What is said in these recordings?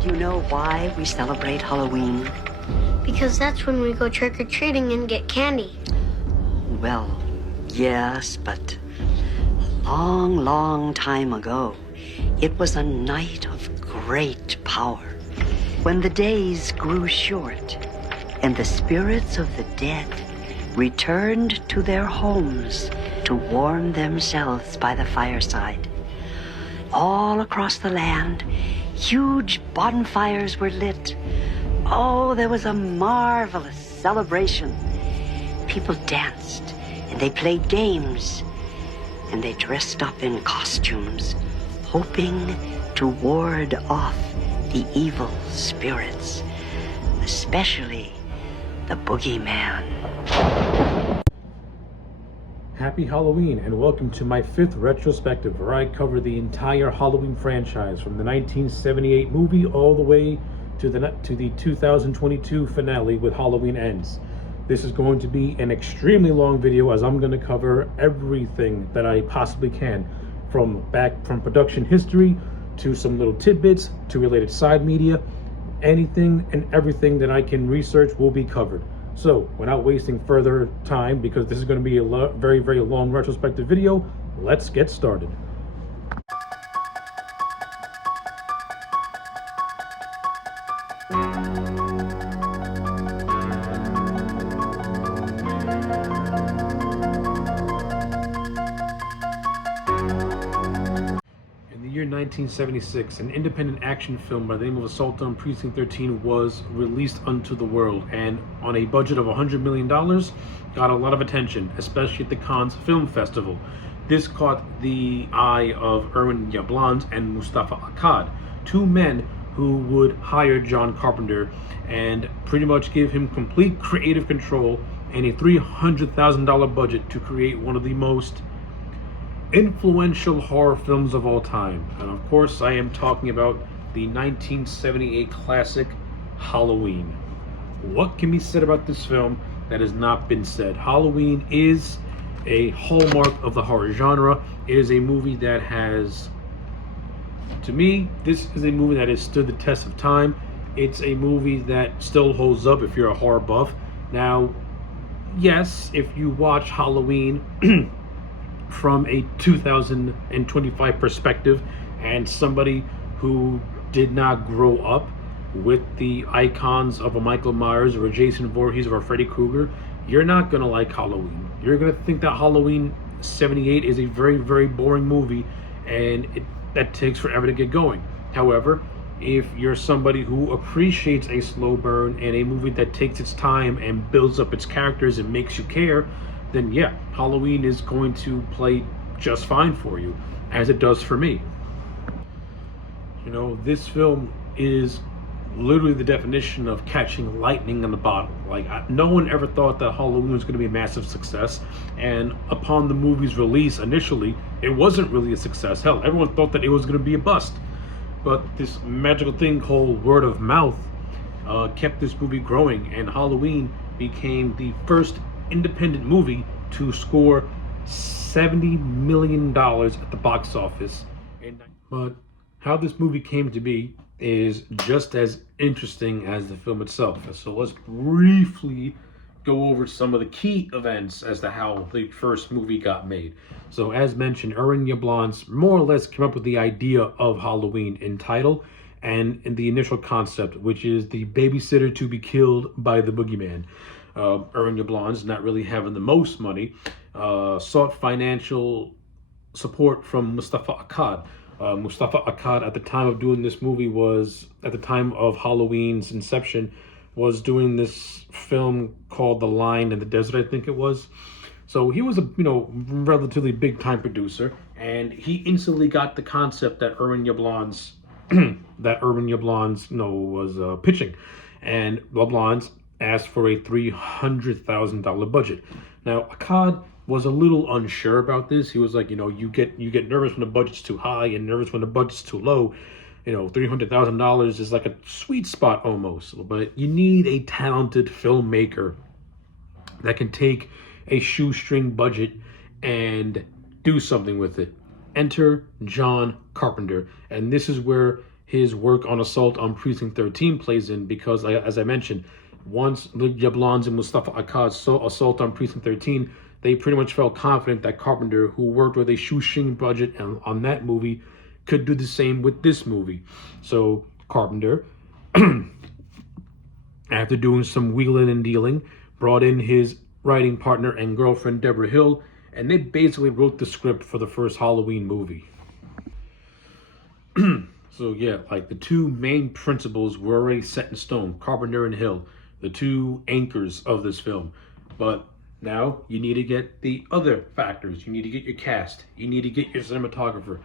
Do you know why we celebrate Halloween? Because that's when we go trick-or-treating and get candy. Well, yes, but a long, long time ago, it was a night of great power. When the days grew short and the spirits of the dead returned to their homes to warm themselves by the fireside. All across the land, huge bonfires were lit. Oh, there was a marvelous celebration. People danced, and they played games, and they dressed up in costumes, hoping to ward off the evil spirits, especially the boogeyman. Happy Halloween and welcome to my 5th retrospective, where I cover the entire Halloween franchise from the 1978 movie all the way to the 2022 finale with Halloween Ends. This is going to be an extremely long video, as I'm going to cover everything that I possibly can, from production history to some little tidbits to related side media. Anything and everything that I can research will be covered. So, without wasting further time, because this is going to be a very, very long retrospective video, let's get started. In the year 1976, an independent action film by the name of Assault on Precinct 13 was released unto the world, and on a budget of $100 million, got a lot of attention, especially at the Cannes Film Festival. This caught the eye of Erwin Yablans and Mustafa Akkad, two men who would hire John Carpenter and pretty much give him complete creative control and a $300,000 budget to create one of the most influential horror films of all time. And of course, I am talking about the 1978 classic Halloween. What can be said about this film that has not been said? Halloween is a hallmark of the horror genre. It is a movie that has, to me, this is a movie that has stood the test of time. It's a movie that still holds up if you're a horror buff. Now, yes, if you watch Halloween from a 2025 perspective, and somebody who did not grow up with the icons of a Michael Myers or a Jason Voorhees or a Freddy Krueger, you're not gonna like Halloween. You're gonna think that Halloween 78 is a very, very boring movie, and that takes forever to get going. However, if you're somebody who appreciates a slow burn and a movie that takes its time and builds up its characters and makes you care, then yeah, Halloween is going to play just fine for you, as it does for me. You know, this film is literally the definition of catching lightning in the bottle. Like, no one ever thought that Halloween was going to be a massive success, and upon the movie's release initially, it wasn't really a success. Hell, everyone thought that it was going to be a bust. But this magical thing called word of mouth kept this movie growing, and Halloween became the first independent movie to score $70 million at the box office. But how this movie came to be is just as interesting as the film itself. So let's briefly go over some of the key events as to how the first movie got made. So as mentioned, Erwin Yablans more or less came up with the idea of Halloween in title and in the initial concept, which is the babysitter to be killed by the boogeyman. Erwin Yablans, not really having the most money, sought financial support from Mustafa Akkad. Mustafa Akkad, at the time of doing this movie, was, at the time of Halloween's inception, was doing this film called The Lion in the Desert, I think it was. So he was a relatively big time producer, and he instantly got the concept that Erwin Yablans was pitching, and Yablans asked for a $300,000 budget. Now, Akkad was a little unsure about this. He was like, you get nervous when the budget's too high and nervous when the budget's too low. $300,000 is like a sweet spot almost. But you need a talented filmmaker that can take a shoestring budget and do something with it. Enter John Carpenter, and this is where his work on Assault on Precinct 13 plays in, because, as I mentioned, once Luc Yablans and Mustafa Akkad's Assault on Precinct 13, they pretty much felt confident that Carpenter, who worked with a shoestring budget on that movie, could do the same with this movie. So Carpenter, after doing some wheeling and dealing, brought in his writing partner and girlfriend Deborah Hill, and they basically wrote the script for the first Halloween movie. So yeah, like the two main principles were already set in stone, Carpenter and Hill, the two anchors of this film. But now you need to get the other factors. You need to get your cast. You need to get your cinematographer.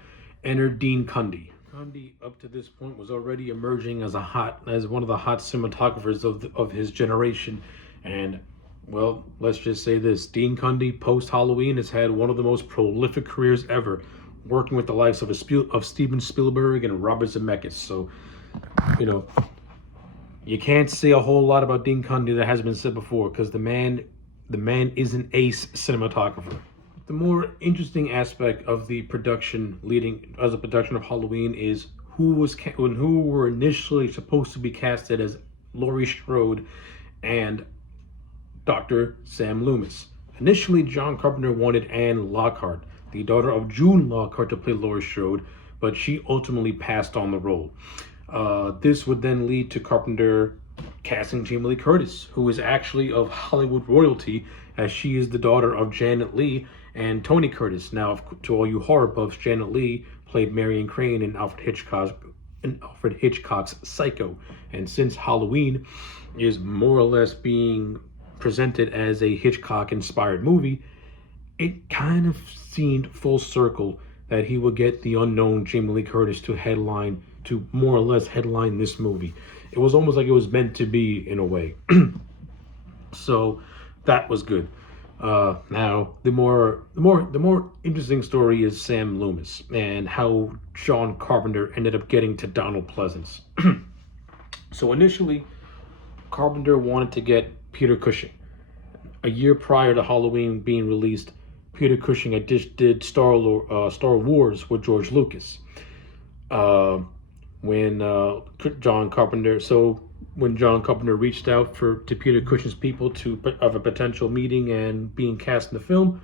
Enter Dean Cundey. Cundey, up to this point, was already emerging as one of the hot cinematographers of his generation. And, well, let's just say this. Dean Cundey, post-Halloween, has had one of the most prolific careers ever, working with the likes of Steven Spielberg and Robert Zemeckis. So, you can't say a whole lot about Dean Cundey that hasn't been said before, because the man is an ace cinematographer. The more interesting aspect of the production of Halloween is who were initially supposed to be casted as Laurie Strode and Dr. Sam Loomis. Initially, John Carpenter wanted Anne Lockhart, the daughter of June Lockhart, to play Laurie Strode, but she ultimately passed on the role. This would then lead to Carpenter casting Jamie Lee Curtis, who is actually of Hollywood royalty, as she is the daughter of Janet Leigh and Tony Curtis. Now, to all you horror buffs, Janet Leigh played Marion Crane in Alfred Hitchcock's Psycho. And since Halloween is more or less being presented as a Hitchcock-inspired movie, it kind of seemed full circle that he would get the unknown Jamie Lee Curtis to more or less headline this movie. It was almost like it was meant to be, in a way. So that was good. Now the more interesting story is Sam Loomis and how John Carpenter ended up getting to Donald Pleasence. So initially, Carpenter wanted to get Peter Cushing. A year prior to Halloween being released, Peter Cushing had just did Star Wars with George Lucas. When John Carpenter reached out to Peter Cushing's people of a potential meeting and being cast in the film,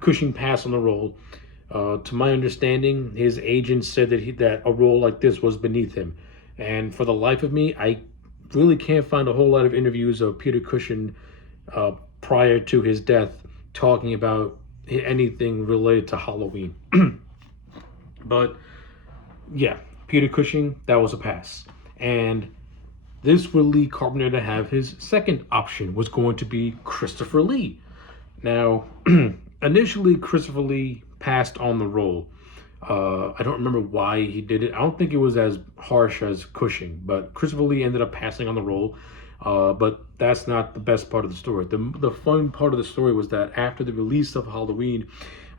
Cushing passed on the role. To my understanding, his agent said that a role like this was beneath him. And for the life of me, I really can't find a whole lot of interviews of Peter Cushing prior to his death talking about anything related to Halloween. But yeah, Peter Cushing, that was a pass. And this would lead Carpenter to have his second option, was going to be Christopher Lee. Now, initially Christopher Lee passed on the role. I don't remember why he did it. I don't think it was as harsh as Cushing, but Christopher Lee ended up passing on the role. But that's not the best part of the story. The fun part of the story was that after the release of Halloween,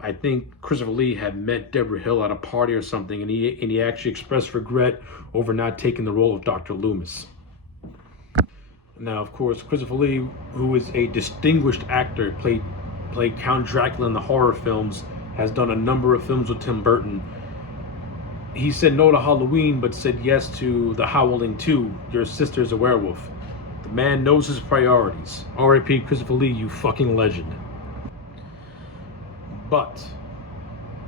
I think Christopher Lee had met Deborah Hill at a party or something, and he actually expressed regret over not taking the role of Dr. Loomis. Now, of course, Christopher Lee, who is a distinguished actor, played Count Dracula in the horror films, has done a number of films with Tim Burton. He said no to Halloween, but said yes to The Howling 2, Your Sister's a Werewolf. The man knows his priorities. R.I.P. Christopher Lee, you fucking legend. But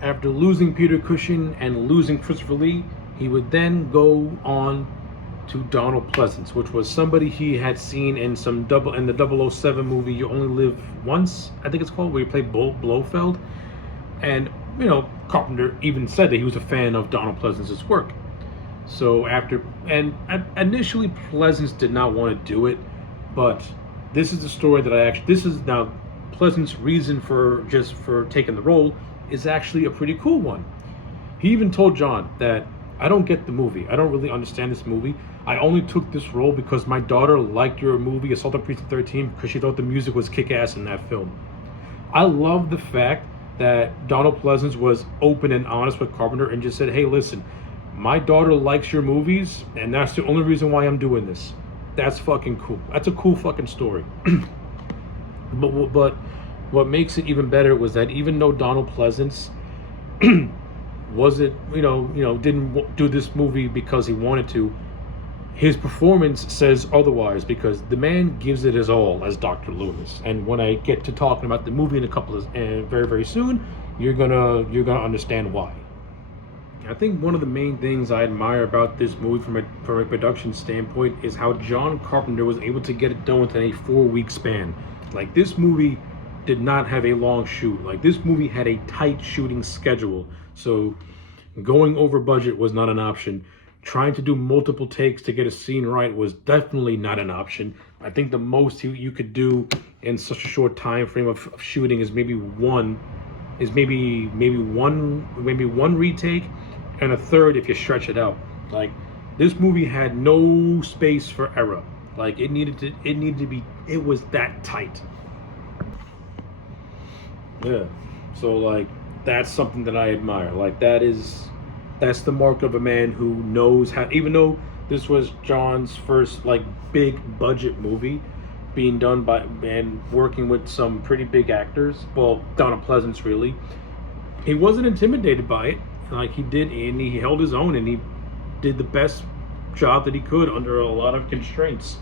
after losing Peter Cushing and losing Christopher Lee, he would then go on to Donald Pleasence, which was somebody he had seen in the 007 movie You Only Live Once, I think it's called, where he played Blofeld. And Carpenter even said that he was a fan of Donald Pleasence's work. So initially Pleasence did not want to do it, but this is the story that this is now Pleasence's reason for taking the role is actually a pretty cool one. He even told John that, I don't get the movie. I don't really understand this movie. I only took this role because my daughter liked your movie, Assault on Precinct 13, because she thought the music was kick-ass in that film. I love the fact that Donald Pleasence was open and honest with Carpenter and just said, hey, listen, my daughter likes your movies, and that's the only reason why I'm doing this. That's fucking cool. That's a cool fucking story. But what makes it even better was that even though Donald Pleasence didn't do this movie because he wanted to. His performance says otherwise, because the man gives it his all as Dr. Loomis. And when I get to talking about the movie in a couple of very very soon, you're gonna understand why. I think one of the main things I admire about this movie from a production standpoint is how John Carpenter was able to get it done within a 4-week span. Like, this movie did not have a long shoot. Like, this movie had a tight shooting schedule, so going over budget was not an option. Trying to do multiple takes to get a scene right was definitely not an option. I think the most you could do in such a short time frame of shooting is maybe one retake, and a third if you stretch it out. Like, this movie had no space for error. Like, it needed to be, it was that tight. Yeah. So, like, that's something that I admire. Like, that's the mark of a man who knows how, even though this was John's first, like, big budget movie being done by and working with some pretty big actors, well, Donald Pleasance, really, he wasn't intimidated by it. Like, he did, and he held his own, and he did the best job that he could under a lot of constraints.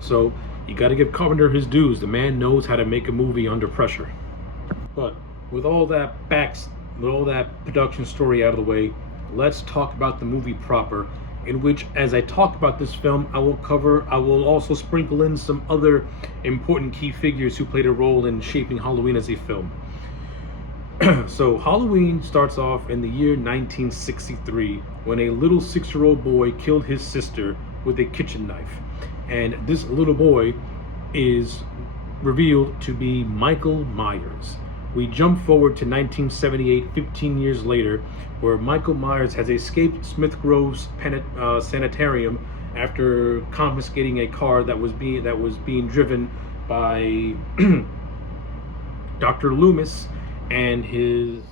So you got to give Carpenter his dues. The man knows how to make a movie under pressure. But with all that production story out of the way, let's talk about the movie proper, in which, as I talk about this film, I will also sprinkle in some other important key figures who played a role in shaping Halloween as a film. So Halloween starts off in the year 1963, when a little 6-year-old boy killed his sister with a kitchen knife. And this little boy is revealed to be Michael Myers. We jump forward to 1978, 15 years later, where Michael Myers has escaped Smith Grove's sanitarium after confiscating a car that was being driven by Dr. Loomis and his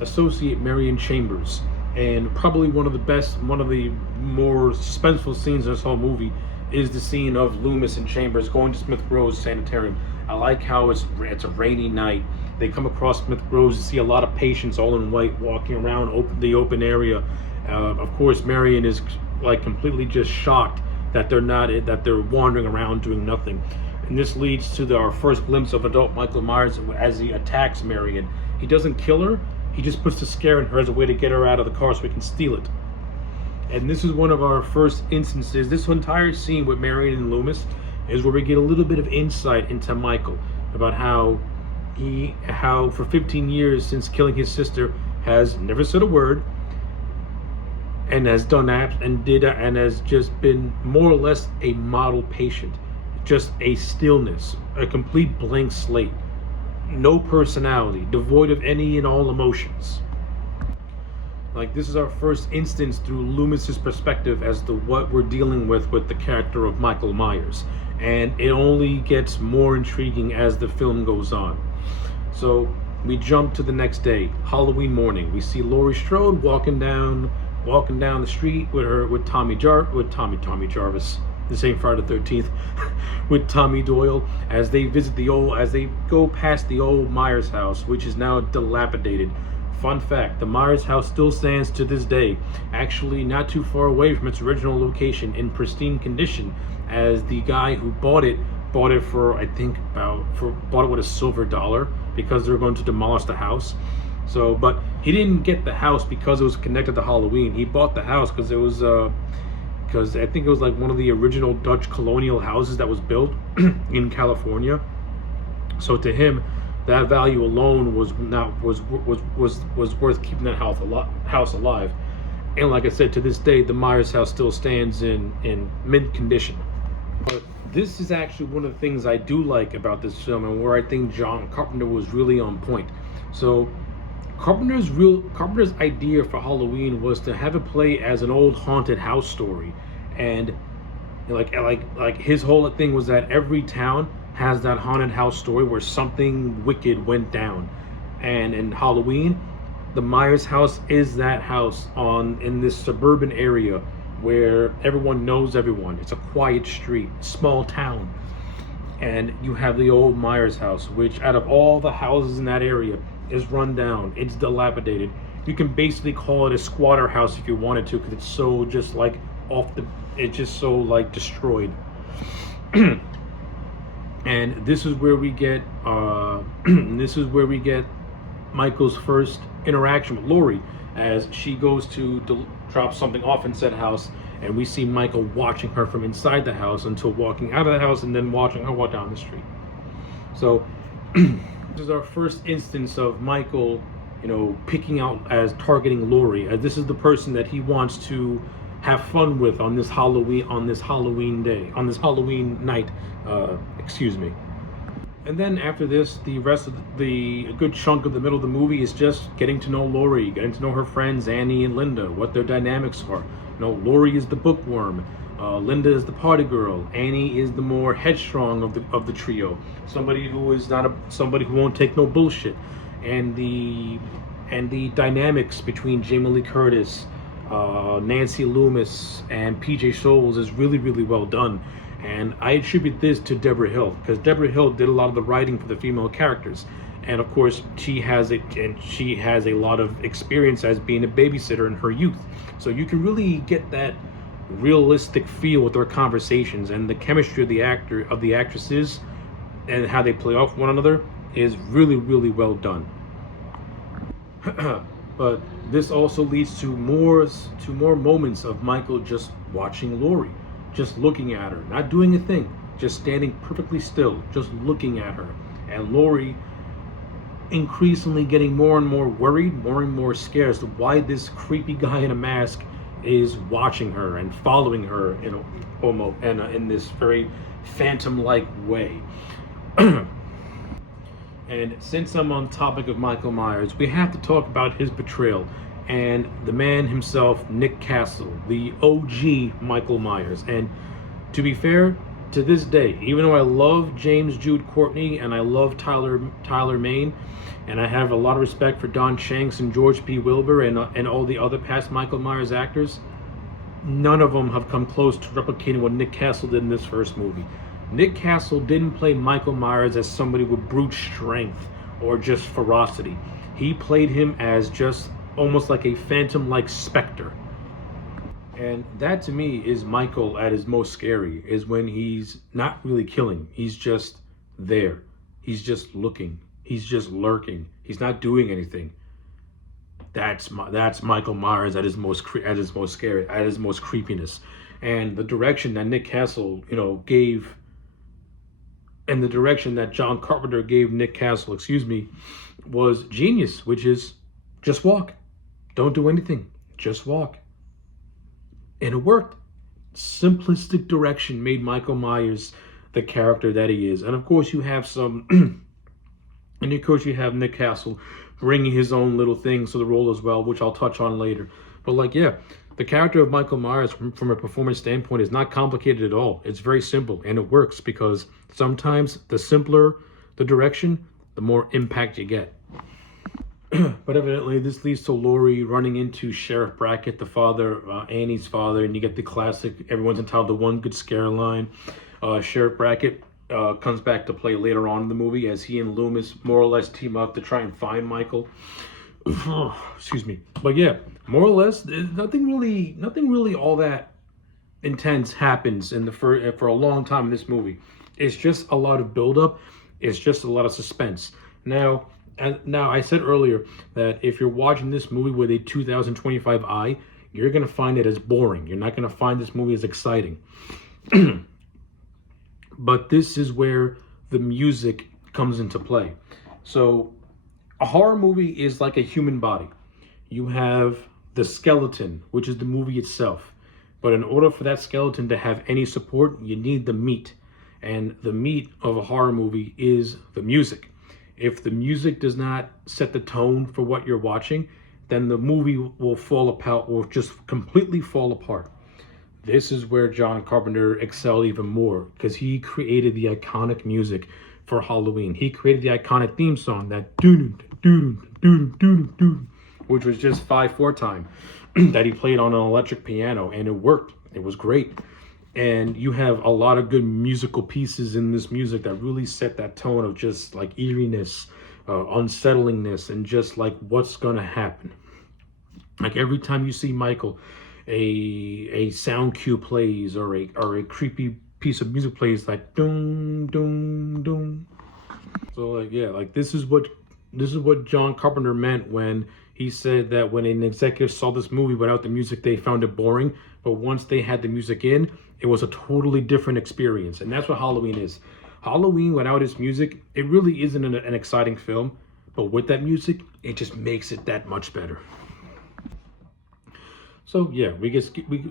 associate Marion Chambers. And probably one of the more suspenseful scenes in this whole movie is the scene of Loomis and Chambers going to Smith Grove's sanitarium. I like how it's a rainy night. They come across Smith Grove's and see a lot of patients all in white walking around the open area. Of course, Marion is like completely just shocked that they're wandering around doing nothing. And this leads to our first glimpse of adult Michael Myers as he attacks Marion. He doesn't kill her, he just puts the scare in her as a way to get her out of the car so he can steal it. And this is one of our first instances. This entire scene with Marion and Loomis is where we get a little bit of insight into Michael, about how for 15 years since killing his sister has never said a word, and has done and has just been more or less a model patient. Just a stillness, a complete blank slate, no personality, devoid of any and all emotions. Like, this is our first instance through Loomis's perspective as to what we're dealing with the character of Michael Myers, and it only gets more intriguing as the film goes on. So we jump to the next day, Halloween morning. We see Laurie Strode walking down the street with Tommy Jarvis. This ain't Friday the 13th. With Tommy Doyle, as they go past the old Myers house, which is now dilapidated. Fun fact, the Myers house still stands to this day, actually not too far away from its original location, in pristine condition, as the guy who bought it for, I think, bought it with a silver dollar, because they were going to demolish the house. So, but he didn't get the house because it was connected to Halloween. He bought the house because it was because I think it was like one of the original Dutch colonial houses that was built in California. So to him, that value alone was worth keeping that house alive. And like I said, to this day, the Myers house still stands in mint condition. But this is actually one of the things I do like about this film, and where I think John Carpenter was really on point. So Carpenter's idea for Halloween was to have it play as an old haunted house story, and like his whole thing was that every town has that haunted house story where something wicked went down, and in Halloween, the Myers house is that house in this suburban area where everyone knows everyone. It's a quiet street, small town, and you have the old Myers house, which out of all the houses in that area is run down, it's dilapidated, you can basically call it a squatter house if you wanted to, because it's so just like it's just so like destroyed. And this is where we get this is where we get Michael's first interaction with Laurie, as she goes to drop something off in said house, and we see Michael watching her from inside the house until walking out of the house, and then watching her walk down the street. So this is our first instance of Michael, picking out as targeting Laurie, as this is the person that he wants to have fun with on this Halloween night. Excuse me. And then after this, the rest of a good chunk of the middle of the movie is just getting to know Laurie, getting to know her friends Annie and Linda, what their dynamics are. Laurie is the bookworm, Linda is the party girl, Annie is the more headstrong of the trio, somebody who is not somebody who won't take no bullshit, and the dynamics between Jamie Lee Curtis, Nancy Loomis, and PJ Soles is really, really well done. And I attribute this to Deborah Hill, because Deborah Hill did a lot of the writing for the female characters, and of course she has a lot of experience as being a babysitter in her youth, so you can really get that realistic feel with their conversations, and the chemistry of the actresses and how they play off one another is really, really well done. But this also leads to more moments of Michael just watching Laurie, just looking at her, not doing a thing, just standing perfectly still, just looking at her. And Laurie increasingly getting more and more worried, more and more scared as to why this creepy guy in a mask is watching her and following her in this very phantom-like way. And since I'm on topic of Michael Myers, we have to talk about his betrayal and the man himself, Nick Castle, the OG Michael Myers. And to be fair, to this day, even though I love James Jude Courtney and I love Tyler Mane, and I have a lot of respect for Don Shanks and George P. Wilbur and all the other past Michael Myers actors, none of them have come close to replicating what Nick Castle did in this first movie. Nick Castle didn't play Michael Myers as somebody with brute strength or just ferocity. He played him as just almost like a phantom-like specter. And that to me is Michael at his most scary, is when he's not really killing. He's just there. He's just looking. He's just lurking. He's not doing anything. That's Michael Myers at his most scary, at his most creepiness. And the direction that Nick Castle, gave, and the direction that John Carpenter gave Nick Castle, was genius, which is just walk. Don't do anything. Just walk. And it worked. Simplistic direction made Michael Myers the character that he is. And of course you have you have Nick Castle bringing his own little things to the role as well, which I'll touch on later. But the character of Michael Myers from a performance standpoint is not complicated at all. It's very simple, and it works because sometimes the simpler the direction, the more impact you get. But evidently this leads to Laurie running into Sheriff Brackett, the father, Annie's father, and you get the classic everyone's entitled to one good scare line. Sheriff Brackett comes back to play later on in the movie as he and Loomis more or less team up to try and find Michael. Excuse me. But yeah, more or less, nothing really all that intense happens for a long time in this movie. It's just a lot of buildup. It's just a lot of suspense. Now, I said earlier that if you're watching this movie with a 2025 eye, you're going to find it as boring. You're not going to find this movie as exciting. But this is where the music comes into play. So a horror movie is like a human body. You have the skeleton, which is the movie itself. But in order for that skeleton to have any support, you need the meat. And the meat of a horror movie is the music. If the music does not set the tone for what you're watching, then the movie will fall apart, or just completely fall apart. This is where John Carpenter excelled even more, because he created the iconic music for Halloween. He created the iconic theme song, that doo-doo-doo-doo-doo-doo-doo, which was just 5/4 time, that he played on an electric piano, and it worked. It was great. And you have a lot of good musical pieces in this music that really set that tone of just like eeriness, unsettlingness, and just like what's gonna happen. Like every time you see Michael, a sound cue plays or a creepy piece of music plays like doom doom doom. So like yeah, like this is what John Carpenter meant when he said that when an executive saw this movie without the music, they found it boring. But once they had the music in, it was a totally different experience. And that's what Halloween is. Halloween without its music, it really isn't an exciting film. But with that music, it just makes it that much better. So yeah,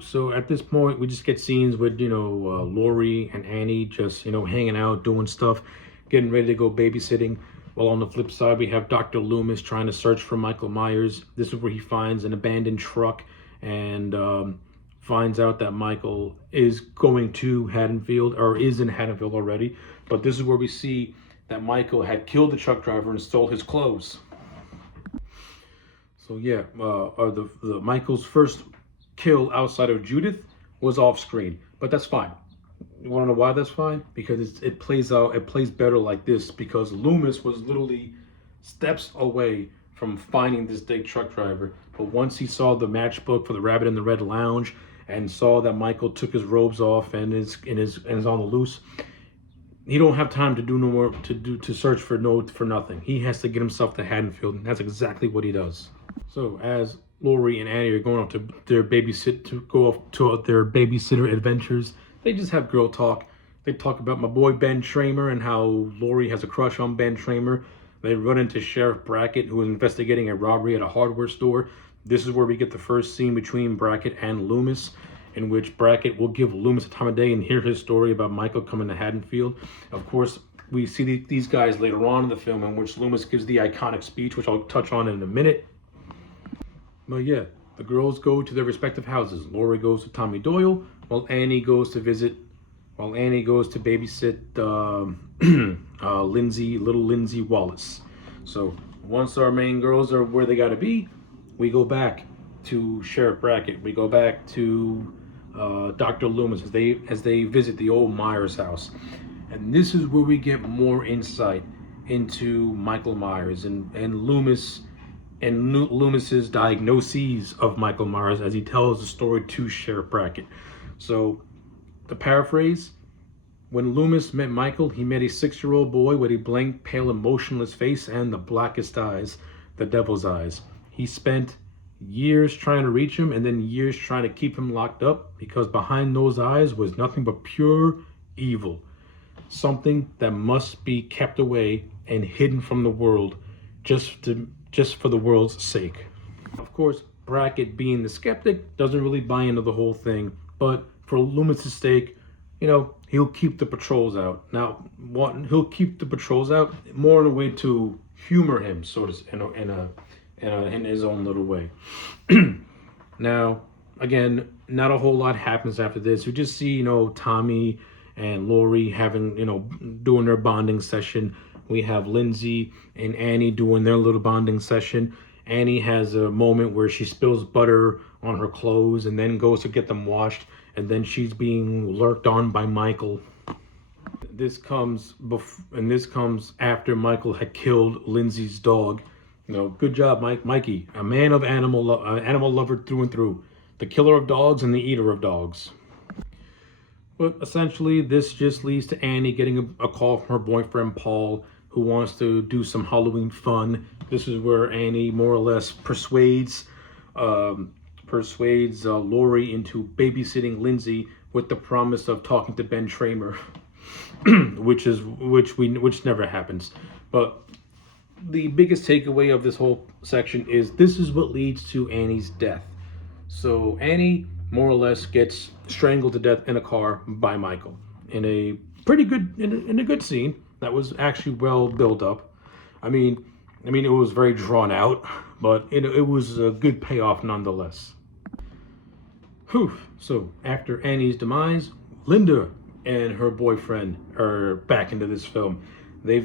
so at this point we just get scenes with Laurie and Annie just hanging out, doing stuff, getting ready to go babysitting. While on the flip side we have Dr. Loomis trying to search for Michael Myers. This is where he finds an abandoned truck and finds out that Michael is going to Haddonfield or is in Haddonfield already. But this is where we see that Michael had killed the truck driver and stole his clothes. So yeah, the Michael's first kill outside of Judith was off screen, but that's fine. You want to know why that's fine? Because it plays better like this. Because Loomis was literally steps away from finding this dead truck driver, but once he saw the matchbook for the Rabbit in the Red Lounge and saw that Michael took his robes off and is on the loose, he don't have time to do no more to search for nothing. He has to get himself to Haddonfield, and that's exactly what he does. So as Laurie and Annie are going off to their babysitter adventures, they just have girl talk. They talk about my boy Ben Tramer and how Laurie has a crush on Ben Tramer. They run into Sheriff Brackett, who is investigating a robbery at a hardware store. This is where we get the first scene between Brackett and Loomis, in which Brackett will give Loomis a time of day and hear his story about Michael coming to Haddonfield. Of course, we see these guys later on in the film, in which Loomis gives the iconic speech, which I'll touch on in a minute. But yeah, the girls go to their respective houses. Laurie goes to Tommy Doyle, while Annie goes to babysit little Lindsay Wallace. So once our main girls are where they gotta be, we go back to Sheriff Brackett. We go back to Dr. Loomis as they visit the old Myers house. And this is where we get more insight into Michael Myers and Loomis's diagnoses of Michael Myers as he tells the story to Sheriff Brackett. So, to paraphrase, when Loomis met Michael, he met a 6-year-old boy with a blank, pale, emotionless face and the blackest eyes, the devil's eyes. He spent years trying to reach him and then years trying to keep him locked up because behind those eyes was nothing but pure evil. Something that must be kept away and hidden from the world just for the world's sake. Of course, Brackett, being the skeptic, doesn't really buy into the whole thing, but for Loomis's sake, he'll keep the patrols out. Now, he'll keep the patrols out more in a way to humor him, sort of, in his own little way. Now, again, not a whole lot happens after this. We just see, Tommy and Laurie doing their bonding session. We have Lindsay and Annie doing their little bonding session. Annie has a moment where she spills butter on her clothes and then goes to get them washed, and then she's being lurked on by Michael. This comes after Michael had killed Lindsay's dog. Good job, Mikey, a man of animal lover through and through, the killer of dogs and the eater of dogs. But essentially, this just leads to Annie getting a call from her boyfriend Paul, who wants to do some Halloween fun. This is where Annie more or less persuades Laurie into babysitting Lindsay with the promise of talking to Ben Tramer, which never happens. But the biggest takeaway of this whole section is this is what leads to Annie's death. So Annie more or less gets strangled to death in a car by Michael in a pretty good in a good scene that was actually well built up. I mean it was very drawn out, but it was a good payoff nonetheless. Whew. So after Annie's demise, Linda and her boyfriend are back into this film. They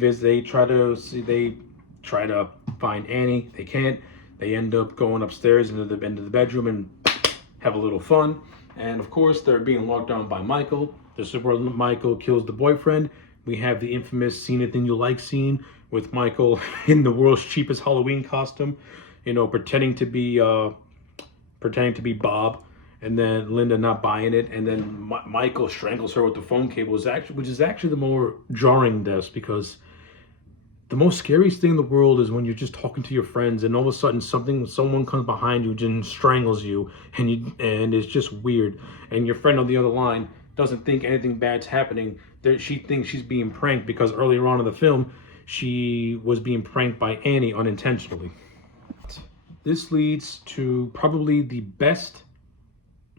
try to find Annie. They can't. They end up going upstairs into the bedroom and have a little fun. And of course, they're being locked down by Michael. This is where Michael kills the boyfriend. We have the infamous "Seen Anything You Like" scene with Michael in the world's cheapest Halloween costume, pretending to be pretending to be Bob, and then Linda not buying it, and then Michael strangles her with the phone cable, which is actually the more jarring death, because the most scariest thing in the world is when you're just talking to your friends and all of a sudden someone comes behind you and strangles you, and it's just weird, and your friend on the other line doesn't think anything bad's happening. She thinks she's being pranked because earlier on in the film she was being pranked by Annie unintentionally. This leads to probably the best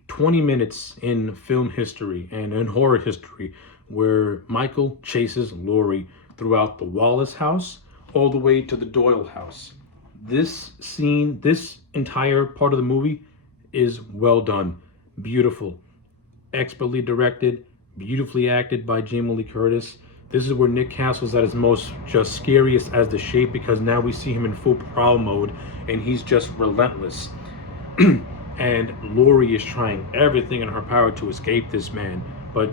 20 minutes in film history and in horror history, where Michael chases Laurie throughout the Wallace house all the way to the Doyle house. This scene, this entire part of the movie is well done, beautiful, expertly directed, beautifully acted by Jamie Lee Curtis. This is where Nick Castle's at his most just scariest as the Shape, because now we see him in full prowl mode and he's just relentless. And Laurie is trying everything in her power to escape this man, but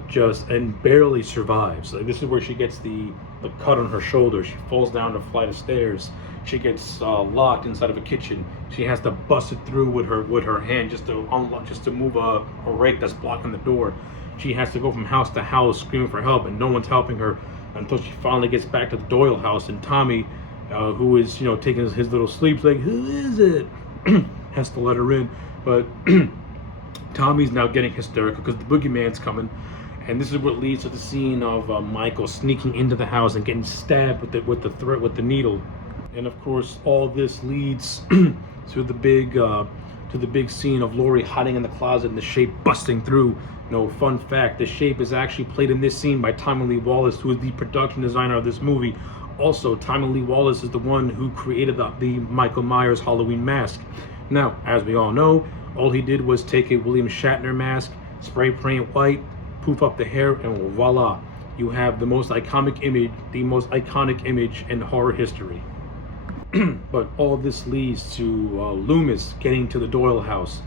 and barely survives. Like, this is where she gets the cut on her shoulder. She falls down a flight of stairs. She gets locked inside of a kitchen. She has to bust it through with her hand just to unlock, just to move a rake that's blocking the door. She has to go from house to house screaming for help, and no one's helping her until she finally gets back to the Doyle house. And Tommy, who is taking his little sleeps, like, who is it? Has to let her in, but Tommy's now getting hysterical because the boogeyman's coming. And this is what leads to the scene of Michael sneaking into the house and getting stabbed with the needle. And of course, all this leads to the big scene of Laurie hiding in the closet and the Shape busting through. Fun fact: the Shape is actually played in this scene by Tommy Lee Wallace, who is the production designer of this movie. Also, Tommy Lee Wallace is the one who created the Michael Myers Halloween mask. Now, as we all know, all he did was take a William Shatner mask, spray paint white, poof up the hair, and voila, you have the most iconic image in horror history. But all this leads to Loomis getting to the Doyle house.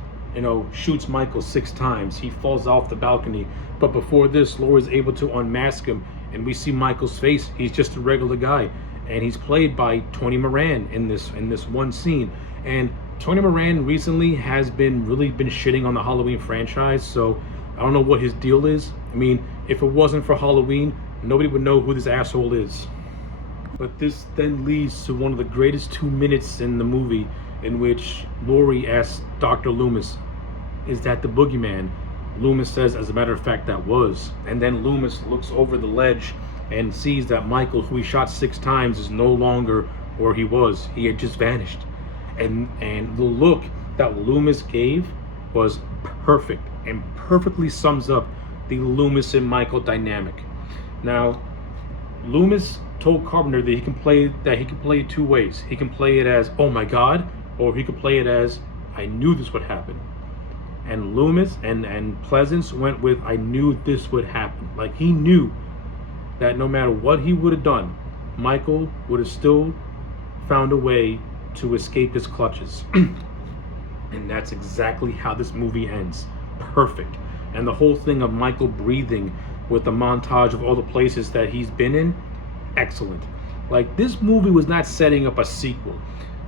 Shoots Michael 6 times. He falls off the balcony. But before this, Laura's able to unmask him, and we see Michael's face. He's just a regular guy, and he's played by Tony Moran in this one scene. And Tony Moran recently has been shitting on the Halloween franchise, so I don't know what his deal is. I mean, if it wasn't for Halloween, nobody would know who this asshole is. But this then leads to one of the greatest 2 minutes in the movie, in which Laurie asks Dr. Loomis, "Is that the boogeyman?" Loomis says, "As a matter of fact, that was." And then Loomis looks over the ledge and sees that Michael, who he shot 6 times, is no longer where he was. He had just vanished. And the look that Loomis gave was perfect and perfectly sums up the Loomis and Michael dynamic. Now, Loomis told Carpenter that he can play it 2 ways. He can play it as, "Oh my God," or he could play it as, "I knew this would happen." And Loomis and Pleasance went with, "I knew this would happen." Like, he knew that no matter what he would have done, Michael would have still found a way to escape his clutches. And that's exactly how this movie ends. Perfect. And the whole thing of Michael breathing with the montage of all the places that he's been in, excellent. Like, this movie was not setting up a sequel.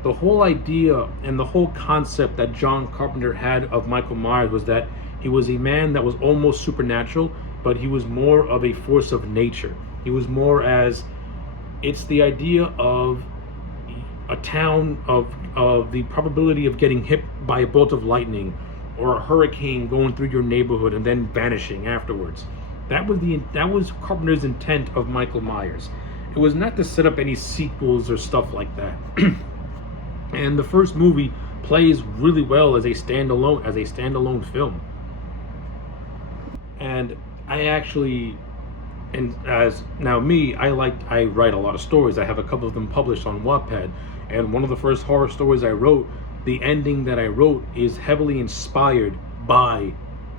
The whole idea and the whole concept that John Carpenter had of Michael Myers was that he was a man that was almost supernatural, but he was more of a force of nature. He was more as, it's the idea of a town of the probability of getting hit by a bolt of lightning or a hurricane going through your neighborhood and then vanishing afterwards. That was Carpenter's intent of Michael Myers. It was not to set up any sequels or stuff like that. And the first movie plays really well as a standalone film. And I actually, and as now me, I write a lot of stories. I have a couple of them published on Wattpad. And one of the first horror stories I wrote, the ending that I wrote is heavily inspired by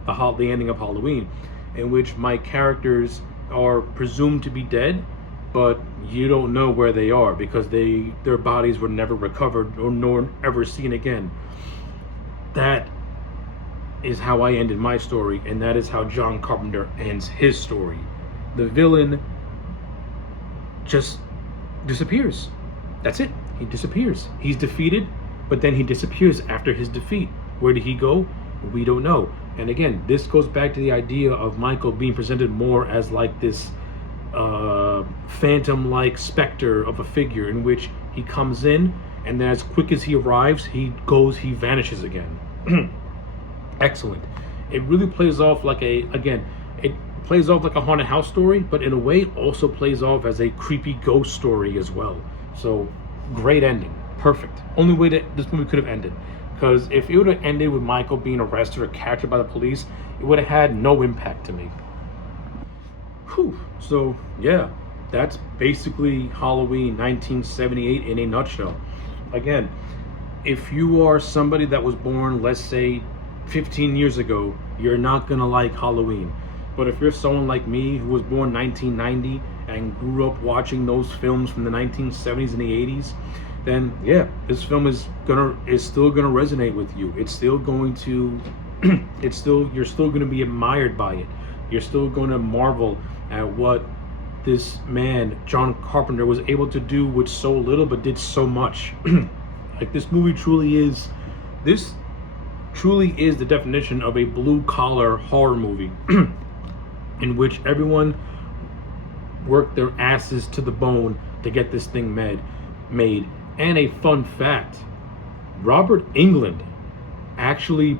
the ending of Halloween, in which my characters are presumed to be dead, but you don't know where they are because their bodies were never recovered nor ever seen again. That is how I ended my story, and that is how John Carpenter ends his story. The villain just disappears. That's it. He disappears. He's defeated, but then he disappears after his defeat. Where did he go? We don't know. And again, this goes back to the idea of Michael being presented more as like this phantom-like specter of a figure, in which he comes in and then as quick as he arrives, he vanishes again. Excellent. It really plays off like it plays off like a haunted house story, but in a way also plays off as a creepy ghost story as well. So great ending. Perfect. Only way that this movie could have ended. Because if it would have ended with Michael being arrested or captured by the police, it would have had no impact to me. Whew. So yeah, that's basically Halloween 1978 in a nutshell. Again, if you are somebody that was born, let's say 15 years ago, you're not gonna like Halloween. But if you're someone like me who was born 1990 and grew up watching those films from the 1970s and the 80s, then yeah, this film is still gonna resonate with you. It's still going to you're still gonna be admired by it. You're still gonna marvel at what this man, John Carpenter, was able to do with so little but did so much. Like this truly is the definition of a blue collar horror movie in which everyone worked their asses to the bone to get this thing made. And a fun fact, Robert Englund actually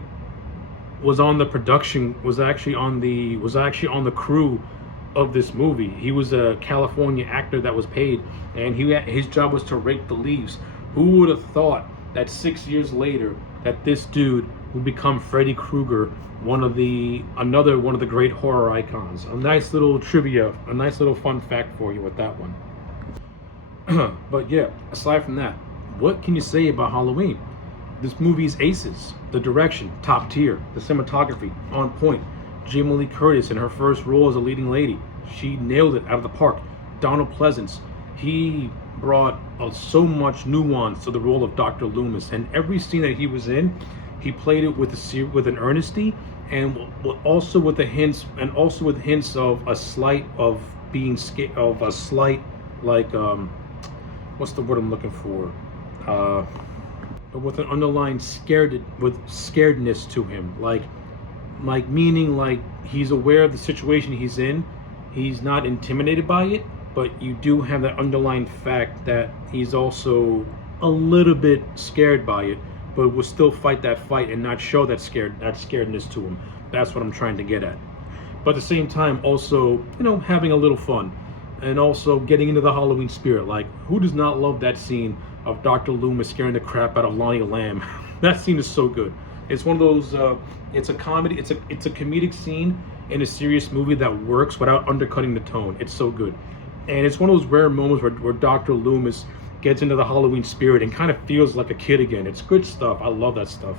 was on the production, was actually on the crew of this movie. He was a California actor that was paid, and his job was to rake the leaves. Who would have thought that 6 years later that this dude would become Freddy Krueger, another one of the great horror icons. A nice little trivia, a nice little fun fact for you with that one. But yeah, aside from that, what can you say about Halloween? This movie's aces. The direction, top tier. The cinematography, on point. Jamie Lee Curtis in her first role as a leading lady, she nailed it out of the park. Donald Pleasance, he brought so much nuance to the role of Dr. Loomis, and every scene that he was in, he played it with an earnesty, and also with hints of a slight of being scared, of a slight, like what's the word I'm looking for? With an underlying scaredness to him, like meaning like he's aware of the situation he's in, he's not intimidated by it, but you do have that underlying fact that he's also a little bit scared by it, but will still fight that fight and not show that scaredness to him. That's what I'm trying to get at. But at the same time, also, having a little fun, and also getting into the Halloween spirit. Like, who does not love that scene of Dr. Loomis scaring the crap out of Lonnie Lamb? That scene is so good. It's one of those. It's a comedy. It's a comedic scene in a serious movie that works without undercutting the tone. It's so good, and it's one of those rare moments where Dr. Loomis gets into the Halloween spirit and kind of feels like a kid again. It's good stuff. I love that stuff.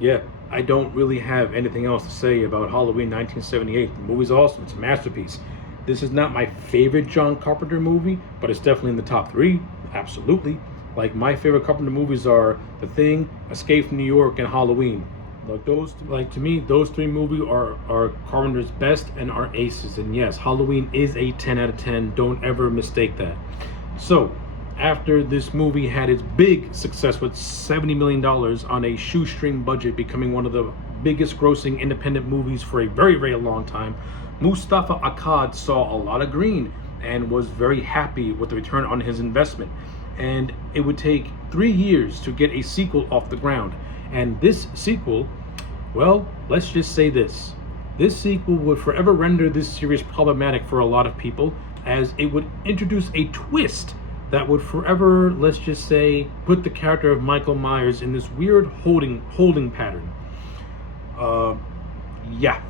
Yeah, I don't really have anything else to say about Halloween 1978. The movie's awesome. It's a masterpiece. This is not my favorite John Carpenter movie, but it's definitely in the top 3. Absolutely. Like, my favorite Carpenter movies are The Thing, Escape from New York, and Halloween. To me, those 3 movies are Carpenter's best and are aces. And yes, Halloween is a 10 out of 10. Don't ever mistake that. So, after this movie had its big success with $70 million on a shoestring budget, becoming one of the biggest grossing independent movies for a very, very long time, Mustafa Akkad saw a lot of green and was very happy with the return on his investment. And it would take 3 years to get a sequel off the ground. And this sequel, well, let's just say this. This sequel would forever render this series problematic for a lot of people, as it would introduce a twist that would forever, let's just say, put the character of Michael Myers in this weird holding pattern. Yeah.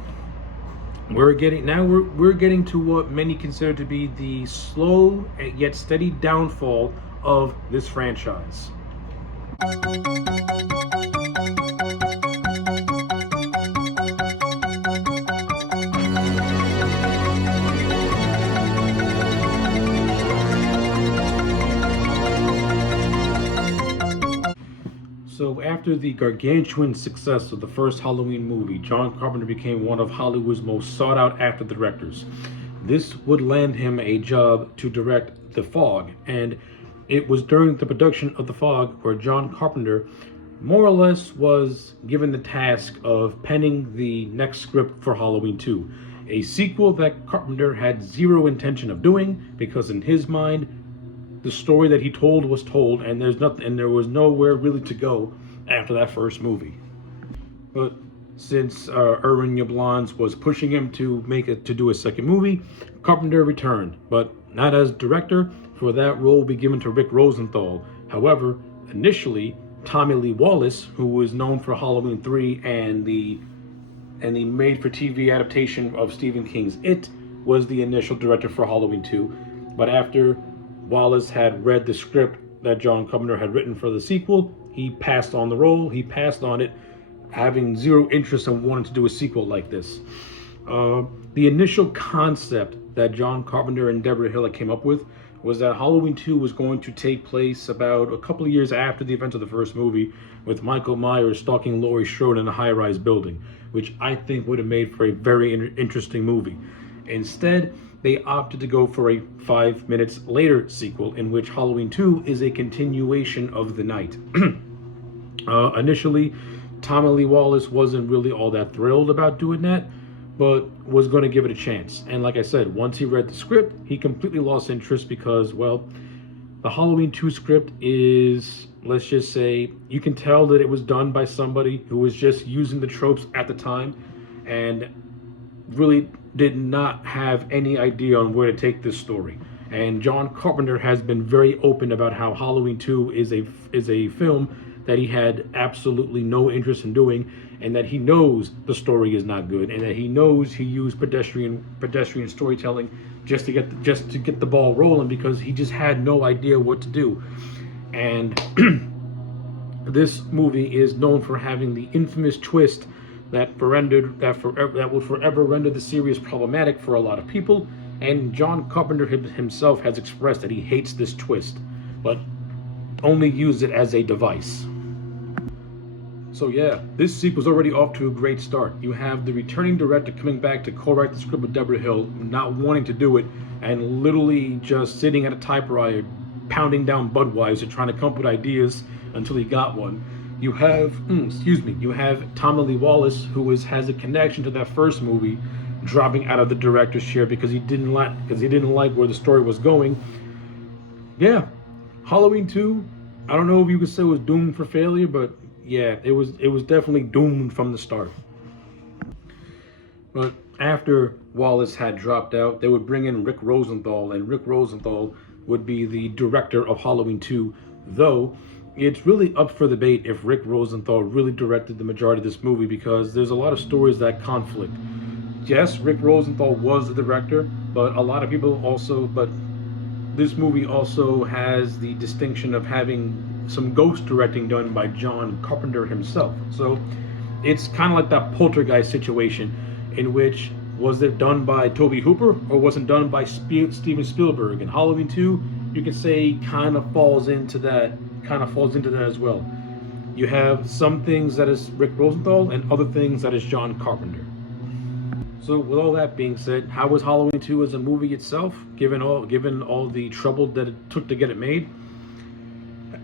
We're getting to what many consider to be the slow yet steady downfall of this franchise. So after the gargantuan success of the first Halloween movie, John Carpenter became one of Hollywood's most sought-out directors. This would land him a job to direct The Fog, and it was during the production of The Fog where John Carpenter more or less was given the task of penning the next script for Halloween 2, a sequel that Carpenter had zero intention of doing because in his mind the story that he told was told, and there was nowhere really to go after that first movie. But since Irwin Yablans was pushing him to do a second movie, Carpenter returned, but not as director. For that role will be given to Rick Rosenthal. However, initially Tommy Lee Wallace, who was known for Halloween 3 and the made-for-TV adaptation of Stephen King's It, was the initial director for Halloween 2. But after Wallace had read the script that John Carpenter had written for the sequel, he passed on the role. He passed on it, having zero interest in wanting to do a sequel like this. The initial concept that John Carpenter and Deborah Hill came up with was that Halloween 2 was going to take place about a couple of years after the events of the first movie, with Michael Myers stalking Laurie Strode in a high-rise building, which I think would have made for a very interesting movie. Instead, they opted to go for a 5 minutes later sequel in which Halloween 2 is a continuation of the night. Initially, Tommy Lee Wallace wasn't really all that thrilled about doing that, but was going to give it a chance. And like I said, once he read the script, he completely lost interest because, well, the Halloween 2 script is, let's just say, you can tell that it was done by somebody who was just using the tropes at the time and really did not have any idea on where to take this story. And John Carpenter has been very open about how Halloween 2 is a film that he had absolutely no interest in doing, and that he knows the story is not good, and that he knows he used pedestrian storytelling just to get the ball rolling because he just had no idea what to do. And this movie is known for having the infamous twist that will forever render the series problematic for a lot of people, and John Carpenter himself has expressed that he hates this twist, but only used it as a device. So yeah, this sequel's already off to a great start. You have the returning director coming back to co-write the script with Deborah Hill, not wanting to do it, and literally just sitting at a typewriter, pounding down Budweiser, trying to come up with ideas until he got one. You have, you have Tommy Lee Wallace, who has a connection to that first movie, dropping out of the director's chair because he didn't like where the story was going. Yeah, Halloween 2, I don't know if you could say it was doomed for failure, but yeah, it was definitely doomed from the start. But after Wallace had dropped out, they would bring in Rick Rosenthal, and Rick Rosenthal would be the director of Halloween 2, though it's really up for debate if Rick Rosenthal really directed the majority of this movie because there's a lot of stories that conflict. Yes, Rick Rosenthal was the director, but this movie also has the distinction of having some ghost directing done by John Carpenter himself. So it's kind of like that Poltergeist situation in which was it done by Tobe Hooper or was it done by Steven Spielberg? And Halloween 2, you could say kind of falls into that as well. You have some things that is Rick Rosenthal and other things that is John Carpenter. So with all that being said, how was Halloween 2 as a movie itself, given all the trouble that it took to get it made?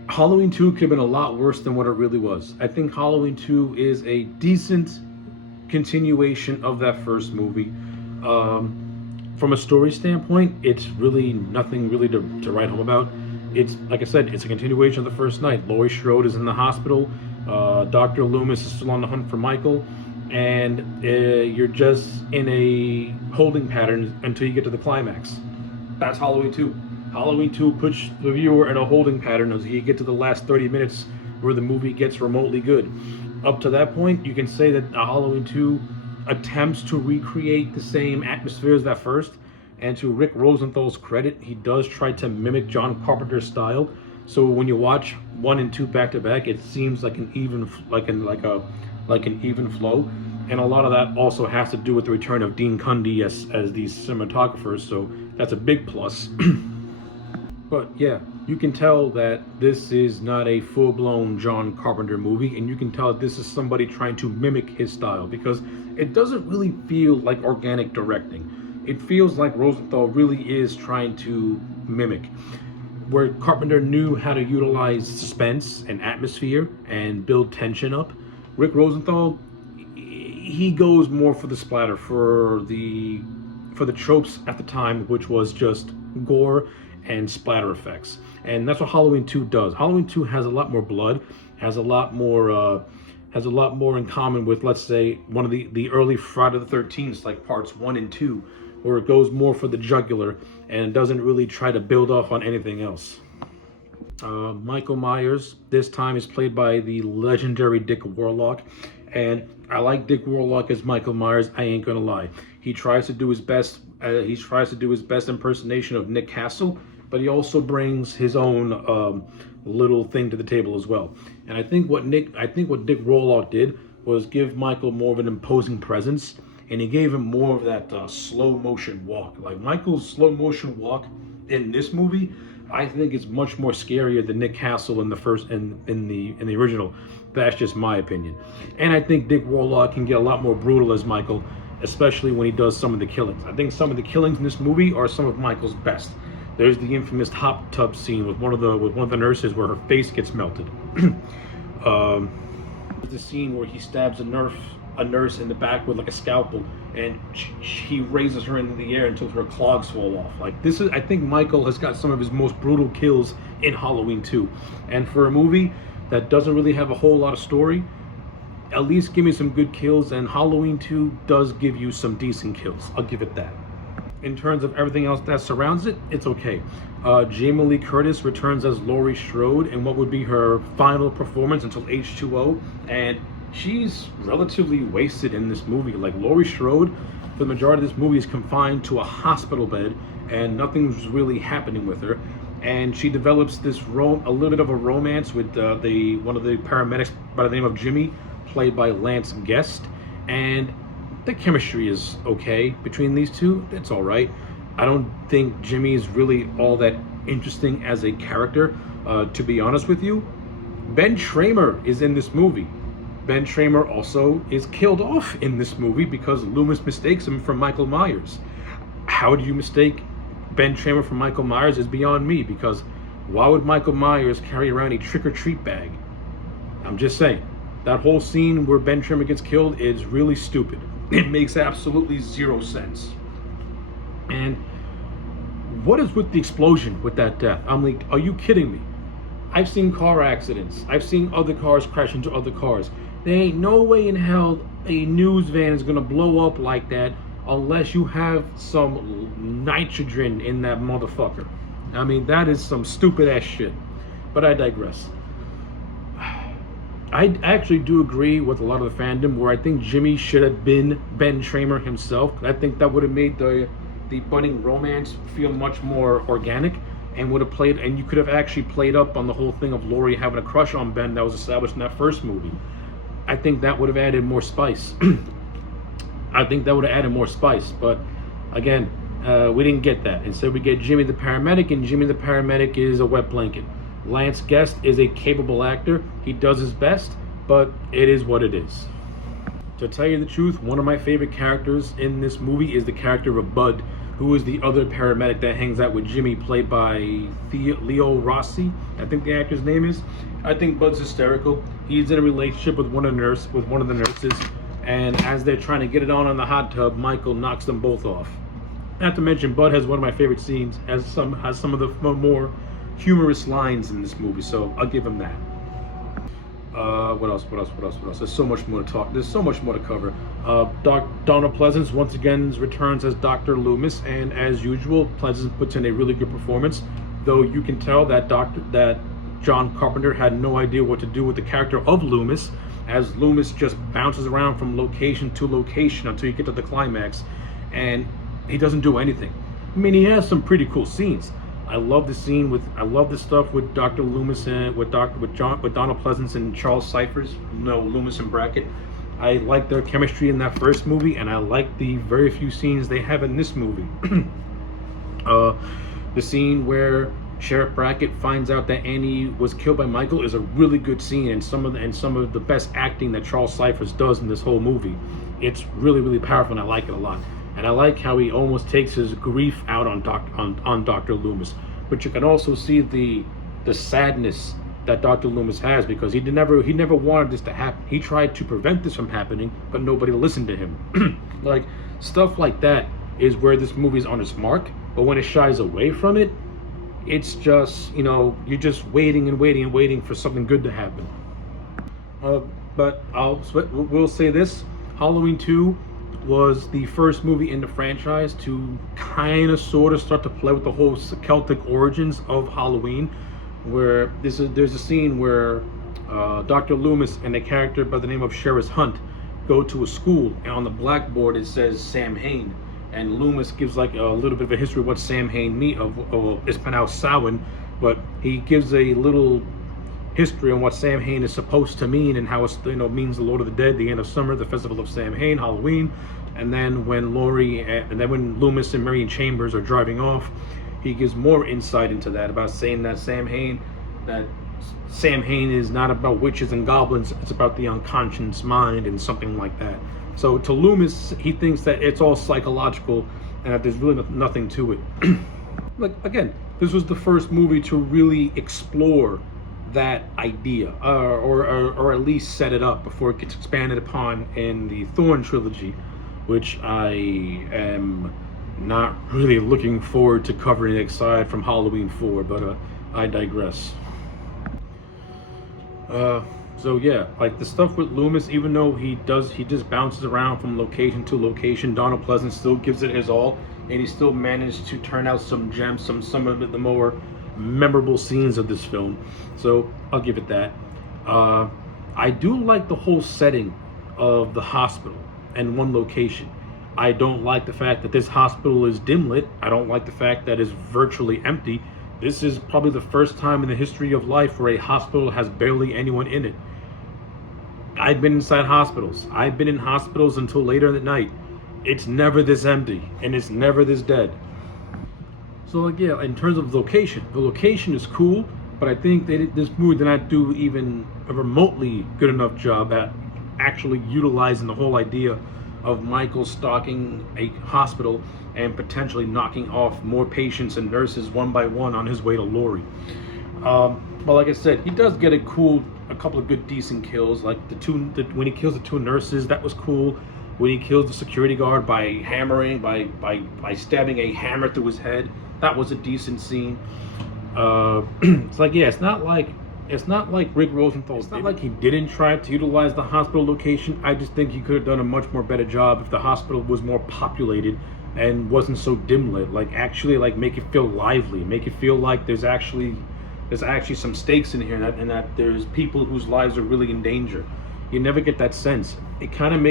Halloween 2 could have been a lot worse than what it really was. I think Halloween 2 is a decent continuation of that first movie. From a story standpoint, it's really nothing really to write home about. It's, like I said, it's a continuation of the first night. Laurie Strode is in the hospital. Dr. Loomis is still on the hunt for Michael. And you're just in a holding pattern until you get to the climax. That's Halloween 2. Halloween 2 puts the viewer in a holding pattern until you get to the last 30 minutes where the movie gets remotely good. Up to that point, you can say that Halloween 2 attempts to recreate the same atmosphere as that first, and to Rick Rosenthal's credit, he does try to mimic John Carpenter's style. So when you watch 1 and 2 back to back, it seems like an even flow. And a lot of that also has to do with the return of Dean Cundey as these cinematographers, so that's a big plus. But yeah, you can tell that this is not a full-blown John Carpenter movie, and you can tell that this is somebody trying to mimic his style, because it doesn't really feel like organic directing. It feels like Rosenthal really is trying to mimic. where Carpenter knew how to utilize suspense and atmosphere and build tension up, Rick Rosenthal, he goes more for the splatter, for the tropes at the time, which was just gore and splatter effects. And that's what Halloween 2 does. Halloween 2 has a lot more blood, has a lot more in common with, let's say, one of the early Friday the 13th, like parts 1 and 2, where it goes more for the jugular and doesn't really try to build off on anything else. Michael Myers this time is played by the legendary Dick Warlock, and I like Dick Warlock as Michael Myers. I ain't gonna lie. He tries to do his best. He tries to do his best impersonation of Nick Castle, but he also brings his own little thing to the table as well. And I think what Dick Warlock did was give Michael more of an imposing presence, and he gave him more of that slow motion walk. Like Michael's slow motion walk in this movie, I think is much more scarier than Nick Castle in the first in the original. That's just my opinion. And I think Dick Warlock can get a lot more brutal as Michael, especially when he does some of the killings. I think some of the killings in this movie are some of Michael's best. There's the infamous hot tub scene with one of the nurses where her face gets melted. The scene where he stabs a nurse in the back with like a scalpel, and he raises her into the air until her clogs fall off. Like this is, I think Michael has got some of his most brutal kills in Halloween 2. And for a movie that doesn't really have a whole lot of story, at least give me some good kills, and Halloween 2 does give you some decent kills. I'll give it that. In terms of everything else that surrounds it, it's okay. Jamie Lee Curtis returns as Laurie Strode in what would be her final performance until H2O, and she's relatively wasted in this movie. Like Laurie Strode, for the majority of this movie, is confined to a hospital bed, and nothing's really happening with her. And she develops this a little bit of a romance with one of the paramedics by the name of Jimmy, played by Lance Guest, and the chemistry is okay between these two. It's all right. I don't think Jimmy is really all that interesting as a character, to be honest with you. Ben Tramer is in this movie. Ben Tramer also is killed off in this movie because Loomis mistakes him for Michael Myers. How do you mistake Ben Tramer for Michael Myers is beyond me, because why would Michael Myers carry around a trick-or-treat bag? I'm just saying. That whole scene where Ben Tramer gets killed is really stupid. It makes absolutely zero sense. And what is with the explosion with that death? I'm like, are you kidding me? I've seen car accidents. I've seen other cars crash into other cars. There ain't no way in hell a news van is gonna blow up like that unless you have some nitrogen in that motherfucker. I mean, that is some stupid ass shit. But I digress. I actually do agree with a lot of the fandom where I think Jimmy should have been Ben Tramer himself. I think that would have made the budding romance feel much more organic, and would have played, and you could have actually played up on the whole thing of Laurie having a crush on Ben that was established in that first movie. I think that would have added more spice. But again, we didn't get that. Instead, we get Jimmy the paramedic, and Jimmy the paramedic is a wet blanket. Lance Guest is a capable actor. He does his best, but it is what it is. To tell you the truth, one of my favorite characters in this movie is the character of Bud, who is the other paramedic that hangs out with Jimmy, played by Leo Rossi, I think the actor's name is. I think Bud's hysterical. He's in a relationship with one of the nurses, and as they're trying to get it on the hot tub, Michael knocks them both off. Not to mention, Bud has one of my favorite scenes, has some of the more humorous lines in this movie, so I'll give him that. What else? There's so much more to talk. There's so much more to cover. Donna Pleasance once again returns as Dr. Loomis, and as usual, Pleasance puts in a really good performance. Though you can tell that John Carpenter had no idea what to do with the character of Loomis, as Loomis just bounces around from location to location until you get to the climax, and he doesn't do anything. I mean, he has some pretty cool scenes. I love the stuff with Dr. Loomis and with Donna Pleasance and Charles Cyphers, Loomis and Brackett. I like their chemistry in that first movie, and I like the very few scenes they have in this movie. The scene where Sheriff Brackett finds out that Annie was killed by Michael is a really good scene, and some of the best acting that Charles Cyphers does in this whole movie. It's really, really powerful, and I like it a lot. And I like how he almost takes his grief out on Dr. Loomis. but you can also see the sadness that Dr. Loomis has, because he never wanted this to happen. He tried to prevent this from happening, but nobody listened to him. Like, stuff like that is where this movie's on its mark, but when it shies away from it, it's just, you're just waiting and waiting and waiting for something good to happen. But we'll say this: Halloween 2 was the first movie in the franchise to kind of sort of start to play with the whole Celtic origins of Halloween, where there's a scene where Dr. Loomis and a character by the name of Sheriff Hunt go to a school, and on the blackboard it says Sam Hain, and Loomis gives like a little bit of a history of what Sam Hain it's pronounced Samhain, but he gives a little history on what Sam Hain is supposed to mean, and how it means the Lord of the Dead, the end of summer, the festival of Sam Hain, Halloween. And then when when Loomis and Marion Chambers are driving off, he gives more insight into that, about saying that Sam Hain is not about witches and goblins, it's about the unconscious mind and something like that. So to Loomis, he thinks that it's all psychological and that there's really nothing to it. Like, again, this was the first movie to really explore that idea, or at least set it up before it gets expanded upon in the Thorn trilogy, which I am not really looking forward to covering aside from Halloween 4, but I digress. So yeah, like the stuff with Loomis, even though he just bounces around from location to location, Donald Pleasence still gives it his all, and he still managed to turn out some gems, some of the more memorable scenes of this film. So I'll give it that. I do like the whole setting of the hospital and one location. I don't like the fact that this hospital is dim lit. I don't like the fact that it's virtually empty. This is probably the first time in the history of life where a hospital has barely anyone in it. I've been inside hospitals. I've been in hospitals until later at night. It's never this empty, and it's never this dead. So like, yeah, in terms of location, the location is cool, but I think this movie did not do even a remotely good enough job at actually utilizing the whole idea of Michael stalking a hospital and potentially knocking off more patients and nurses one by one on his way to Laurie. But like I said, he does get a couple of good decent kills, like when he kills the two nurses, that was cool. When he kills the security guard by stabbing a hammer through his head, that was a decent scene. It's like, yeah, it's not like Rick Rosenthal. It's not like he didn't try to utilize the hospital location. I just think he could have done a much more better job if the hospital was more populated and wasn't so dim lit. Like, actually, like, make it feel lively, make it feel like there's actually some stakes in here, and that there's people whose lives are really in danger. You never get that sense. It kind of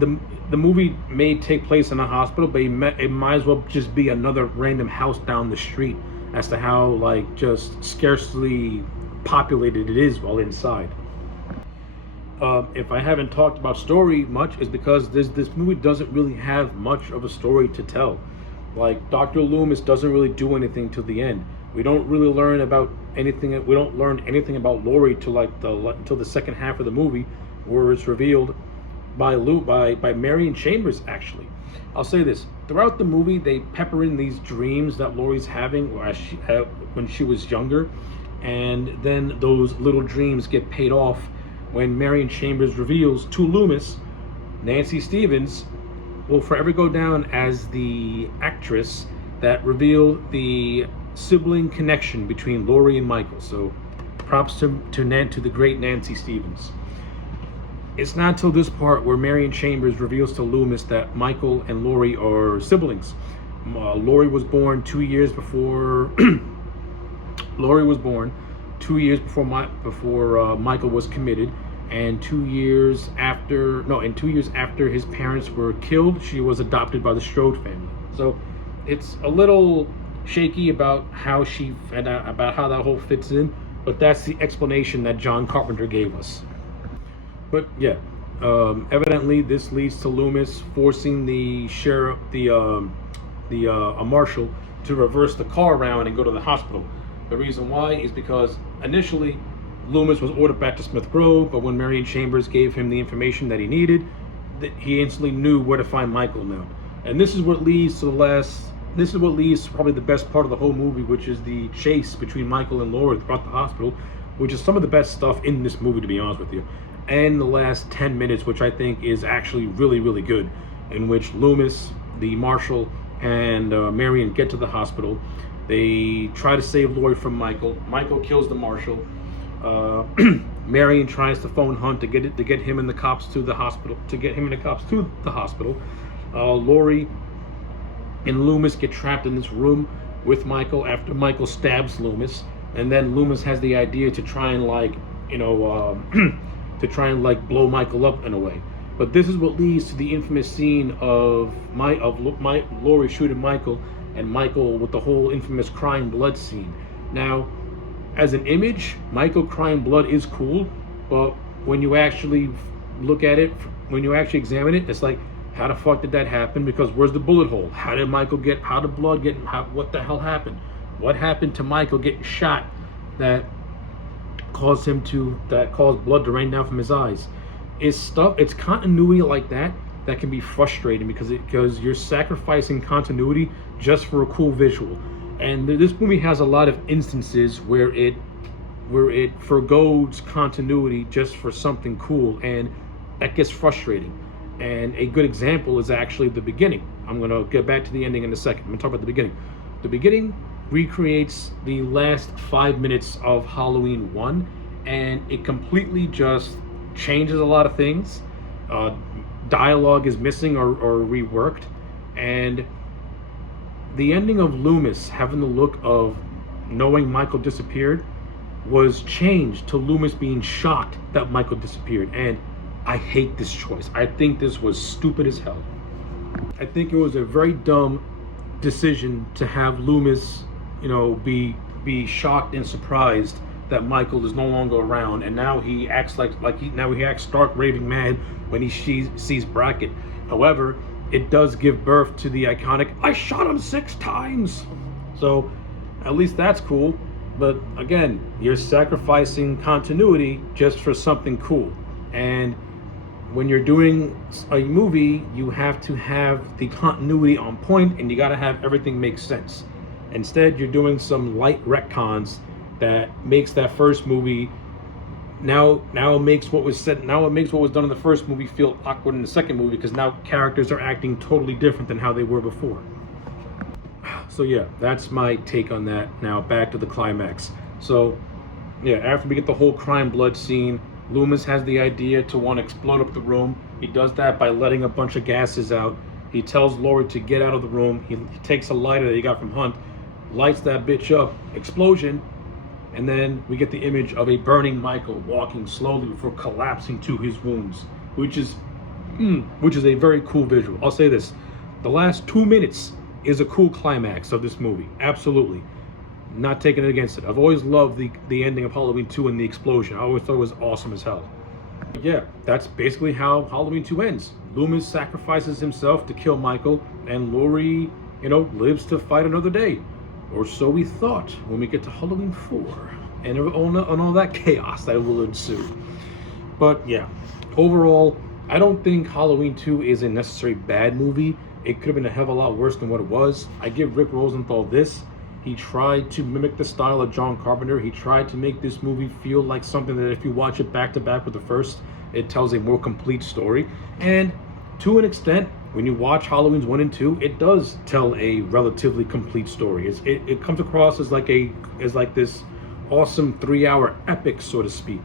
the movie may take place in a hospital, but it might as well just be another random house down the street, as to how, like, just scarcely populated it is while inside. If I haven't talked about story much, is because this movie doesn't really have much of a story to tell. Like, Dr. Loomis doesn't really do anything till the end. We don't really learn about anything. We don't learn anything about Laurie till the second half of the movie, where it's revealed by Marion Chambers. Actually, I'll say this: throughout the movie, they pepper in these dreams that Laurie's having when she was younger, and then those little dreams get paid off when Marion Chambers reveals to Loomis Nancy Stevens will forever go down as the actress that revealed the sibling connection between Laurie and Michael. So props to the great Nancy Stevens. It's not till this part where Marion Chambers reveals to Loomis that Michael and Laurie are siblings. Laurie was born 2 years before Michael was committed, and 2 years after his parents were killed, she was adopted by the Strode family. So it's a little shaky about how that whole fits in, but that's the explanation that John Carpenter gave us. But yeah, evidently this leads to Loomis forcing the sheriff, a marshal, to reverse the car around and go to the hospital. The reason why is because initially Loomis was ordered back to Smith Grove, but when Marion Chambers gave him the information that he needed, he instantly knew where to find Michael now. And this is what leads to the last this is what leads to probably the best part of the whole movie, which is the chase between Michael and Laura throughout the hospital, which is some of the best stuff in this movie, to be honest with you. And the last 10 minutes, which I think is actually really, really good, in which Loomis, the marshal, and Marion get to the hospital. They try to save Laurie from Michael. Michael kills the marshal. Marion tries to phone Hunt to get him and the cops to the hospital. Laurie and Loomis get trapped in this room with Michael after Michael stabs Loomis, and then Loomis has the idea to try and blow Michael up in a way. But this is what leads to the infamous scene of Laurie shooting Michael, and Michael with the whole infamous crying blood scene. Now, as an image, Michael crying blood is cool, but when you actually look at it, when you actually examine it, it's like, how the fuck did that happen? Because where's the bullet hole? How did blood get, what the hell happened? What happened to Michael getting shot that caused blood to rain down from his eyes? It's continuity like that can be frustrating because you're sacrificing continuity just for a cool visual. And this movie has a lot of instances where it forgoes continuity just for something cool, and that gets frustrating. And a good example is actually the beginning. I'm going to get back to the ending in a second. I'm going to talk about the beginning. The beginning recreates the last 5 minutes of Halloween 1, and it completely just changes a lot of things. Dialogue is missing or reworked, and the ending of Loomis having the look of knowing Michael disappeared was changed to Loomis being shocked that Michael disappeared, and I hate this choice. I think this was stupid as hell. I think it was a very dumb decision to have Loomis, be shocked and surprised that Michael is no longer around, and now he acts he acts stark raving mad when he sees Brackett. However, it does give birth to the iconic "I shot him 6 times." So at least that's cool. But again, you're sacrificing continuity just for something cool. And when you're doing a movie, you have to have the continuity on point, and you got to have everything make sense. Instead, you're doing some light retcons that makes that first movie it makes what was done in the first movie feel awkward in the second movie, because now characters are acting totally different than how they were before. So yeah, that's my take on that. Now back to the climax. So yeah, after we get the whole crime blood scene, Loomis has the idea to want to explode up the room. He does that by letting a bunch of gases out. He tells Laurie to get out of the room. He takes a lighter that he got from Hunt, lights that bitch up, explosion, and then we get the image of a burning Michael walking slowly before collapsing to his wounds, which is a very cool visual. I'll say this, the last 2 minutes is a cool climax of this movie, absolutely. Not taking it against it. I've always loved the ending of Halloween 2 and the explosion. I always thought it was awesome as hell. But yeah, that's basically how Halloween 2 ends. Loomis sacrifices himself to kill Michael, and Laurie, lives to fight another day. Or so we thought when we get to Halloween 4 and all that chaos that will ensue. But yeah, overall, I don't think Halloween 2 is a necessarily bad movie. It could have been a hell of a lot worse than what it was. I give Rick Rosenthal this. He tried to mimic the style of John Carpenter. He tried to make this movie feel like something that if you watch it back to back with the first, it tells a more complete story. And to an extent, when you watch Halloween's 1 and 2, it does tell a relatively complete story. It comes across as like this awesome 3-hour epic, so to speak.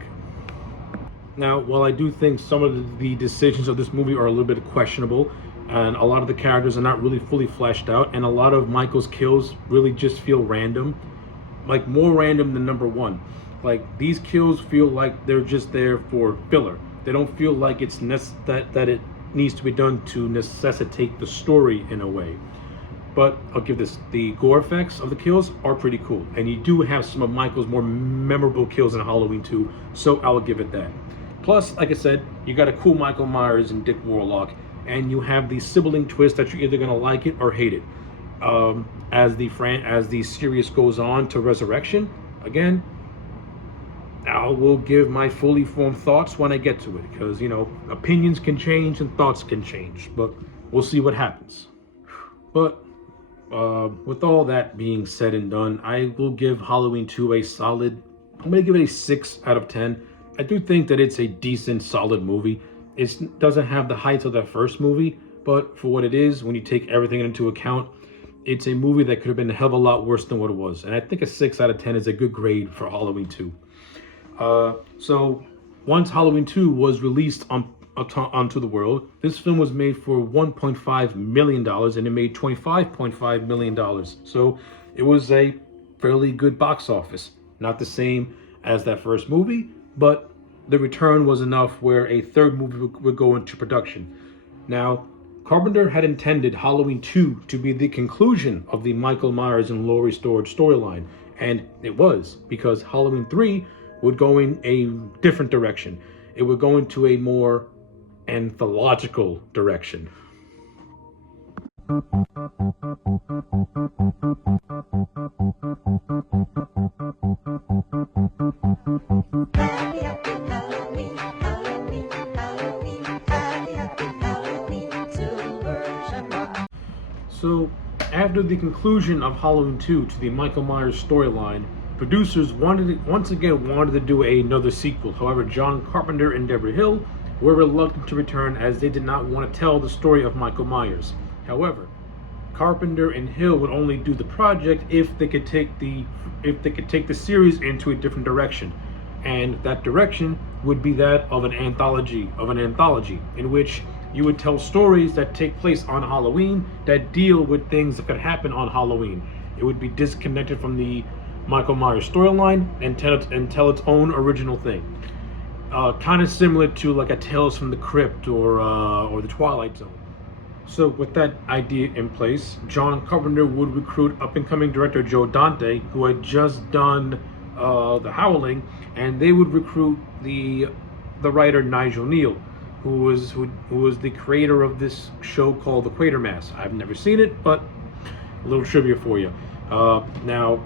Now, while I do think some of the decisions of this movie are a little bit questionable, and a lot of the characters are not really fully fleshed out, and a lot of Michael's kills really just feel random, like more random than number 1. Like, these kills feel like they're just there for filler. They don't feel like it's that it needs to be done to necessitate the story in a way. But I'll give this, the gore effects of the kills are pretty cool, and you do have some of Michael's more memorable kills in Halloween 2, so I'll give it that. Plus, like I said, you got a cool Michael Myers and Dick Warlock, and you have the sibling twist that you're either gonna like it or hate it. As the series goes on to Resurrection, again, I will give my fully formed thoughts when I get to it, because opinions can change and thoughts can change, but we'll see what happens. But With all that being said and done, I will give Halloween 2 a solid, I'm going to give it a 6 out of 10. I do think that it's a decent, solid movie. It doesn't have the heights of that first movie, but for what it is, when you take everything into account, it's a movie that could have been a hell of a lot worse than what it was. And I think a 6 out of 10 is a good grade for Halloween 2. So once Halloween 2 was released onto the world, this film was made for $1.5 million and it made $25.5 million. So it was a fairly good box office. Not the same as that first movie, but the return was enough where a third movie would go into production. Now, Carpenter had intended Halloween 2 to be the conclusion of the Michael Myers and Laurie Strode storyline, and it was, because Halloween 3 would go in a different direction. It would go into a more anthological direction. So, after the conclusion of Halloween 2 to the Michael Myers storyline, producers once again wanted to do another sequel. However, John Carpenter and Deborah Hill were reluctant to return as they did not want to tell the story of Michael Myers. However, Carpenter and Hill would only do the project if they could take the series into a different direction, and that direction would be that of an anthology in which you would tell stories that take place on Halloween that deal with things that could happen on Halloween. It would be disconnected from the Michael Myers storyline and tell its own original thing. Kind of similar to like a Tales from the Crypt or the Twilight Zone. So with that idea in place, John Carpenter would recruit up-and-coming director Joe Dante, who had just done The Howling, and they would recruit the writer Nigel Neal, who was the creator of this show called The Quatermass. I've never seen it, but a little trivia for you. Now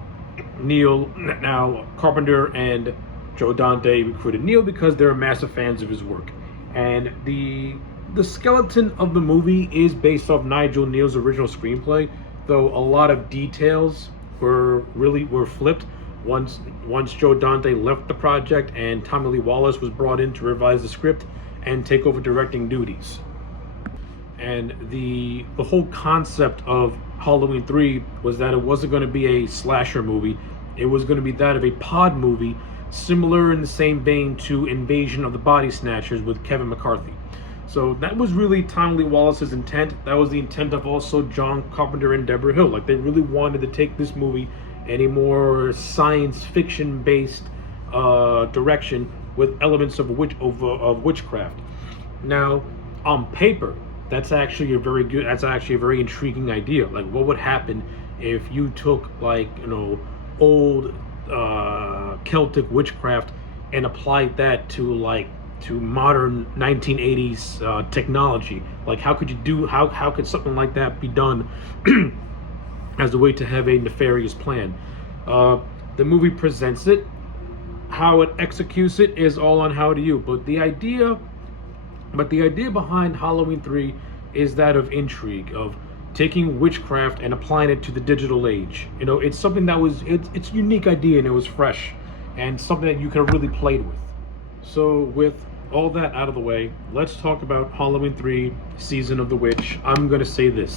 Carpenter and Joe Dante recruited Neal because they're massive fans of his work, and the skeleton of the movie is based off Nigel Neal's original screenplay, though a lot of details were flipped once Joe Dante left the project and Tommy Lee Wallace was brought in to revise the script and take over directing duties. And the whole concept of Halloween 3 was that it wasn't going to be a slasher movie. It was going to be that of a pod movie, similar in the same vein to Invasion of the Body Snatchers with Kevin McCarthy. So that was really Tommy Lee Wallace's intent. That was the intent of also John Carpenter and Deborah Hill. Like, they really wanted to take this movie in a more science fiction based direction with elements of witchcraft. Now, on paper, that's actually a very intriguing idea. Like, what would happen if you took, like, old Celtic witchcraft and applied that to modern 1980s technology? Like, how could something like that be done as a way to have a nefarious plan? The movie presents it. How it executes it is all on how to you. But the idea behind Halloween 3 is that of intrigue, of taking witchcraft and applying it to the digital age. It's something that it's a unique idea, and it was fresh and something that you could have really played with. So with all that out of the way, let's talk about Halloween 3 Season of the Witch. I'm going to say this.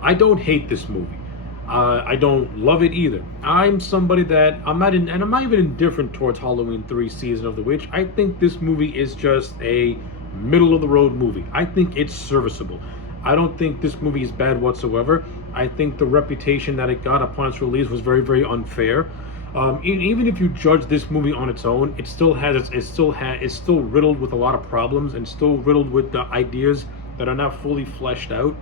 I don't hate this movie. I don't love it either. I'm somebody that I'm not even indifferent towards Halloween 3 Season of the Witch. I think this movie is just a middle of the road movie. I think it's serviceable. I don't think this movie is bad whatsoever. I think the reputation that it got upon its release was very, very unfair. Even if you judge this movie on its own, it's still riddled with a lot of problems and still riddled with the ideas that are not fully fleshed out.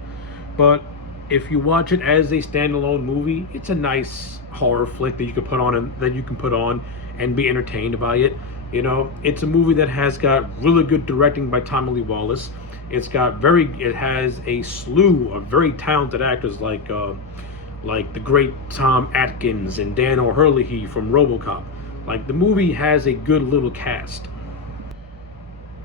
But if you watch it as a standalone movie, it's a nice horror flick that you can put on and be entertained by it. It's a movie that has got really good directing by Tommy Lee Wallace. It has a slew of very talented actors like the great Tom Atkins and Dan O'Herlihy from RoboCop. Like, the movie has a good little cast.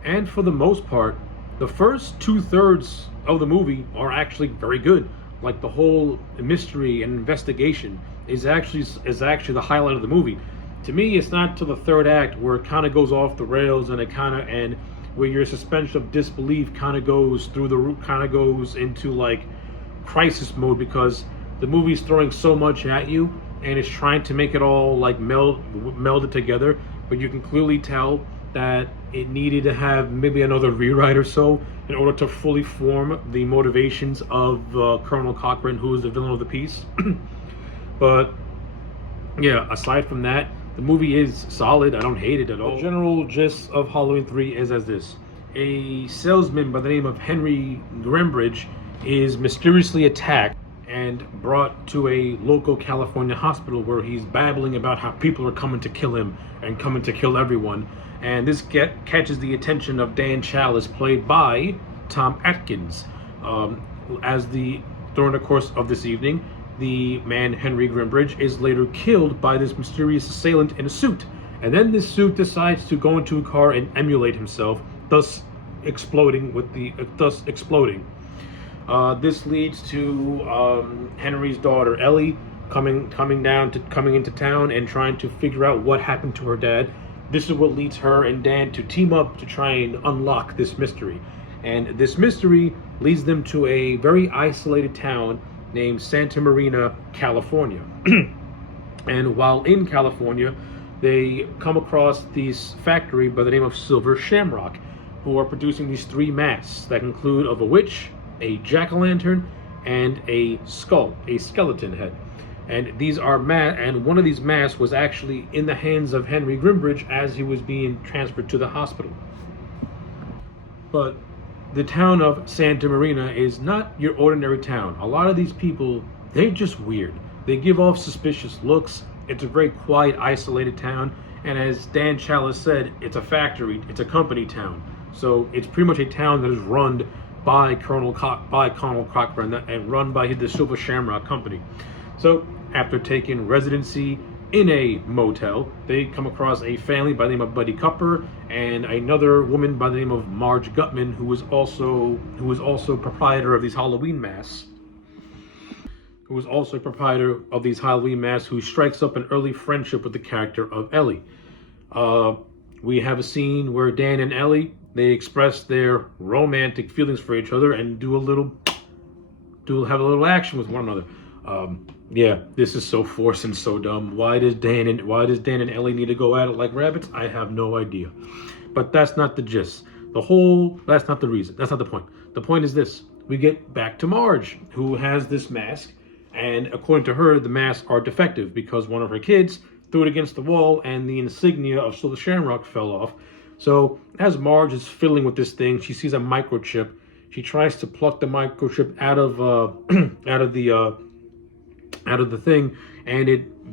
And for the most part, the first 2/3 of the movie are actually very good. like the whole mystery and investigation is actually the highlight of the movie. To me, it's not till the third act where it kind of goes off the rails, and where your suspension of disbelief kind of goes through the roof, kind of goes into like crisis mode, because the movie's throwing so much at you and it's trying to make it all like melded together, but you can clearly tell that it needed to have maybe another rewrite or so in order to fully form the motivations of Colonel Cochran, who is the villain of the piece. But yeah, aside from that, the movie is solid. I don't hate it at all. The general gist of Halloween 3 is as this. A salesman by the name of Henry Grimbridge is mysteriously attacked and brought to a local California hospital, where he's babbling about how people are coming to kill him and coming to kill everyone. And this catches the attention of Dan Chalice, played by Tom Atkins. During the course of this evening, the man Henry Grimbridge is later killed by this mysterious assailant in a suit, and then this suit decides to go into a car and emulate himself, thus exploding. This leads to Henry's daughter Ellie coming into town and trying to figure out what happened to her dad. This is what leads her and Dan to team up to try and unlock this mystery. And this mystery leads them to a very isolated town named Santa Marina, California. And while in California, they come across this factory by the name of Silver Shamrock, who are producing these 3 masks that include of a witch, a jack-o'-lantern, and a skull, a skeleton head. And these are and one of these masks was actually in the hands of Henry Grimbridge as he was being transferred to the hospital. But the town of Santa Marina is not your ordinary town. A lot of these people, they're just weird. They give off suspicious looks. It's a very quiet, isolated town. And as Dan Chalice said, it's a factory, it's a company town. So it's pretty much a town that is run by Colonel Cochran and run by the Silver Shamrock Company. So after taking residency in a motel, they come across a family by the name of Buddy Cupper and another woman by the name of Marge Gutman, who was also proprietor of these Halloween masks. Who strikes up an early friendship with the character of Ellie. We have a scene where Dan and Ellie, they express their romantic feelings for each other and have a little action with one another. Yeah, this is so forced and so dumb. Why does Dan and Ellie need to go at it like rabbits? I have no idea. But that's not the gist. That's not the reason. That's not the point. The point is this. We get back to Marge, who has this mask, and according to her, the masks are defective because one of her kids threw it against the wall and the insignia of Silver Shamrock fell off. So as Marge is fiddling with this thing, she sees a microchip. She tries to pluck the microchip out of the thing, and it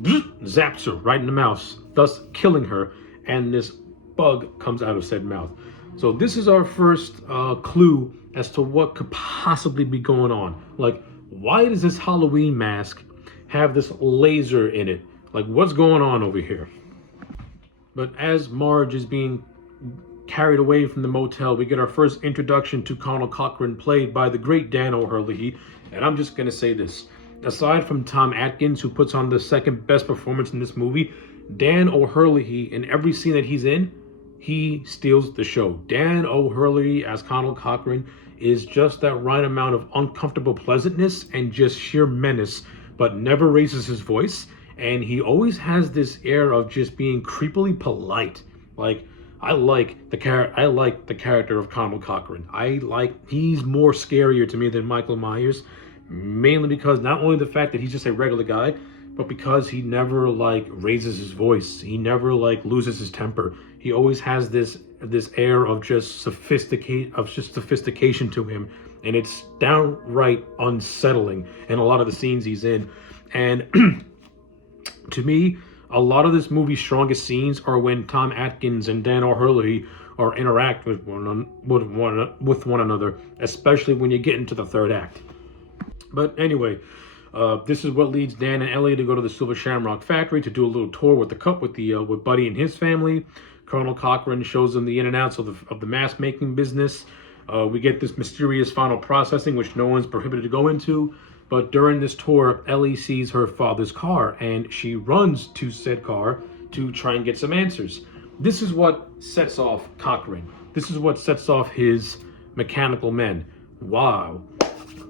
zaps her right in the mouth, thus killing her, and this bug comes out of said mouth. So this is our first clue as to what could possibly be going on. Like, why does this Halloween mask have this laser in it? Like, what's going on over here? But as Marge is being carried away from the motel, we get our first introduction to Colonel Cochran, played by the great Dan O'Herlihy. And I'm just going to say this. Aside from Tom Atkins, who puts on the second best performance in this movie, Dan O'Herlihy, in every scene that he's in, he steals the show. Dan O'Herlihy as Colonel Cochran is just that right amount of uncomfortable pleasantness and just sheer menace, but never raises his voice. And he always has this air of just being creepily polite. Like, I like the character of Colonel Cochran. He's more scarier to me than Michael Myers, mainly because not only the fact that he's just a regular guy, but because he never raises his voice. He never loses his temper. He always has this air of just sophistication to him, and it's downright unsettling in a lot of the scenes he's in. And to me, a lot of this movie's strongest scenes are when Tom Atkins and Dan O'Herlihy interact with one another, especially when you get into the third act. But anyway, this is what leads Dan and Ellie to go to the Silver Shamrock factory to do a little tour with with Buddy and his family. Colonel Cochran shows them the in and outs of the mask making business. We get this mysterious final processing, which no one's prohibited to go into. But during this tour, Ellie sees her father's car and she runs to said car to try and get some answers. This is what sets off Cochrane. This is what sets off his mechanical men. Wow.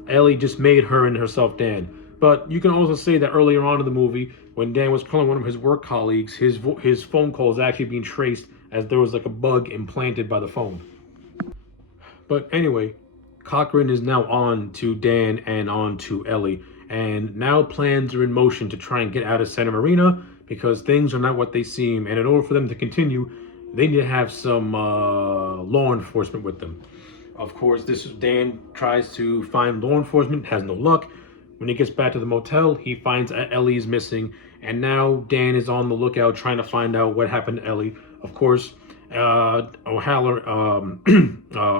Ellie just made her and herself Dan. But you can also say that earlier on in the movie, when Dan was calling one of his work colleagues, his phone call is actually being traced as there was like a bug implanted by the phone. But anyway, Cochrane is now on to Dan and on to Ellie. And now plans are in motion to try and get out of Santa Marina because things are not what they seem. And in order for them to continue, they need to have some law enforcement with them. Of course, Dan tries to find law enforcement, has no luck. When he gets back to the motel, he finds Ellie is missing, and now Dan is on the lookout trying to find out what happened to Ellie. Of course,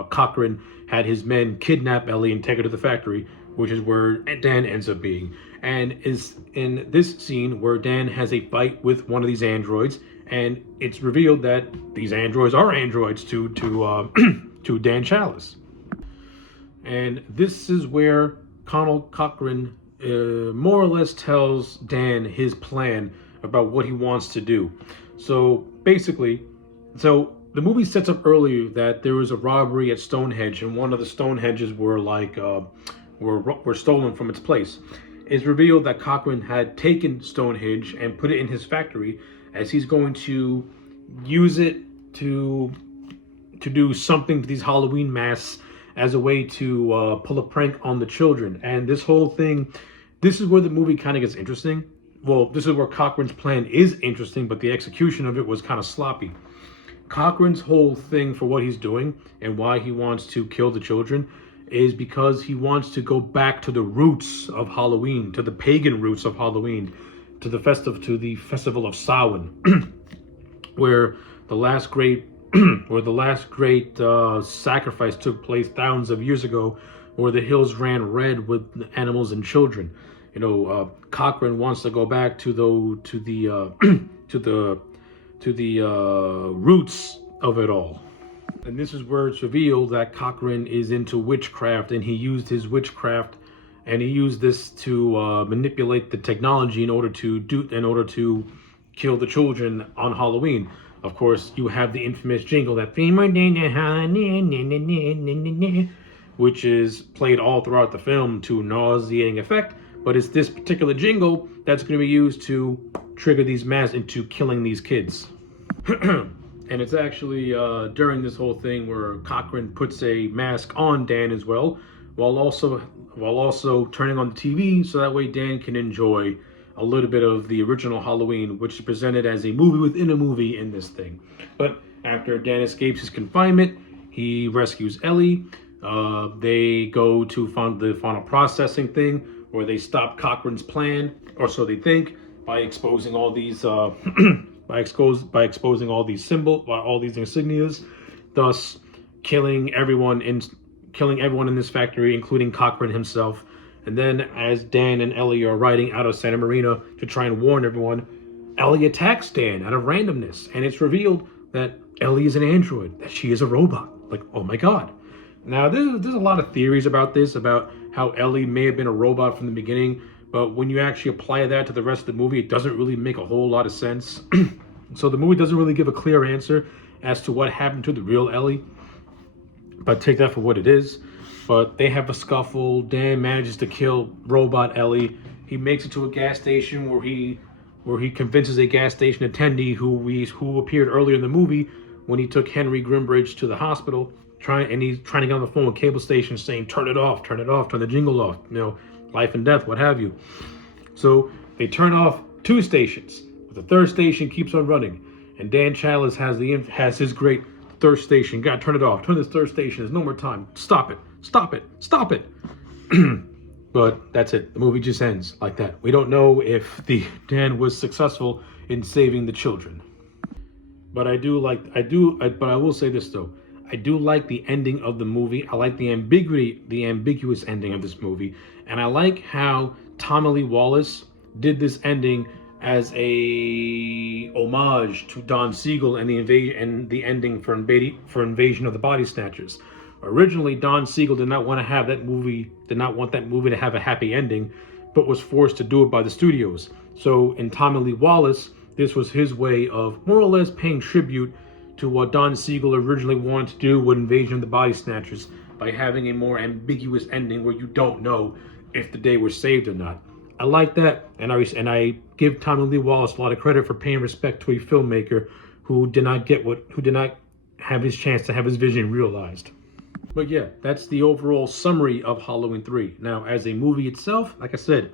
Cochrane had his men kidnap Ellie and take her to the factory, which is where Dan ends up being. And is in this scene where Dan has a fight with one of these androids, and it's revealed that these androids are androids to Dan Chalice. And this is where Cochrane more or less tells Dan his plan about what he wants to do. So basically, the movie sets up earlier that there was a robbery at Stonehenge, and one of the Stonehenges were were stolen from its place. It's revealed that Cochrane had taken Stonehenge and put it in his factory, as he's going to use it to do something to these Halloween masks as a way to pull a prank on the children. And this whole thing, this is where the movie kind of gets interesting. Well, this is where Cochrane's plan is interesting, but the execution of it was kind of sloppy. Cochrane's whole thing for what he's doing and why he wants to kill the children is because he wants to go back to the roots of Halloween, to the pagan roots of Halloween, to the festival of Samhain, where the last great sacrifice took place thousands of years ago, where the hills ran red with animals and children. Cochrane wants to go back to the roots of it all. And this is where it's revealed that Cochrane is into witchcraft, and he used his witchcraft, and he used this to manipulate the technology in order to kill the children on Halloween. Of course, you have the infamous jingle that which is played all throughout the film to nauseating effect, but it's this particular jingle that's going to be used to trigger these masks into killing these kids. And it's actually during this whole thing where Cochrane puts a mask on Dan as well, while also turning on the TV, so that way Dan can enjoy a little bit of the original Halloween, which is presented as a movie within a movie in this thing. But after Dan escapes his confinement, he rescues Ellie. They go to the final processing thing, where they stop Cochrane's plan, or so they think, by exposing all these by exposing all these insignias, thus killing everyone in this factory, including Cochrane himself. And then, as Dan and Ellie are riding out of Santa Marina to try and warn everyone, Ellie attacks Dan out of randomness, and it's revealed that Ellie is an android, that she is a robot. Like, oh my god. Now, there's a lot of theories about this, about how Ellie may have been a robot from the beginning, but when you actually apply that to the rest of the movie, it doesn't really make a whole lot of sense. So the movie doesn't really give a clear answer as to what happened to the real Ellie, but take that for what it is. But they have a scuffle. Dan manages to kill robot Ellie. He makes it to a gas station where he convinces a gas station attendee who appeared earlier in the movie when he took Henry Grimbridge to the hospital. He's trying to get on the phone with cable stations saying, turn it off, turn the jingle off, life and death, what have you. So they turn off 2 stations, but the 3rd station keeps on running. And Dan Chalice has his great 3rd station. Gotta turn it off. Turn this 3rd station. There's no more time. Stop it. But that's it. The movie just ends like that. We don't know if Dan was successful in saving the children. But I will say this though. I do like the ending of the movie. I like the ambiguous ending of this movie. And I like how Tommy Lee Wallace did this ending as a homage to Don Siegel and the ending for Invasion of the Body Snatchers, Originally, Don Siegel did not want that movie to have a happy ending, but was forced to do it by the studios. So in Tommy Lee Wallace, this was his way of more or less paying tribute to what Don Siegel originally wanted to do with Invasion of the Body Snatchers, by having a more ambiguous ending where you don't know if the day was saved or not. I like that, and I give Tommy Lee Wallace a lot of credit for paying respect to a filmmaker who did not have his chance to have his vision realized. But yeah, that's the overall summary of Halloween 3. Now, as a movie itself, like I said,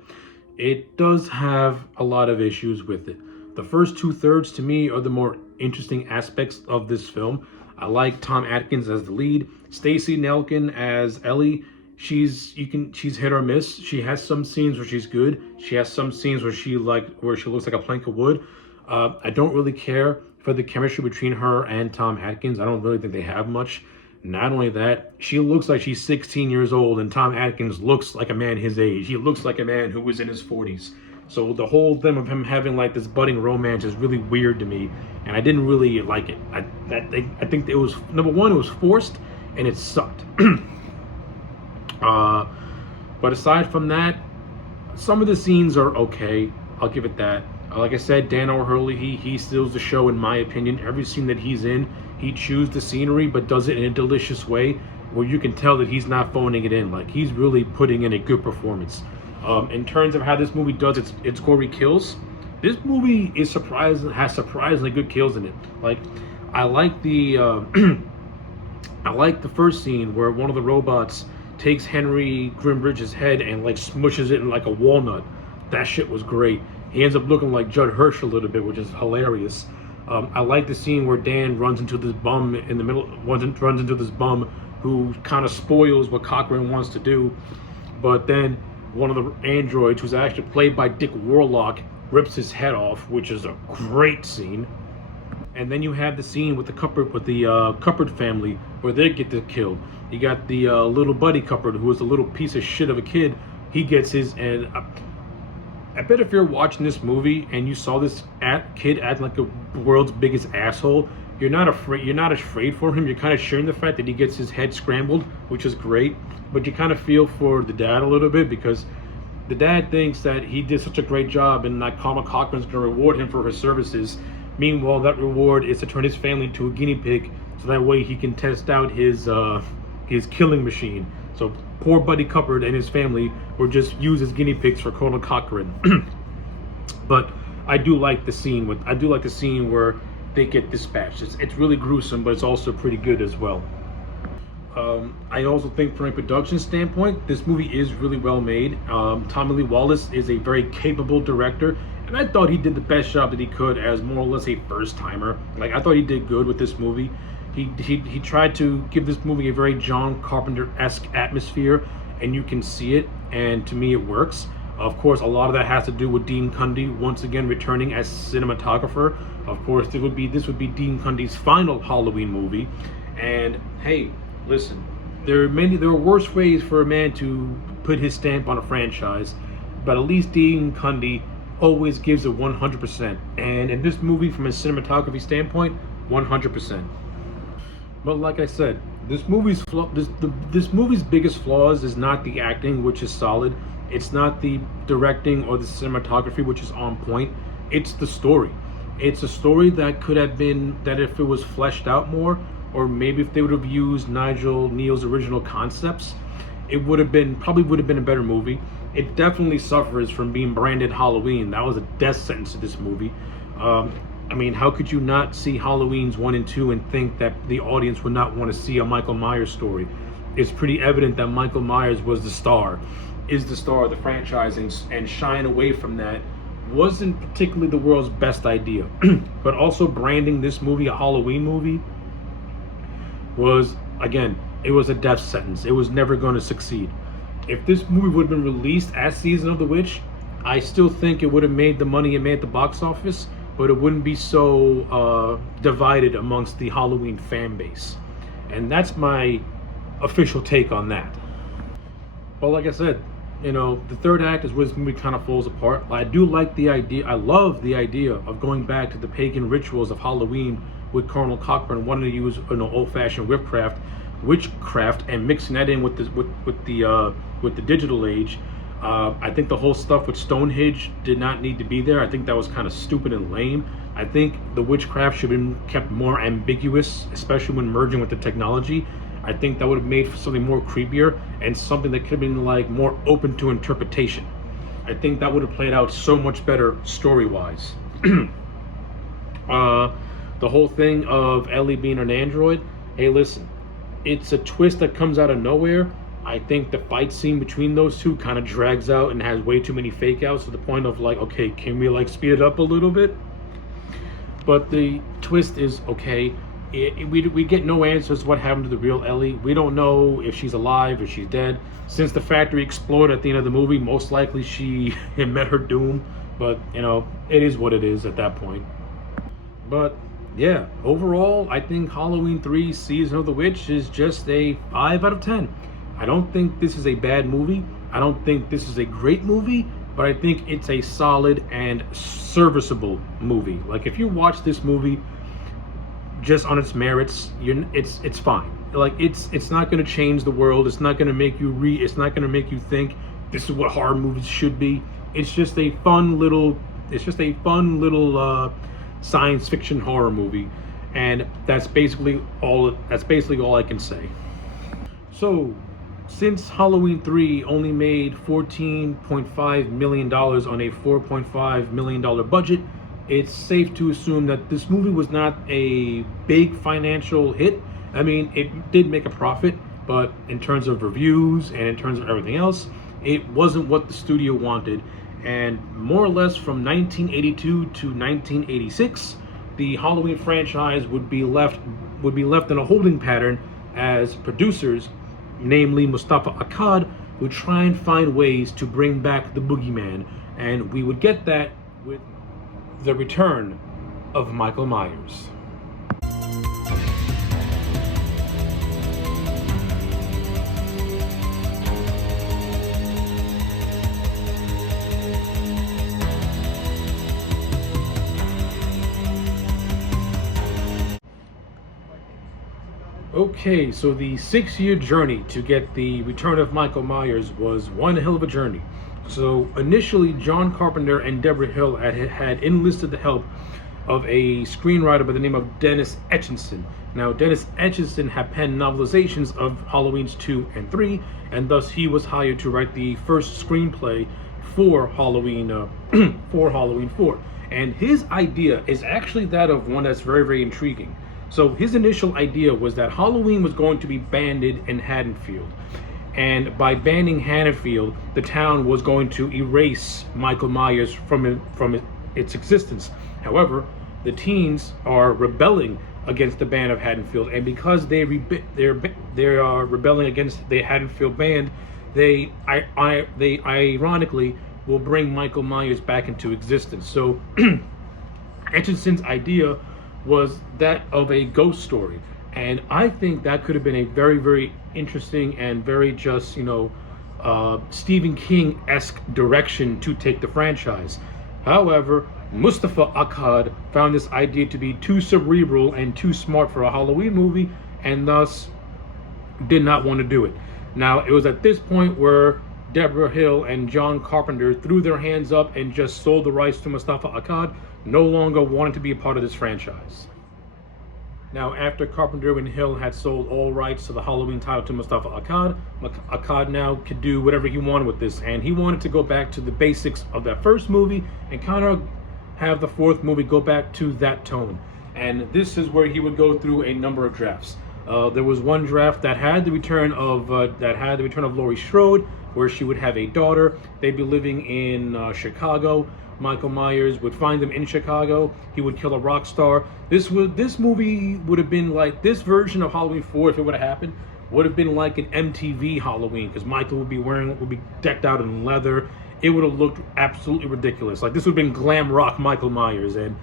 it does have a lot of issues with it. The first 2/3 to me are the more interesting aspects of this film. I like Tom Atkins as the lead. Stacey Nelkin as Ellie. She's hit or miss. She has some scenes where she's good. She has some scenes where she looks like a plank of wood. I don't really care for the chemistry between her and Tom Atkins. I don't really think they have much. Not only that, she looks like she's 16 years old, and Tom Atkins looks like a man his age. He looks like a man who was in his 40s. So the whole thing of him having like this budding romance is really weird to me, and I didn't really like it. I think it was, number one, it was forced, and it sucked. But aside from that, some of the scenes are okay. I'll give it that. Like I said, Dan O'Hurley, he steals the show in my opinion. Every scene that he's in, he chews the scenery, but does it in a delicious way where you can tell that he's not phoning it in. Like, he's really putting in a good performance. In terms of how this movie does its gory kills, this movie has surprisingly good kills in it. Like, I like the I like the first scene where one of the robots takes Henry Grimbridge's head and like smushes it in like a walnut. That shit was great. He ends up looking like Judd Hirsch a little bit, which is hilarious. I like the scene where Dan runs into this bum in the middle, runs into this bum who kind of spoils what Cochran wants to do, but then one of the androids, who's actually played by Dick Warlock, rips his head off, which is a great scene. And then you have the scene with the Cuppard family where they get killed. You got the little Buddy Cuppard, who is a little piece of shit of a kid. He gets his, and I bet if you're watching this movie and you saw this kid act like the world's biggest asshole, you're not afraid for him. You're kind of sharing the fact that he gets his head scrambled, which is great. But you kind of feel for the dad a little bit, because the dad thinks that he did such a great job and that Cormac Cochran's going to reward him for his services. Meanwhile, that reward is to turn his family into a guinea pig, so that way he can test out his killing machine. So poor Buddy Cuppard and his family were just used as guinea pigs for Colonel Cochran. But I do like the scene where they get dispatched. It's really gruesome, but it's also pretty good as well. I also think from a production standpoint, this movie is really well made. Tommy Lee Wallace is a very capable director, and I thought he did the best job that he could as more or less a first timer. Like, I thought he did good with this movie. He tried to give this movie a very John Carpenter-esque atmosphere, and you can see it, and to me it works. Of course, a lot of that has to do with Dean Cundey once again returning as cinematographer. Of course, this would be Dean Cundey's final Halloween movie. And hey, listen, there are worse ways for a man to put his stamp on a franchise, but at least Dean Cundey always gives it 100%. And in this movie, from a cinematography standpoint, 100%. But like I said, this movie's biggest flaws is not the acting, which is solid. It's not the directing or the cinematography, which is on point. It's the story. It's a story that could have been, that if it was fleshed out more, or maybe if they would have used Nigel Neal's original concepts, it probably would have been a better movie. It definitely suffers from being branded Halloween. That was a death sentence to this movie. I mean, how could you not see Halloweens 1 and 2 and think that the audience would not want to see a Michael Myers story? It's pretty evident that Michael Myers is the star of the franchise, and shying away from that wasn't particularly the world's best idea. But also branding this movie a Halloween movie was, again, it was a death sentence. It was never going to succeed. If this movie would have been released as Season of the Witch, I still think it would have made the money it made at the box office, but it wouldn't be so divided amongst the Halloween fan base. And that's my official take on that. But like I said, the third act is where this movie kind of falls apart. I do like the idea. I love the idea of going back to the pagan rituals of Halloween with Colonel Cochran wanting to use old-fashioned whipcraft. witchcraft and mixing that in with the digital age. I think the whole stuff with Stonehenge did not need to be there. I think that was kind of stupid and lame. I think the witchcraft should have been kept more ambiguous, especially when merging with the technology. I think that would have made for something more creepier and something that could have been like more open to interpretation. I think that would have played out so much better story-wise. The whole thing of Ellie being an android, hey listen, it's a twist that comes out of nowhere. I think the fight scene between those two kind of drags out and has way too many fake outs to the point of like, okay, can we like speed it up a little bit? But the twist is okay. We get no answers what happened to the real Ellie. We don't know if she's alive or she's dead. Since the factory exploded at the end of the movie, most likely she had met her doom. But, you know, it is what it is at that point. But, yeah, overall, I think Halloween 3 Season of the Witch is just a 5 out of 10. I don't think this is a bad movie. I don't think this is a great movie. But I think it's a solid and serviceable movie. Like, if you watch this movie just on its merits, it's fine. Like, it's not going to change the world. It's not going to make you it's not going to make you think this is what horror movies should be. It's just a fun little science fiction horror movie, and that's basically all I can say. So, since Halloween 3 only made $14.5 million on a $4.5 million budget, it's safe to assume that this movie was not a big financial hit. I mean, it did make a profit, but in terms of reviews and in terms of everything else, it wasn't what the studio wanted. And more or less from 1982 to 1986, the Halloween franchise would be left in a holding pattern as producers, namely Mustafa Akkad, would try and find ways to bring back the boogeyman, and we would get that with the return of Michael Myers. Okay, so the 6-year journey to get the return of Michael Myers was one hell of a journey. So initially, John Carpenter and Deborah Hill had enlisted the help of a screenwriter by the name of Dennis Etchison. Now, Dennis Etchison had penned novelizations of Halloweens 2 and 3, and thus he was hired to write the first screenplay for Halloween 4. And his idea is actually that of one that's very, very intriguing. So his initial idea was that Halloween was going to be banned in Haddonfield. And by banning Haddonfield, the town was going to erase Michael Myers from its existence. However, the teens are rebelling against the ban of Haddonfield, and because they are rebelling against the Haddonfield ban, they ironically will bring Michael Myers back into existence. So Etchison's idea was that of a ghost story, and I think that could have been a very, very interesting and very just, Stephen King-esque direction to take the franchise. However, Mustafa Akkad found this idea to be too cerebral and too smart for a Halloween movie, and thus did not want to do it. Now, it was at this point where Deborah Hill and John Carpenter threw their hands up and just sold the rights to Mustafa Akkad, no longer wanted to be a part of this franchise. Now, after Carpenter and Hill had sold all rights to the Halloween title to Mustafa Akkad, Akkad now could do whatever he wanted with this, and he wanted to go back to the basics of that first movie and kind of have the fourth movie go back to that tone. And this is where he would go through a number of drafts. There was one draft that had the return of Laurie Strode, where she would have a daughter. They'd be living in Chicago. Michael Myers would find them in Chicago. He would kill a rock star. This movie would have been like, this version of Halloween 4, if it would have happened, would have been like an MTV Halloween, because Michael would be decked out in leather. It would have looked absolutely ridiculous. Like, this would have been glam rock Michael Myers, and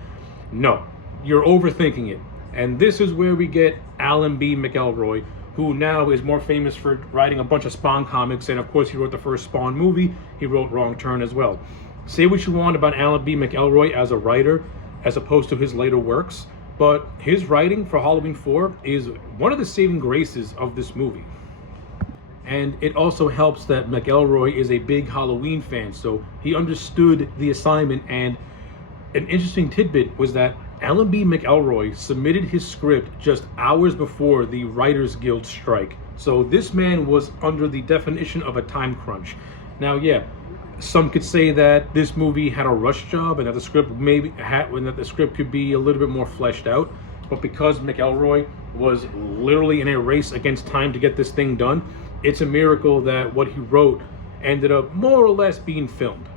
no, you're overthinking it. And this is where we get Alan B. McElroy, who now is more famous for writing a bunch of Spawn comics, and of course he wrote the first Spawn movie. He wrote Wrong Turn as well. Say what you want about Alan B. McElroy as a writer, as opposed to his later works, But his writing for Halloween 4 is one of the saving graces of this movie. And it also helps that McElroy is a big Halloween fan, so he understood the assignment. And an interesting tidbit was that Alan B. McElroy submitted his script just hours before the Writers Guild strike. So this man was under the definition of a time crunch. Now, yeah, some could say that this movie had a rush job and that the script could be a little bit more fleshed out. But because McElroy was literally in a race against time to get this thing done, it's a miracle that what he wrote ended up more or less being filmed.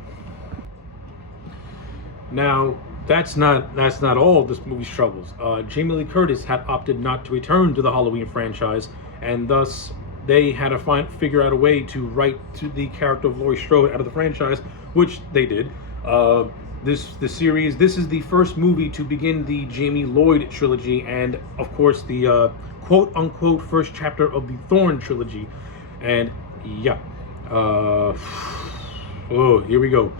Now, that's not all this movie's troubles. Jamie Lee Curtis had opted not to return to the Halloween franchise, and thus they had to figure out a way to write to the character of Laurie Strode out of the franchise, which they did. This is the first movie to begin the Jamie Lloyd trilogy, and of course the quote-unquote first chapter of the Thorn trilogy. And yeah, here we go.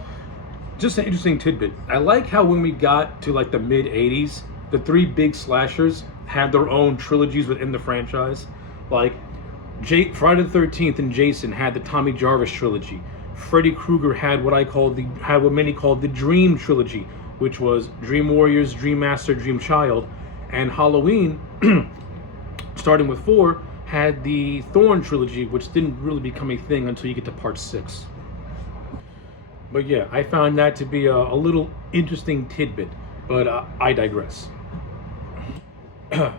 Just an interesting tidbit. I like how when we got to like the mid 80s, the three big slashers had their own trilogies within the franchise. Like Friday the 13th and Jason had the Tommy Jarvis trilogy. Freddy Krueger had what many called the Dream trilogy, which was Dream Warriors, Dream Master, Dream Child. And Halloween, starting with 4, had the Thorn trilogy, which didn't really become a thing until you get to part 6. But yeah, I found that to be a little interesting tidbit, but I digress.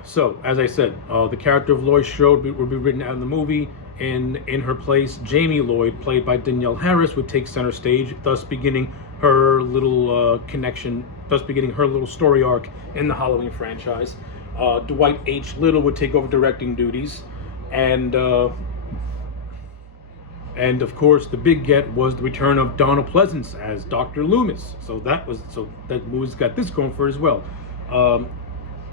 So, as I said, the character of Laurie Strode will be written out in the movie. In her place, Jamie Lloyd, played by Danielle Harris, would take center stage, thus beginning her little her little story arc in the Halloween franchise. Dwight H. Little would take over directing duties. And of course, the big get was the return of Donald Pleasance as Dr. Loomis. So that movie's got this going for it as well.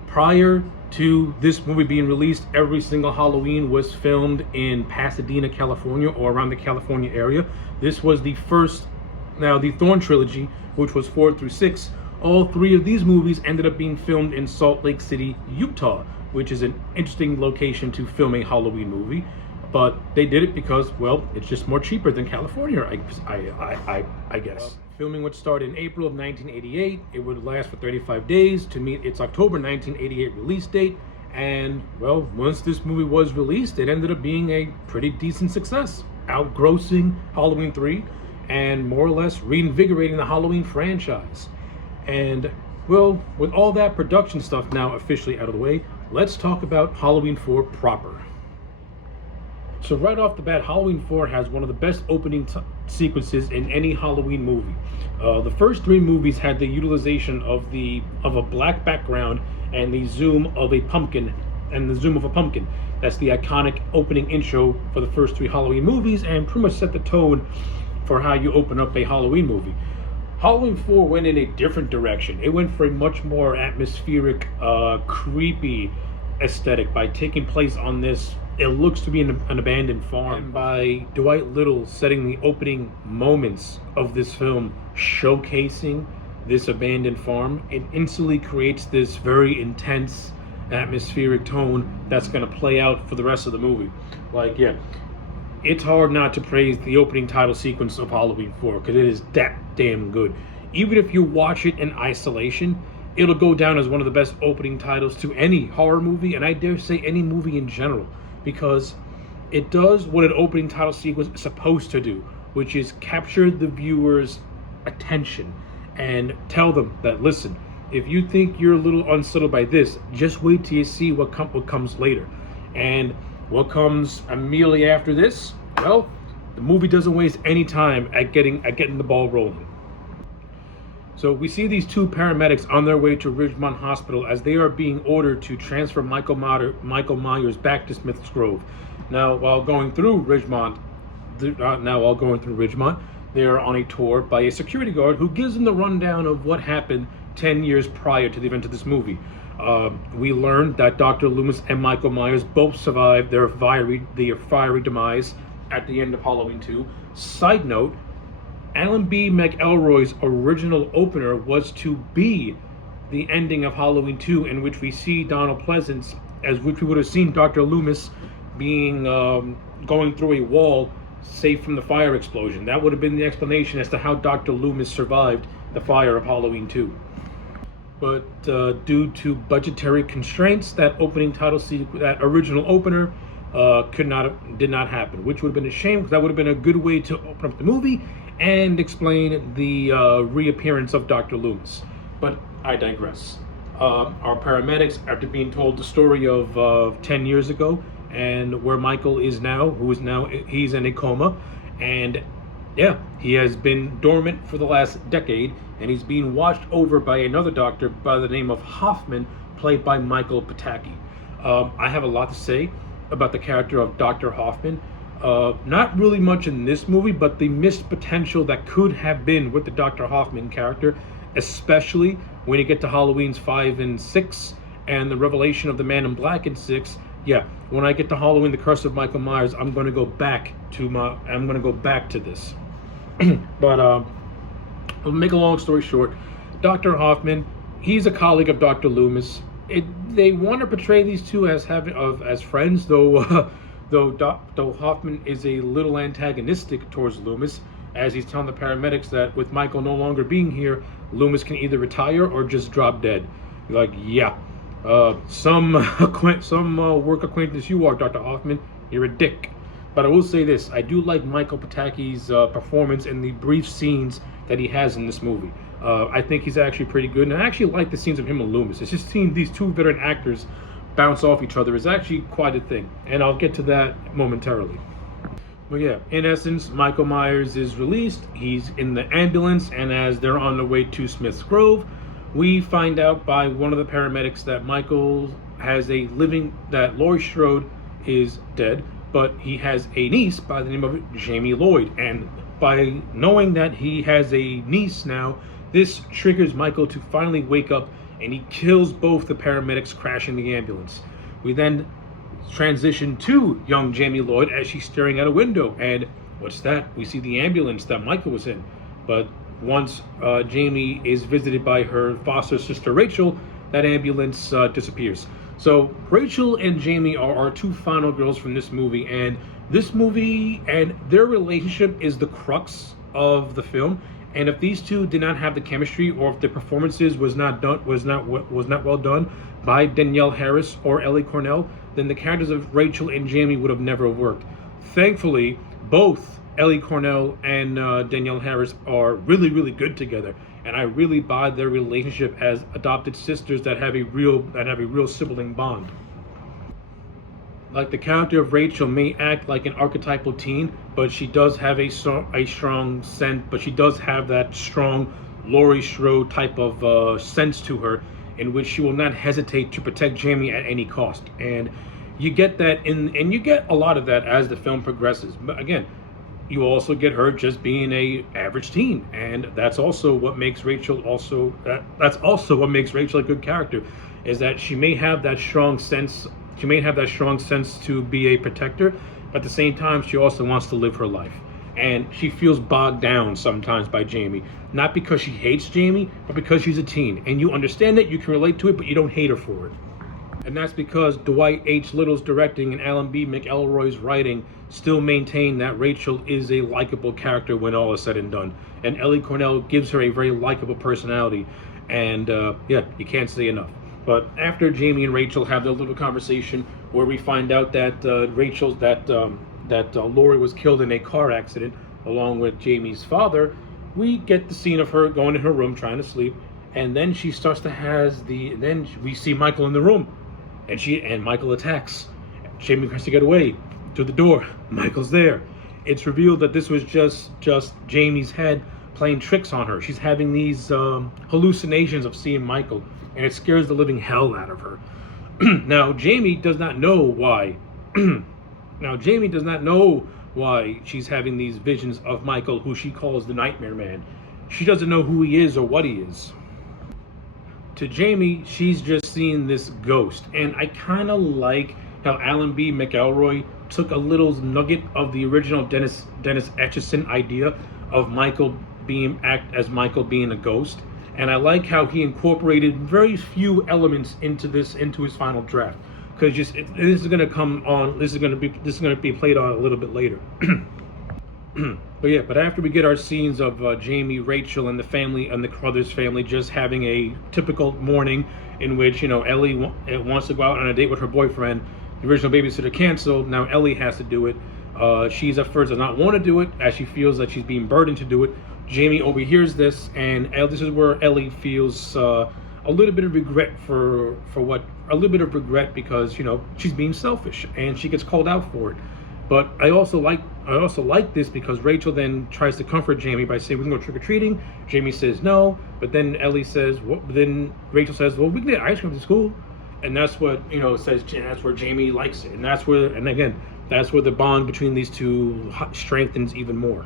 Prior to this movie being released, every single Halloween was filmed in Pasadena, California, or around the California area. This was the first. Now, the Thorn trilogy, which was 4 through 6, all 3 of these movies ended up being filmed in Salt Lake City, Utah, which is an interesting location to film a Halloween movie. But they did it because, well, it's just more cheaper than California, I guess. Filming would start in April of 1988. It would last for 35 days to meet its October 1988 release date. And, well, once this movie was released, it ended up being a pretty decent success, outgrossing Halloween 3 and more or less reinvigorating the Halloween franchise. And, well, with all that production stuff now officially out of the way, let's talk about Halloween 4 proper. So right off the bat, Halloween 4 has one of the best opening sequences in any Halloween movie. The first 3 movies had the utilization of a black background and the zoom of a pumpkin. That's the iconic opening intro for the first 3 Halloween movies, and pretty much set the tone for how you open up a Halloween movie. Halloween 4 went in a different direction. It went for a much more atmospheric, creepy aesthetic by taking place on this, it looks to be an abandoned farm, and by Dwight Little setting the opening moments of this film showcasing this abandoned farm. It instantly creates this very intense atmospheric tone that's going to play out for the rest of the movie. Like, yeah, it's hard not to praise the opening title sequence of Halloween 4 because it is that damn good. Even if you watch it in isolation, it'll go down as one of the best opening titles to any horror movie, and I dare say any movie in general, because it does what an opening title sequence is supposed to do, which is capture the viewer's attention and tell them that, listen, if you think you're a little unsettled by this, just wait till you see what comes later. And what comes immediately after this? Well, the movie doesn't waste any time at getting the ball rolling. So we see these 2 paramedics on their way to Ridgemont Hospital as they are being ordered to transfer Michael Myers back to Smith's Grove. Now, while going through Ridgemont, they are on a tour by a security guard who gives them the rundown of what happened 10 years prior to the event of this movie. We learned that Dr. Loomis and Michael Myers both survived their fiery demise at the end of Halloween 2. Side note, Alan B. McElroy's original opener was to be the ending of Halloween 2, in which we see Donald Pleasance, as which we would have seen Dr. Loomis being going through a wall safe from the fire explosion. That would have been the explanation as to how Dr. Loomis survived the fire of Halloween 2. But due to budgetary constraints, that opening title sequence, that original opener, did not happen, which would have been a shame, because that would have been a good way to open up the movie and explain the reappearance of Dr. Loomis. But I digress. Our paramedics, after being told the story of 10 years ago and where Michael is now, he's in a coma, and yeah, he has been dormant for the last decade, and he's being watched over by another doctor by the name of Hoffman, played by Michael Pataki. I have a lot to say about the character of Dr. Hoffman. Not really much in this movie, but the missed potential that could have been with the Dr. Hoffman character, especially when you get to Halloween's 5 and 6 and the revelation of the Man in Black in 6. Yeah, when I get to Halloween: The Curse of Michael Myers, I'm going to go back to this. But I'll make a long story short. Dr. Hoffman, he's a colleague of Dr. Loomis. They want to portray these two as friends, though though Hoffman is a little antagonistic towards Loomis, as he's telling the paramedics that with Michael no longer being here, Loomis can either retire or just drop dead. Like, yeah, some work acquaintance you are, Dr. Hoffman. You're a dick. But I will say this: I do like Michael Pataki's performance in the brief scenes that he has in this movie. I think he's actually pretty good, and I actually like the scenes of him and Loomis. It's just seeing these two veteran actors bounce off each other is actually quite a thing, and I'll get to that momentarily. But yeah, in essence, Michael Myers is released. He's in the ambulance, and as they're on the way to Smith's Grove, we find out by one of the paramedics that that Laurie Strode is dead, but he has a niece by the name of Jamie Lloyd, and by knowing that he has a niece now, this triggers Michael to finally wake up, and he kills both the paramedics crashing the ambulance. We then transition to young Jamie Lloyd as she's staring out a window, and what's that? We see the ambulance that Michael was in. But once Jamie is visited by her foster sister Rachel, that ambulance disappears. So Rachel and Jamie are our two final girls from this movie, and this movie and their relationship is the crux of the film. And if these two did not have the chemistry, or if the performances was not well done by Danielle Harris or Ellie Cornell, then the characters of Rachel and Jamie would have never worked. Thankfully, both Ellie Cornell and Danielle Harris are really, really good together, and I really buy their relationship as adopted sisters that have a real sibling bond. Like, the character of Rachel may act like an archetypal teen, but she does have a strong sense. But she does have that strong Laurie Strode type of sense to her, in which she will not hesitate to protect Jamie at any cost. And you get that and you get a lot of that as the film progresses. But again, you also get her just being a average teen, and that's also what makes Rachel a good character, is that she may have that strong sense. She may have that strong sense to be a protector, but at the same time, she also wants to live her life. And she feels bogged down sometimes by Jamie, not because she hates Jamie, but because she's a teen. And you understand it, you can relate to it, but you don't hate her for it. And that's because Dwight H. Little's directing and Alan B. McElroy's writing still maintain that Rachel is a likable character when all is said and done. And Ellie Cornell gives her a very likable personality. And yeah, you can't say enough. But after Jamie and Rachel have their little conversation, where we find out that Laurie was killed in a car accident along with Jamie's father, we get the scene of her going in her room trying to sleep, and then she starts to then we see Michael in the room, and Michael attacks. Jamie tries to get away to the door. Michael's there. It's revealed that this was just Jamie's head playing tricks on her. She's having these hallucinations of seeing Michael, and it scares the living hell out of her. Now, Jamie does not know why. Jamie does not know why she's having these visions of Michael, who she calls the Nightmare Man. She doesn't know who he is or what he is. To Jamie, she's just seeing this ghost. And I kind of like how Alan B. McElroy took a little nugget of the original Dennis Etchison idea of Michael being a ghost, And I like how he incorporated very few elements into his final draft, because this is going to come on. This is going to be played on a little bit later. But after we get our scenes of Jamie, Rachel, and the family, and the Crothers family just having a typical morning in which, Ellie wants to go out on a date with her boyfriend. The original babysitter canceled. Now Ellie has to do it. She's at first does not want to do it, as she feels that she's being burdened to do it. Jamie overhears this, and this is where Ellie feels a little bit of regret because she's being selfish, and she gets called out for it. But I also like this because Rachel then tries to comfort Jamie by saying we can go trick or treating. Jamie says no, but then Ellie says, then Rachel says, well, we can get ice cream to school, and that's what says, and that's where Jamie likes it, and that's where the bond between these two strengthens even more.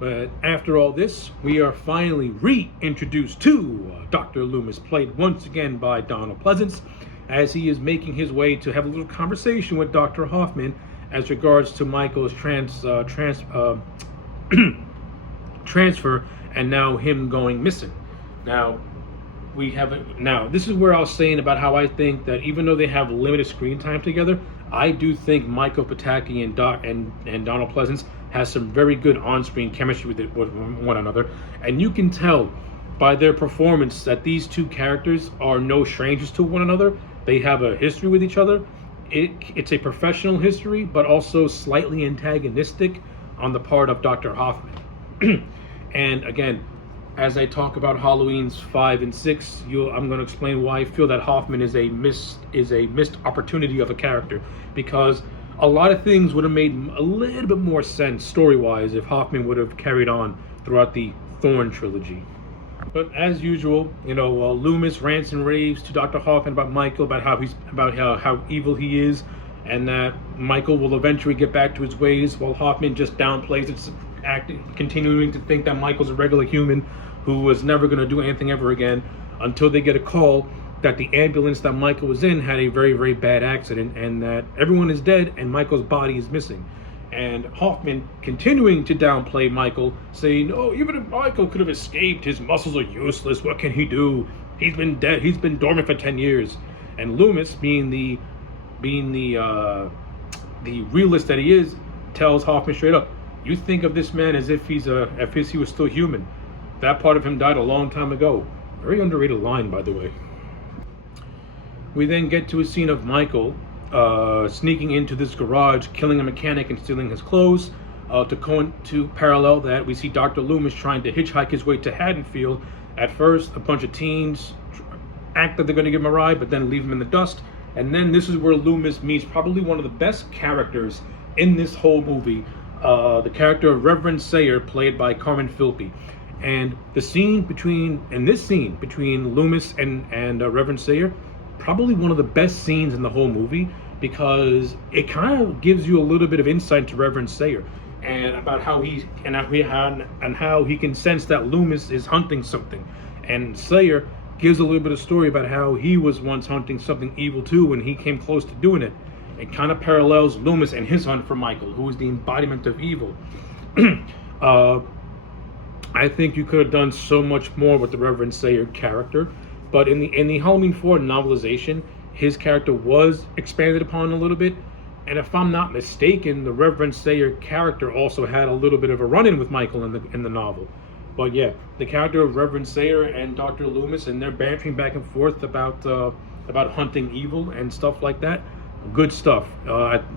But after all this, we are finally reintroduced to Dr. Loomis, played once again by Donald Pleasance, as he is making his way to have a little conversation with Dr. Hoffman as regards to Michael's transfer and now him going missing. Now this is where I was saying about how I think that even though they have limited screen time together, I do think Michael Pataki and Donald Pleasance has some very good on-screen chemistry with one another, and you can tell by their performance that these two characters are no strangers to one another. They have a history with each other. It's a professional history, but also slightly antagonistic on the part of Dr. Hoffman. And again, as I talk about Halloween's 5 and 6, I'm going to explain why I feel that Hoffman is a missed opportunity of a character, because a lot of things would have made a little bit more sense story-wise if Hoffman would have carried on throughout the Thorn trilogy. But as usual, Loomis rants and raves to Dr. Hoffman about Michael, about how evil he is, and that Michael will eventually get back to his ways, while Hoffman just downplays it, continuing to think that Michael's a regular human who was never going to do anything ever again, until they get a call that the ambulance that Michael was in had a very, very bad accident, and that everyone is dead and Michael's body is missing. And Hoffman continuing to downplay Michael, saying, "Oh, even if Michael could have escaped, his muscles are useless. What can he do? He's been dead. He's been dormant for 10 years." And Loomis, being the realist that he is, tells Hoffman straight up, "You think of this man as if he was still human. That part of him died a long time ago." Very underrated line, by the way. We then get to a scene of Michael sneaking into this garage, killing a mechanic and stealing his clothes. To parallel that, we see Dr. Loomis trying to hitchhike his way to Haddonfield. At first, a bunch of teens act that they're going to give him a ride, but then leave him in the dust. And then this is where Loomis meets probably one of the best characters in this whole movie, the character of Reverend Sayer, played by Carmen Philby. And this scene between Loomis and Reverend Sayer, probably one of the best scenes in the whole movie, because it kind of gives you a little bit of insight to Reverend Sayer and about how he can sense that Loomis is hunting something, and Sayer gives a little bit of story about how he was once hunting something evil too when he came close to doing it. It kind of parallels Loomis and his hunt for Michael, who is the embodiment of evil. I think you could have done so much more with the Reverend Sayer character, but in the Halloween 4 novelization, his character was expanded upon a little bit, and if I'm not mistaken, the Reverend Sayer character also had a little bit of a run-in with Michael in the novel. But yeah, the character of Reverend Sayer and Dr. Loomis, and they're bantering back and forth about hunting evil and stuff like that. Good stuff.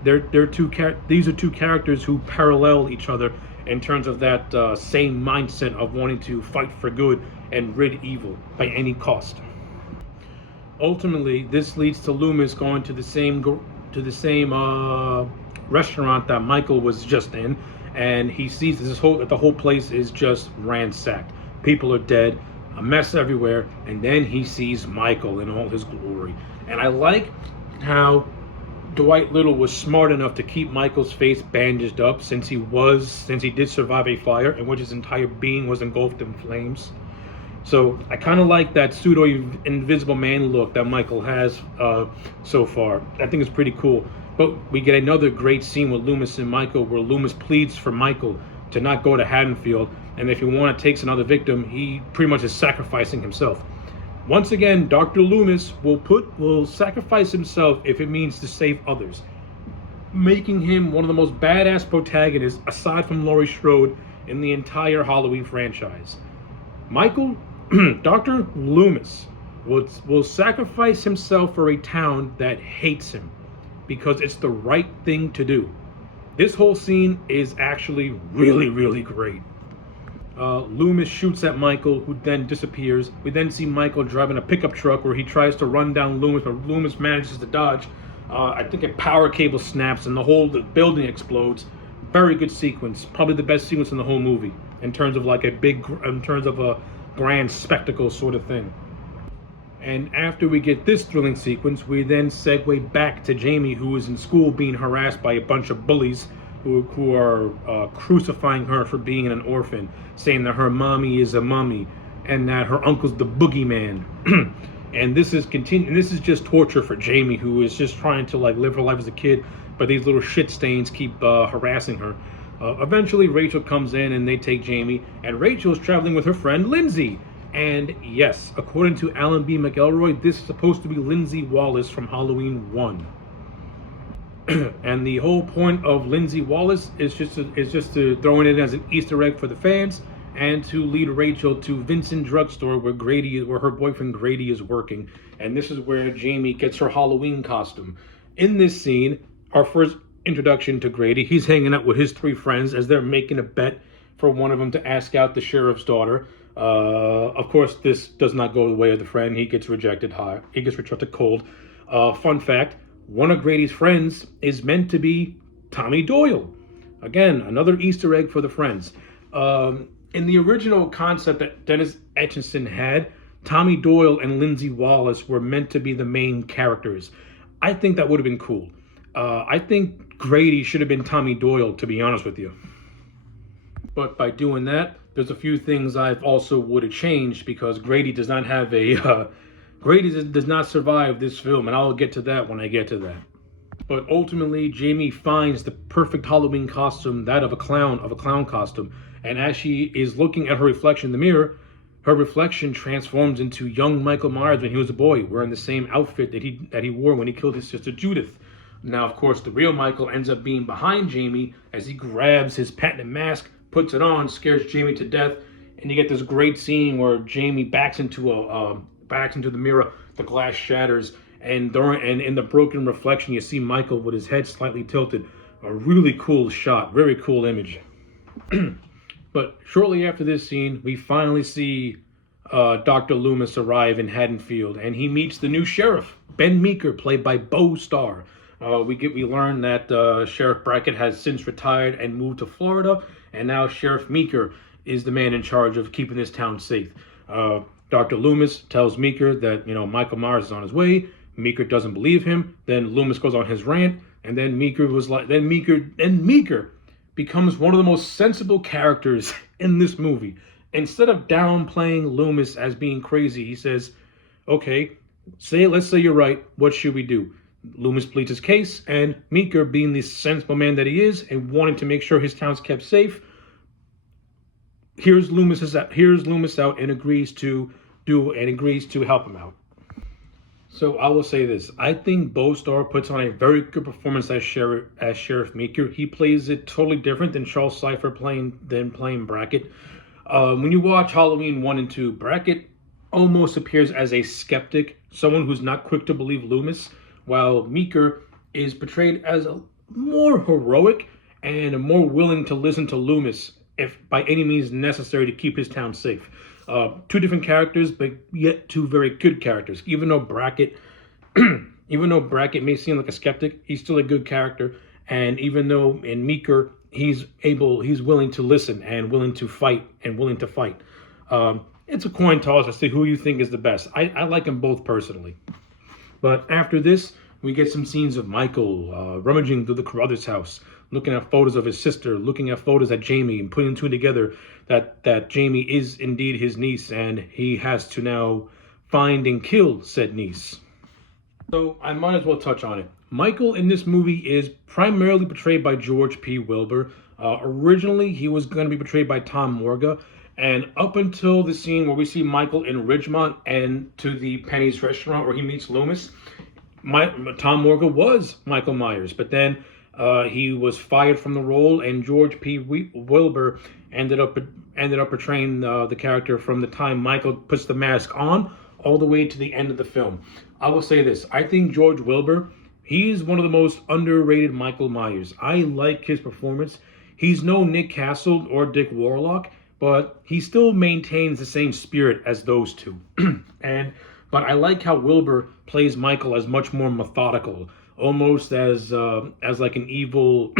These are two characters who parallel each other in terms of that same mindset of wanting to fight for good and rid evil by any cost. Ultimately, this leads to Loomis going to the same restaurant that Michael was just in, and he sees that the whole place is just ransacked. People are dead, a mess everywhere, and then he sees Michael in all his glory. And I like how Dwight Little was smart enough to keep Michael's face bandaged up, since he did survive a fire in which his entire being was engulfed in flames. So I kind of like that pseudo Invisible Man look that Michael has so far. I think it's pretty cool. But we get another great scene with Loomis and Michael, where Loomis pleads for Michael to not go to Haddonfield, and if he takes another victim, he pretty much is sacrificing himself. Once again, Dr. Loomis will sacrifice himself if it means to save others, making him one of the most badass protagonists aside from Laurie Strode in the entire Halloween franchise. Dr. Loomis will sacrifice himself for a town that hates him because it's the right thing to do. This whole scene is actually really, really great. Loomis shoots at Michael, who then disappears. We then see Michael driving a pickup truck where he tries to run down Loomis, but Loomis manages to dodge. I think a power cable snaps and the building explodes. Very good sequence. Probably the best sequence in the whole movie in terms of a grand spectacle sort of thing. And after we get this thrilling sequence, we then segue back to Jamie, who is in school being harassed by a bunch of bullies who are crucifying her for being an orphan, saying that her mommy is a mummy and that her uncle's the boogeyman. And this is just torture for Jamie, who is just trying to live her life as a kid, but these little shit stains keep harassing her. Eventually, Rachel comes in and they take Jamie, and Rachel's traveling with her friend Lindsay. And yes, according to Alan B. McElroy, this is supposed to be Lindsay Wallace from Halloween 1. And the whole point of Lindsay Wallace is just to throw it in as an Easter egg for the fans, and to lead Rachel to Vincent Drugstore where her boyfriend Grady is working. And this is where Jamie gets her Halloween costume. In this scene, our first introduction to Grady, he's hanging out with his 3 friends as they're making a bet for one of them to ask out the sheriff's daughter. Of course, this does not go the way of the friend. He gets rejected cold. Fun fact, one of Grady's friends is meant to be Tommy Doyle. Again, another Easter egg for the friends. In the original concept that Dennis Etchison had, Tommy Doyle and Lindsay Wallace were meant to be the main characters. I think that would have been cool. I think Grady should have been Tommy Doyle, to be honest with you. But by doing that, there's a few things I also would have changed, because Grady does not have Grady does not survive this film, and I'll get to that when I get to that. But ultimately, Jamie finds the perfect Halloween costume, that of a clown costume. And as she is looking at her reflection in the mirror, her reflection transforms into young Michael Myers when he was a boy, wearing the same outfit that he wore when he killed his sister Judith. Now, of course, the real Michael ends up being behind Jamie as he grabs his patented mask, puts it on, scares Jamie to death, and you get this great scene where Jamie backs into the mirror, the glass shatters, and in the broken reflection, you see Michael with his head slightly tilted. A really cool shot, very cool image. But shortly after this scene, we finally see Dr. Loomis arrive in Haddonfield, and he meets the new sheriff, Ben Meeker, played by Bo Starr. We learn that Sheriff Brackett has since retired and moved to Florida, and now Sheriff Meeker is the man in charge of keeping this town safe. Dr. Loomis tells Meeker that Michael Myers is on his way. Meeker doesn't believe him. Then Loomis goes on his rant, and then Meeker becomes one of the most sensible characters in this movie. Instead of downplaying Loomis as being crazy, he says, "Okay, let's say you're right. What should we do?" Loomis pleads his case, and Meeker, being the sensible man that he is and wanting to make sure his town's kept safe, hears Loomis out and agrees to help him out. So I will say this: I think Bo Starr puts on a very good performance as Sheriff Meeker. He plays it totally different than Charles Cypher playing Brackett. When you watch Halloween 1 and 2, Brackett almost appears as a skeptic, someone who's not quick to believe Loomis, while Meeker is portrayed as a more heroic and more willing to listen to Loomis if by any means necessary to keep his town safe. Two different characters, but yet two very good characters. Even though Brackett may seem like a skeptic, he's still a good character. And even though in Meeker he's willing to listen and willing to fight. It's a coin toss as to who you think is the best. I like them both personally. But after this, we get some scenes of Michael rummaging through the Carruthers house, looking at photos of his sister, looking at photos of Jamie, and putting two together that Jamie is indeed his niece, and he has to now find and kill said niece. So I might as well touch on it. Michael in this movie is primarily portrayed by George P. Wilbur. Originally, he was going to be portrayed by Tom Morga, and up until the scene where we see Michael in Ridgemont and to the Penny's restaurant where he meets Loomis, Tom Morga was Michael Myers, but then he was fired from the role, and George P. Wilbur ended up portraying the character from the time Michael puts the mask on all the way to the end of the film. I will say this: I think George Wilbur, he's one of the most underrated Michael Myers. I like his performance. He's no Nick Castle or Dick Warlock, but he still maintains the same spirit as those two. But I like how Wilbur plays Michael as much more methodical, almost as like an evil,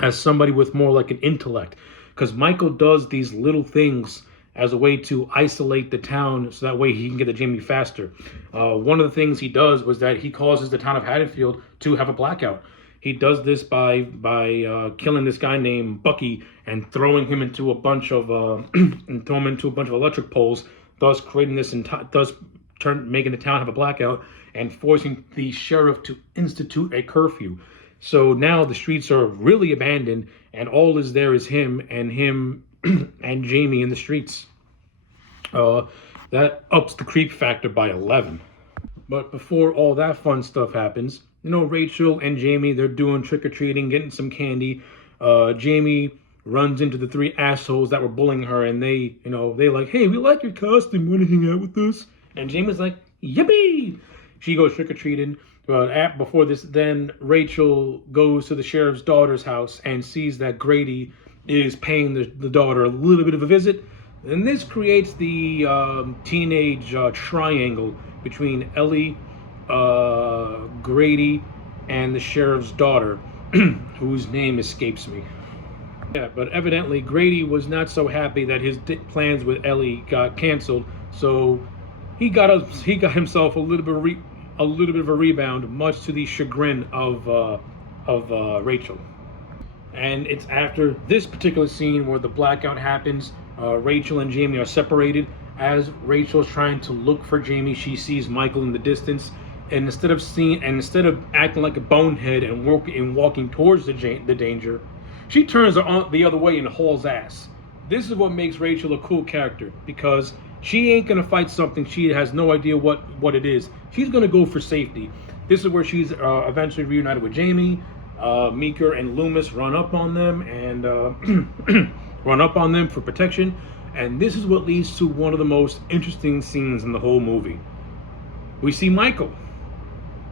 as somebody with more like an intellect. Because Michael does these little things as a way to isolate the town, so that way he can get to Jamie faster. One of the things he does was that he causes the town of Haddonfield to have a blackout. He does this by killing this guy named Bucky and throwing him into a bunch of electric poles, thus creating this making the town have a blackout and forcing the sheriff to institute a curfew. So now the streets are really abandoned, and all is there is him and Jamie in the streets. That ups the creep factor by 11. But before all that fun stuff happens, Rachel and Jamie, they're doing trick-or-treating, getting some candy. Jamie runs into the three assholes that were bullying her, and they like, hey, we like your costume, want to hang out with us? And Jamie's like, yippee! She goes trick-or-treating. Before this, then Rachel goes to the sheriff's daughter's house and sees that Grady is paying the daughter a little bit of a visit. And this creates the teenage triangle between Ellie, Grady, and the sheriff's daughter, whose name escapes me. Yeah, but evidently Grady was not so happy that his plans with Ellie got canceled, so he got himself a little bit of a rebound, much to the chagrin of Rachel. And it's after this particular scene where the blackout happens. Rachel and Jamie are separated. As Rachel's trying to look for Jamie, she sees Michael in the distance, and instead of acting like a bonehead and walking towards the danger, she turns the other way and hauls ass. This is what makes Rachel a cool character, because she ain't gonna fight something she has no idea what it is. She's gonna go for safety. This is where she's eventually reunited with Jamie. Meeker and Loomis run up on them for protection. And this is what leads to one of the most interesting scenes in the whole movie. We see Michael,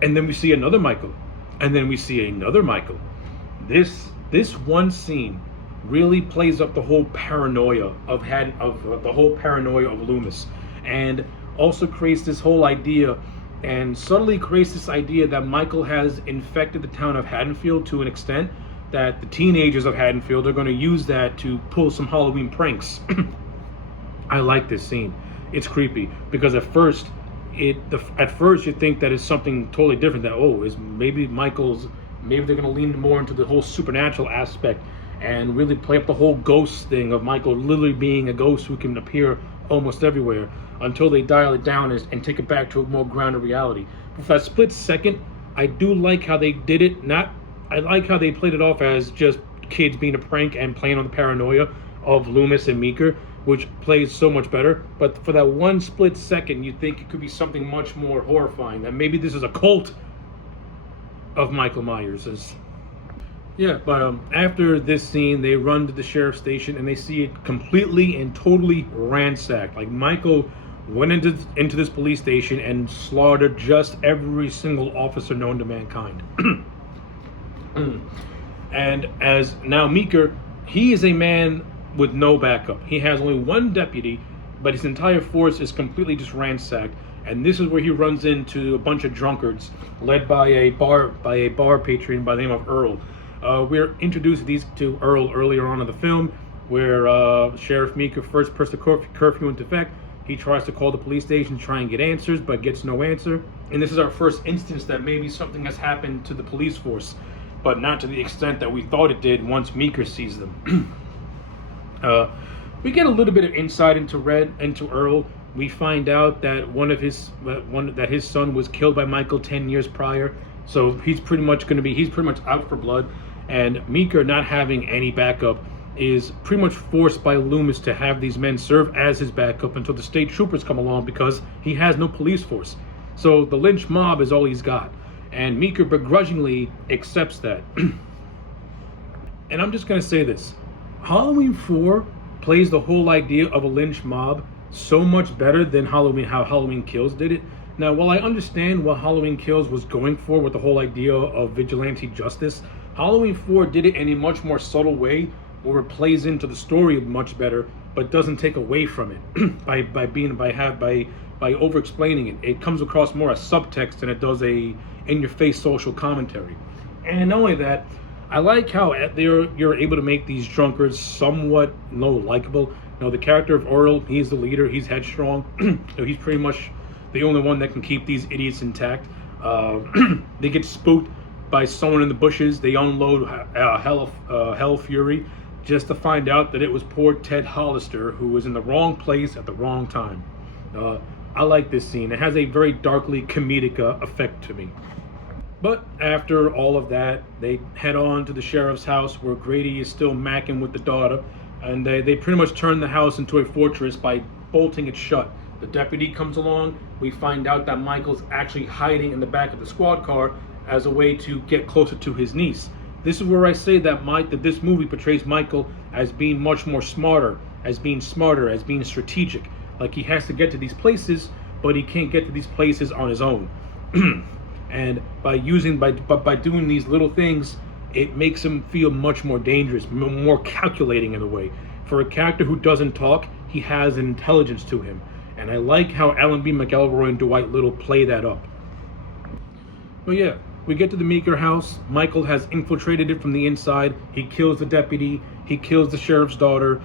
and then we see another Michael, and then we see another Michael. This one scene really plays up the whole paranoia of Loomis, and also creates this whole idea, and subtly creates this idea that Michael has infected the town of Haddonfield to an extent that the teenagers of Haddonfield are going to use that to pull some Halloween pranks. I like this scene. It's creepy because at first you think that it's something totally different. That maybe they're going to lean more into the whole supernatural aspect and really play up the whole ghost thing of Michael literally being a ghost who can appear almost everywhere, until they dial it down and take it back to a more grounded reality. But for that split second, I do like how they did it. I like how they played it off as just kids being a prank and playing on the paranoia of Loomis and Meeker, which plays so much better. But for that one split second, you think it could be something much more horrifying, that maybe this is a cult of Michael Myers'. Yeah, but after this scene, they run to the sheriff's station and they see it completely and totally ransacked. Like, Michael went into this police station and slaughtered just every single officer known to mankind. And as now Meeker, he is a man with no backup. He has only one deputy, but his entire force is completely just ransacked. And this is where he runs into a bunch of drunkards, led by a bar patron by the name of Earl. We're introduced to Earl earlier on in the film, where Sheriff Meeker first puts the curfew into effect. He tries to call the police station to try and get answers, but gets no answer. And this is our first instance that maybe something has happened to the police force, but not to the extent that we thought it did once Meeker sees them. We get a little bit of insight into Earl. We find out that that his son was killed by Michael 10 years prior. So he's pretty much out for blood. And Meeker not having any backup is pretty much forced by Loomis to have these men serve as his backup until the state troopers come along, because he has no police force. So the lynch mob is all he's got. And Meeker begrudgingly accepts that. And I'm just going to say this. Halloween 4 plays the whole idea of a lynch mob so much better than how Halloween Kills did it. Now, while I understand what Halloween Kills was going for with the whole idea of vigilante justice, Halloween 4 did it in a much more subtle way, where it plays into the story much better, but doesn't take away from it by over explaining it. It comes across more as subtext than it does a in-your-face social commentary. And not only that, I like how you're able to make these drunkards somewhat likable. The character of Earl, he's the leader, he's headstrong. So he's pretty much the only one that can keep these idiots intact. They get spooked by someone in the bushes. They unload Hell Fury, just to find out that it was poor Ted Hollister, who was in the wrong place at the wrong time. I like this scene. It has a very darkly comedic effect to me. But after all of that, they head on to the sheriff's house, where Grady is still macking with the daughter, and they pretty much turn the house into a fortress by bolting it shut. The deputy comes along. We find out that Michael's actually hiding in the back of the squad car as a way to get closer to his niece. This is where I say that this movie portrays Michael as being much more smarter, as being strategic. Like, he has to get to these places, but he can't get to these places on his own. And by doing these little things, it makes him feel much more dangerous, more calculating in a way. For a character who doesn't talk, he has an intelligence to him. And I like how Alan B. McElroy and Dwight Little play that up. But yeah, we get to the Meeker house. Michael has infiltrated it from the inside. He kills the deputy. He kills the sheriff's daughter.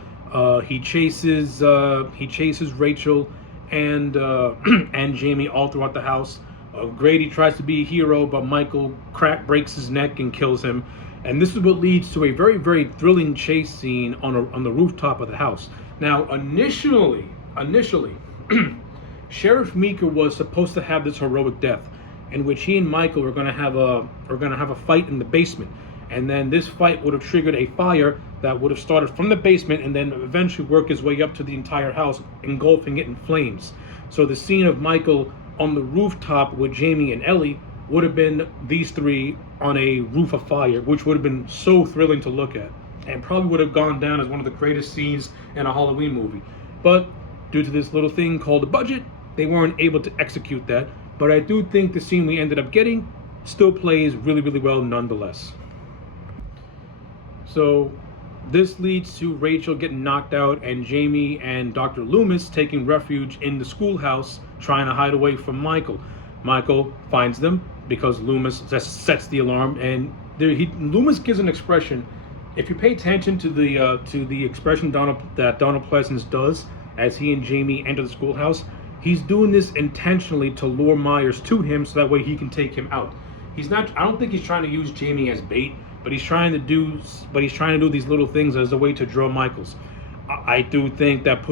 He chases Rachel and Jamie all throughout the house. Grady tries to be a hero, but Michael breaks his neck and kills him. And this is what leads to a very, very thrilling chase scene on the rooftop of the house. Now, initially, Sheriff Meeker was supposed to have this heroic death, in which he and Michael are going to have a fight in the basement. And then this fight would have triggered a fire that would have started from the basement and then eventually work his way up to the entire house, engulfing it in flames. So the scene of Michael on the rooftop with Jamie and Ellie would have been these three on a roof of fire, which would have been so thrilling to look at, and probably would have gone down as one of the greatest scenes in a Halloween movie. But due to this little thing called the budget, they weren't able to execute that. But I do think the scene we ended up getting still plays really, really well nonetheless. So this leads to Rachel getting knocked out and Jamie and Dr. Loomis taking refuge in the schoolhouse, trying to hide away from Michael. Michael finds them because Loomis just sets the alarm, and Loomis gives an expression. If you pay attention to the expression that Donald Pleasence does as he and Jamie enter the schoolhouse, he's doing this intentionally to lure Myers to him so that way he can take him out. I don't think he's trying to use Jamie as bait, but he's trying to do these little things as a way to draw Michaels. I do think that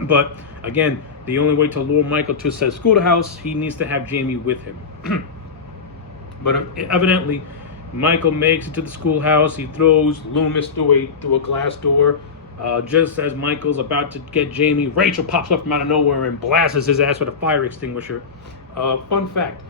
but again, the only way to lure Michael to said schoolhouse, he needs to have Jamie with him. But evidently, Michael makes it to the schoolhouse. He throws Loomis through a glass door. Just as Michael's about to get Jamie, Rachel pops up from out of nowhere and blasts his ass with a fire extinguisher. Fun fact,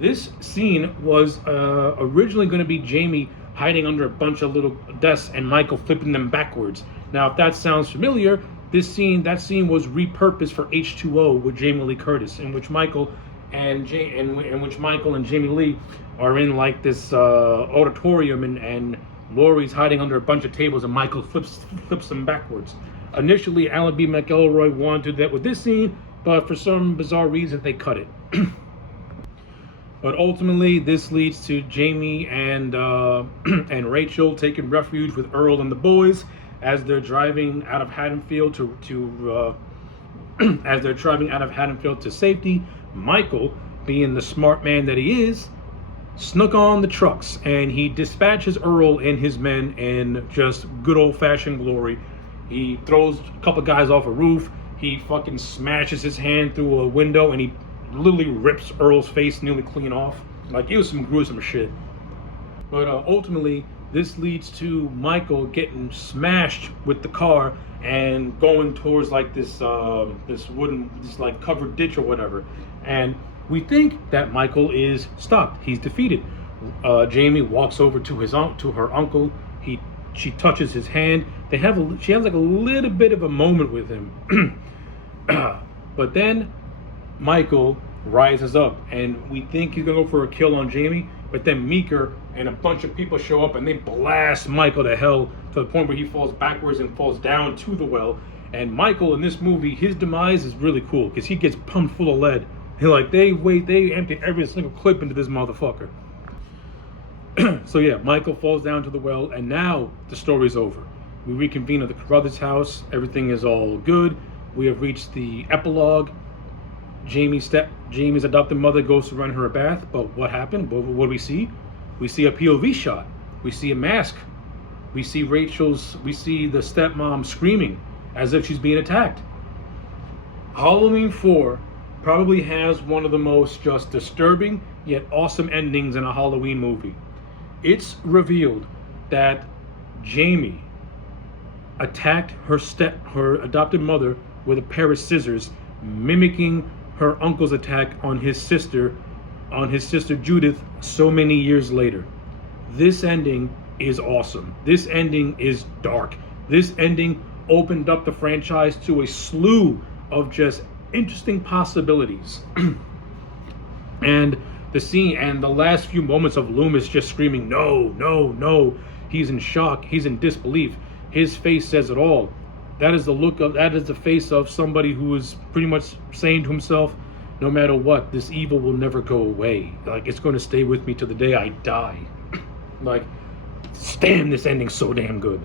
this scene was originally going to be Jamie hiding under a bunch of little desks and Michael flipping them backwards. Now, if that sounds familiar, that scene was repurposed for H2O with Jamie Lee Curtis, in which Michael and Jamie Lee are in like this auditorium, and Laurie's hiding under a bunch of tables and Michael flips them backwards. Initially, Alan B. McElroy wanted to do that with this scene, but for some bizarre reason, they cut it. But ultimately, this leads to Jamie and Rachel taking refuge with Earl and the boys as they're driving out of Haddonfield to safety. Michael, being the smart man that he is, snuck on the trucks, and he dispatches Earl and his men in just good old-fashioned glory. He throws a couple guys off a roof. He fucking smashes his hand through a window, and he literally rips Earl's face nearly clean off. Like, it was some gruesome shit. But ultimately, This leads to Michael getting smashed with the car and going towards like this like covered ditch or whatever. And we think that Michael is stopped. He's defeated. Jamie walks over to her uncle. She touches his hand. She has like a little bit of a moment with him. But then Michael rises up, and we think he's gonna go for a kill on Jamie. But then Meeker and a bunch of people show up, and they blast Michael to hell to the point where he falls backwards and falls down to the well. And Michael in this movie, his demise is really cool because he gets pumped full of lead. They empty every single clip into this motherfucker. So yeah, Michael falls down to the well, and now the story's over. We reconvene at the brother's house. Everything is all good. We have reached the epilogue. Jamie's adopted mother goes to run her a bath, but what happened? What do we see? We see a POV shot. We see a mask. We see the stepmom screaming as if she's being attacked. Halloween 4 probably has one of the most just disturbing yet awesome endings in a Halloween movie. It's revealed that Jamie attacked her adopted mother with a pair of scissors, mimicking her uncle's attack on his sister Judith so many years later. This ending is awesome. This ending is dark. This ending opened up the franchise to a slew of just interesting possibilities. And the scene and the last few moments of Loomis just screaming, no, no, no. He's in shock. He's in disbelief. His face says it all. That is the face of somebody who is pretty much saying to himself, no matter what, this evil will never go away. Like, it's going to stay with me to the day I die. Like, damn, this ending's so damn good.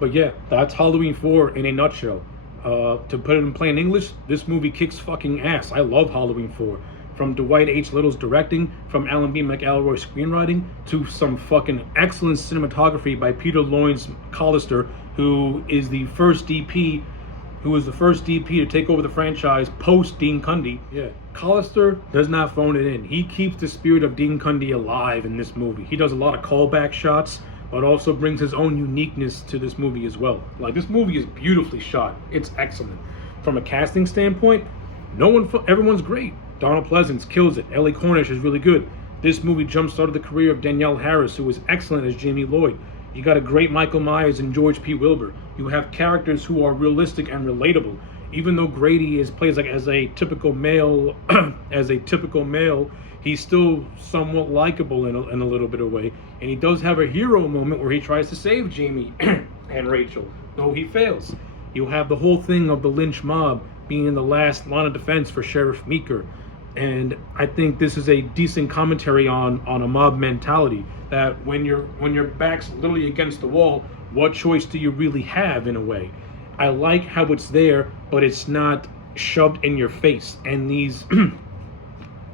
But yeah, that's Halloween 4 in a nutshell. To put it in plain English, this movie kicks fucking ass. I love Halloween 4. From Dwight H. Little's directing, from Alan B. McElroy's screenwriting, to some fucking excellent cinematography by Peter Lawrence Collister, who is the first DP to take over the franchise post Dean Cundey. Yeah, Collister does not phone it in. He keeps the spirit of Dean Cundey alive in this movie. He does a lot of callback shots, but also brings his own uniqueness to this movie as well. Like, this movie is beautifully shot. It's excellent. From a casting standpoint, everyone's great. Donald Pleasance kills it. Ellie Cornish is really good. This movie jump-started the career of Danielle Harris, who was excellent as Jamie Lloyd. You got a great Michael Myers and George P. Wilbur. You have characters who are realistic and relatable. Even though Grady plays like as a typical male, he's still somewhat likable in a little bit of way. And he does have a hero moment where he tries to save Jamie and Rachel, though he fails. You have the whole thing of the lynch mob being in the last line of defense for Sheriff Meeker. And I think this is a decent commentary on a mob mentality, that when your back's literally against the wall, what choice do you really have in a way? I like how it's there, but it's not shoved in your face. And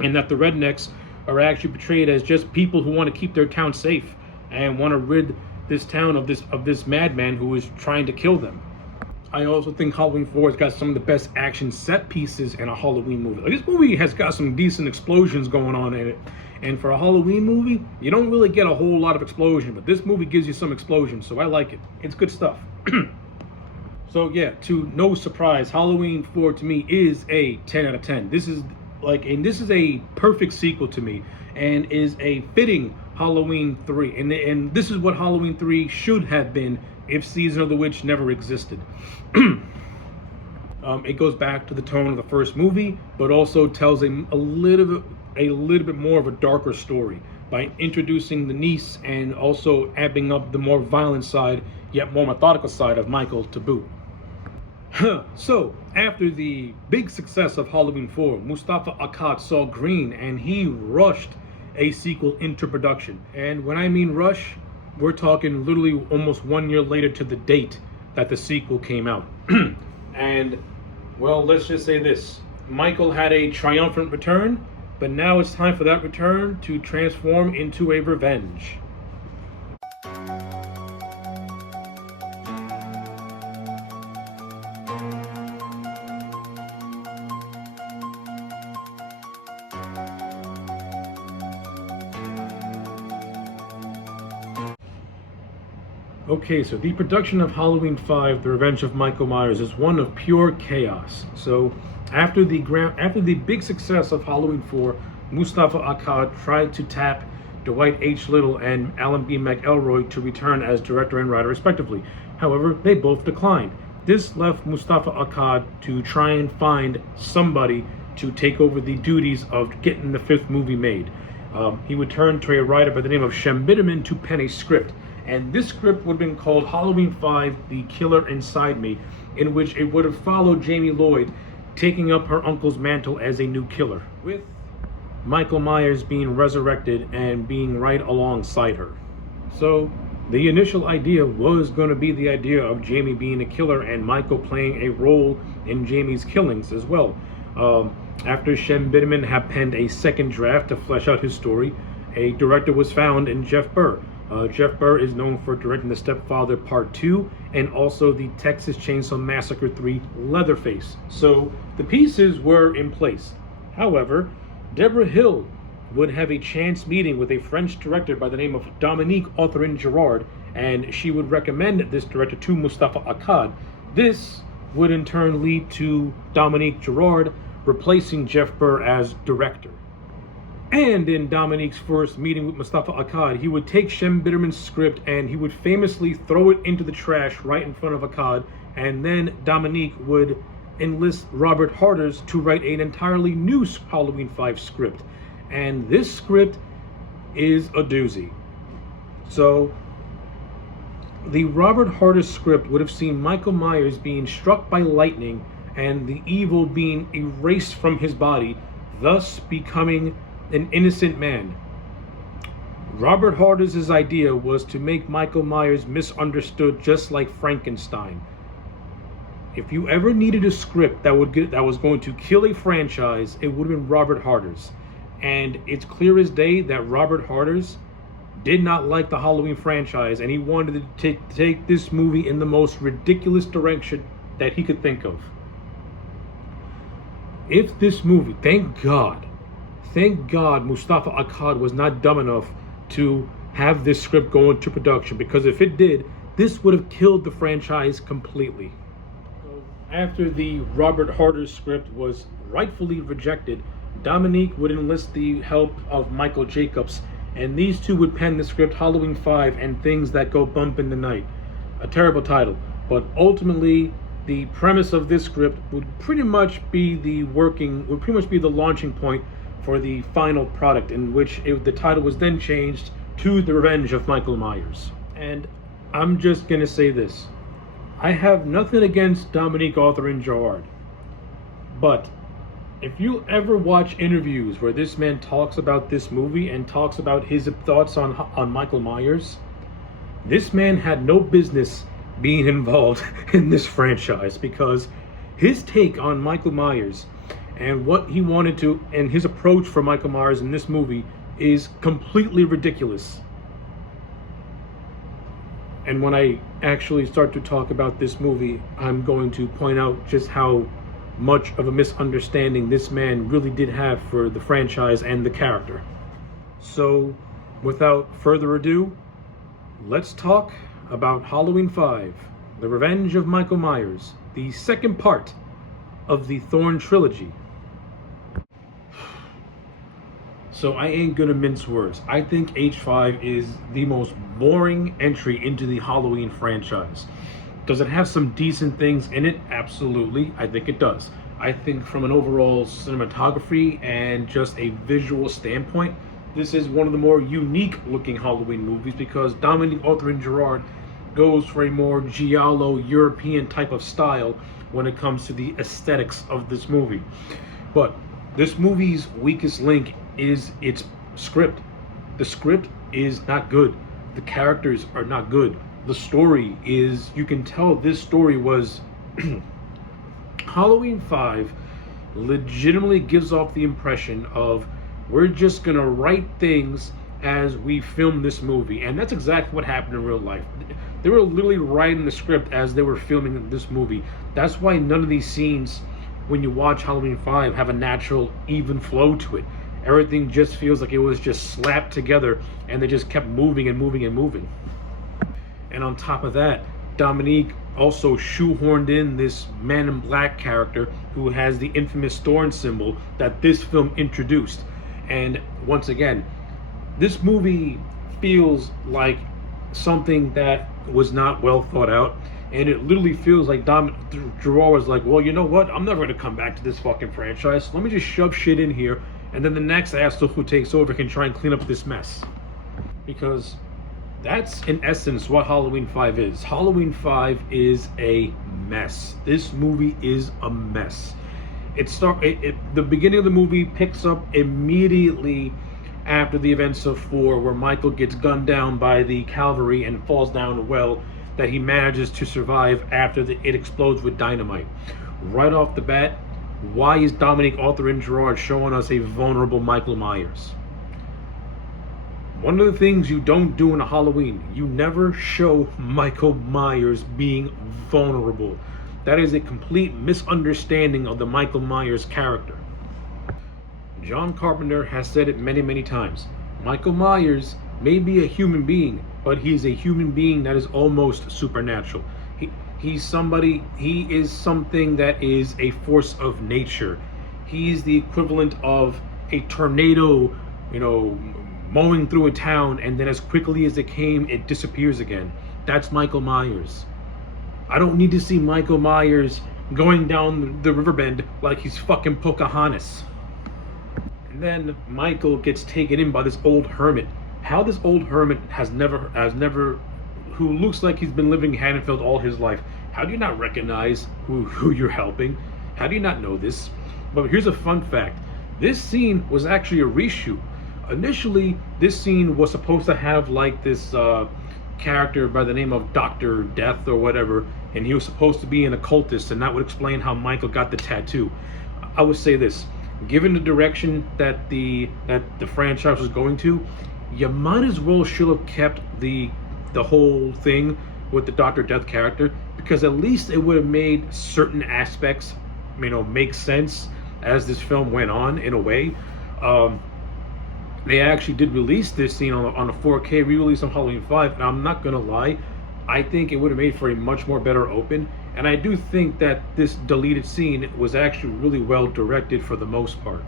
and that the rednecks are actually portrayed as just people who want to keep their town safe and want to rid this town of this madman who is trying to kill them. I also think Halloween 4 has got some of the best action set pieces in a Halloween movie. Like, this movie has got some decent explosions going on in it. And for a Halloween movie, you don't really get a whole lot of explosion, but this movie gives you some explosions, so I like it. It's good stuff. So yeah, to no surprise, Halloween 4 to me is a 10 out of 10. This is a perfect sequel to me, and is a fitting Halloween 3. And this is what Halloween 3 should have been if Season of the Witch never existed. It goes back to the tone of the first movie, but also tells a little bit more of a darker story by introducing the niece and also amping up the more violent side, yet more methodical side of Michael to boot. So, after the big success of Halloween 4, Mustafa Akkad saw green and he rushed a sequel into production. And when I mean rush, we're talking literally almost 1 year later to the date that the sequel came out. And, well, let's just say this. Michael had a triumphant return, but now it's time for that return to transform into a revenge. Okay, so the production of Halloween 5: The Revenge of Michael Myers is one of pure chaos. So, after the big success of Halloween 4, Mustafa Akkad tried to tap Dwight H. Little and Alan B. McElroy to return as director and writer respectively. However, they both declined. This left Mustafa Akkad to try and find somebody to take over the duties of getting the fifth movie made. He would turn to a writer by the name of Shem Bitterman to pen a script. And this script would have been called Halloween 5: The Killer Inside Me, in which it would have followed Jamie Lloyd taking up her uncle's mantle as a new killer, with Michael Myers being resurrected and being right alongside her. So, the initial idea was going to be the idea of Jamie being a killer and Michael playing a role in Jamie's killings as well. After Shem Bitterman had penned a second draft to flesh out his story, a director was found in Jeff Burr. Jeff Burr is known for directing The Stepfather Part 2 and also the Texas Chainsaw Massacre 3 Leatherface. So the pieces were in place. However, Deborah Hill would have a chance meeting with a French director by the name of Dominique Autrin-Girard, and she would recommend this director to Mustafa Akkad. This would in turn lead to Dominique Girard replacing Jeff Burr as director. And in Dominique's first meeting with Mustafa Akkad, he would take Shem Bitterman's script and he would famously throw it into the trash right in front of Akkad, and then Dominique would enlist Robert Harders to write an entirely new Halloween 5 script. And this script is a doozy. So, the Robert Harders script would have seen Michael Myers being struck by lightning and the evil being erased from his body, thus becoming an innocent man. Robert Harders' idea was to make Michael Myers misunderstood just like Frankenstein. If you ever needed a script that was going to kill a franchise, it would have been Robert Harders. And it's clear as day that Robert Harders did not like the Halloween franchise, and he wanted to take this movie in the most ridiculous direction that he could think of. If this movie, thank God Mustafa Akkad was not dumb enough to have this script go into production, because if it did, this would have killed the franchise completely. After the Robert Harders script was rightfully rejected, Dominique would enlist the help of Michael Jacobs, and these two would pen the script Halloween 5 and Things That Go Bump in the Night. A terrible title, but ultimately the premise of this script would pretty much be the launching point for the final product, in which the title was then changed to The Revenge of Michael Myers. And I'm just gonna say this. I have nothing against Dominique Autrin-Girard, but if you ever watch interviews where this man talks about this movie and talks about his thoughts on Michael Myers, this man had no business being involved in this franchise, because his take on Michael Myers and what he wanted to, and his approach for Michael Myers in this movie, is completely ridiculous. And when I actually start to talk about this movie, I'm going to point out just how much of a misunderstanding this man really did have for the franchise and the character. So, without further ado, let's talk about Halloween 5, The Revenge of Michael Myers, the second part of the Thorn trilogy. So I ain't gonna mince words. I think H5 is the most boring entry into the Halloween franchise. Does it have some decent things in it? Absolutely, I think it does. I think from an overall cinematography and just a visual standpoint, this is one of the more unique looking Halloween movies, because Dominique Autrin-Girard goes for a more giallo European type of style when it comes to the aesthetics of this movie. But this movie's weakest link is its script. The script is not good. The characters are not good. The story is, you can tell this story was Halloween 5 legitimately gives off the impression of, we're just gonna write things as we film this movie. And that's exactly what happened in real life. They were literally writing the script as they were filming this movie. That's why none of these scenes, when you watch Halloween 5, have a natural, even flow to it. Everything just feels like it was just slapped together and they just kept moving and moving and moving. And on top of that, Dominique also shoehorned in this Man in Black character who has the infamous thorn symbol that this film introduced. And once again, this movie feels like something that was not well thought out, and it literally feels like Gerard was like, well, you know what? I'm never going to come back to this fucking franchise. Let me just shove shit in here, and then the next asshole who takes over can try and clean up this mess. Because that's in essence what Halloween 5 is. Halloween 5 is a mess. This movie is a mess. The beginning of the movie picks up immediately after the events of 4, where Michael gets gunned down by the cavalry and falls down a well that he manages to survive after it explodes with dynamite. Right off the bat, why is Dominique Arthur and Gerard showing us a vulnerable Michael Myers? One of the things you don't do in a Halloween, you never show Michael Myers being vulnerable. That is a complete misunderstanding of the Michael Myers character. John Carpenter has said it many, many times. Michael Myers may be a human being, but he's a human being that is almost supernatural. He is something that is a force of nature. He is the equivalent of a tornado, mowing through a town, and then as quickly as it came, it disappears again. That's Michael Myers. I don't need to see Michael Myers going down the riverbend like he's fucking Pocahontas. And then Michael gets taken in by this old hermit. How this old hermit who looks like he's been living in Haddonfield all his life, how do you not recognize who you're helping? How do you not know this? But here's a fun fact. This scene was actually a reshoot. Initially, this scene was supposed to have like this character by the name of Dr. Death or whatever, and he was supposed to be an occultist, and that would explain how Michael got the tattoo. I would say this, given the direction that the franchise was going to, you might as well should have kept the whole thing with the Dr. Death character, because at least it would have made certain aspects make sense as this film went on in a way. They actually did release this scene on a 4K re-release on Halloween 5, and I'm not gonna lie, I think it would have made for a much more better open, and I do think that this deleted scene was actually really well directed for the most part.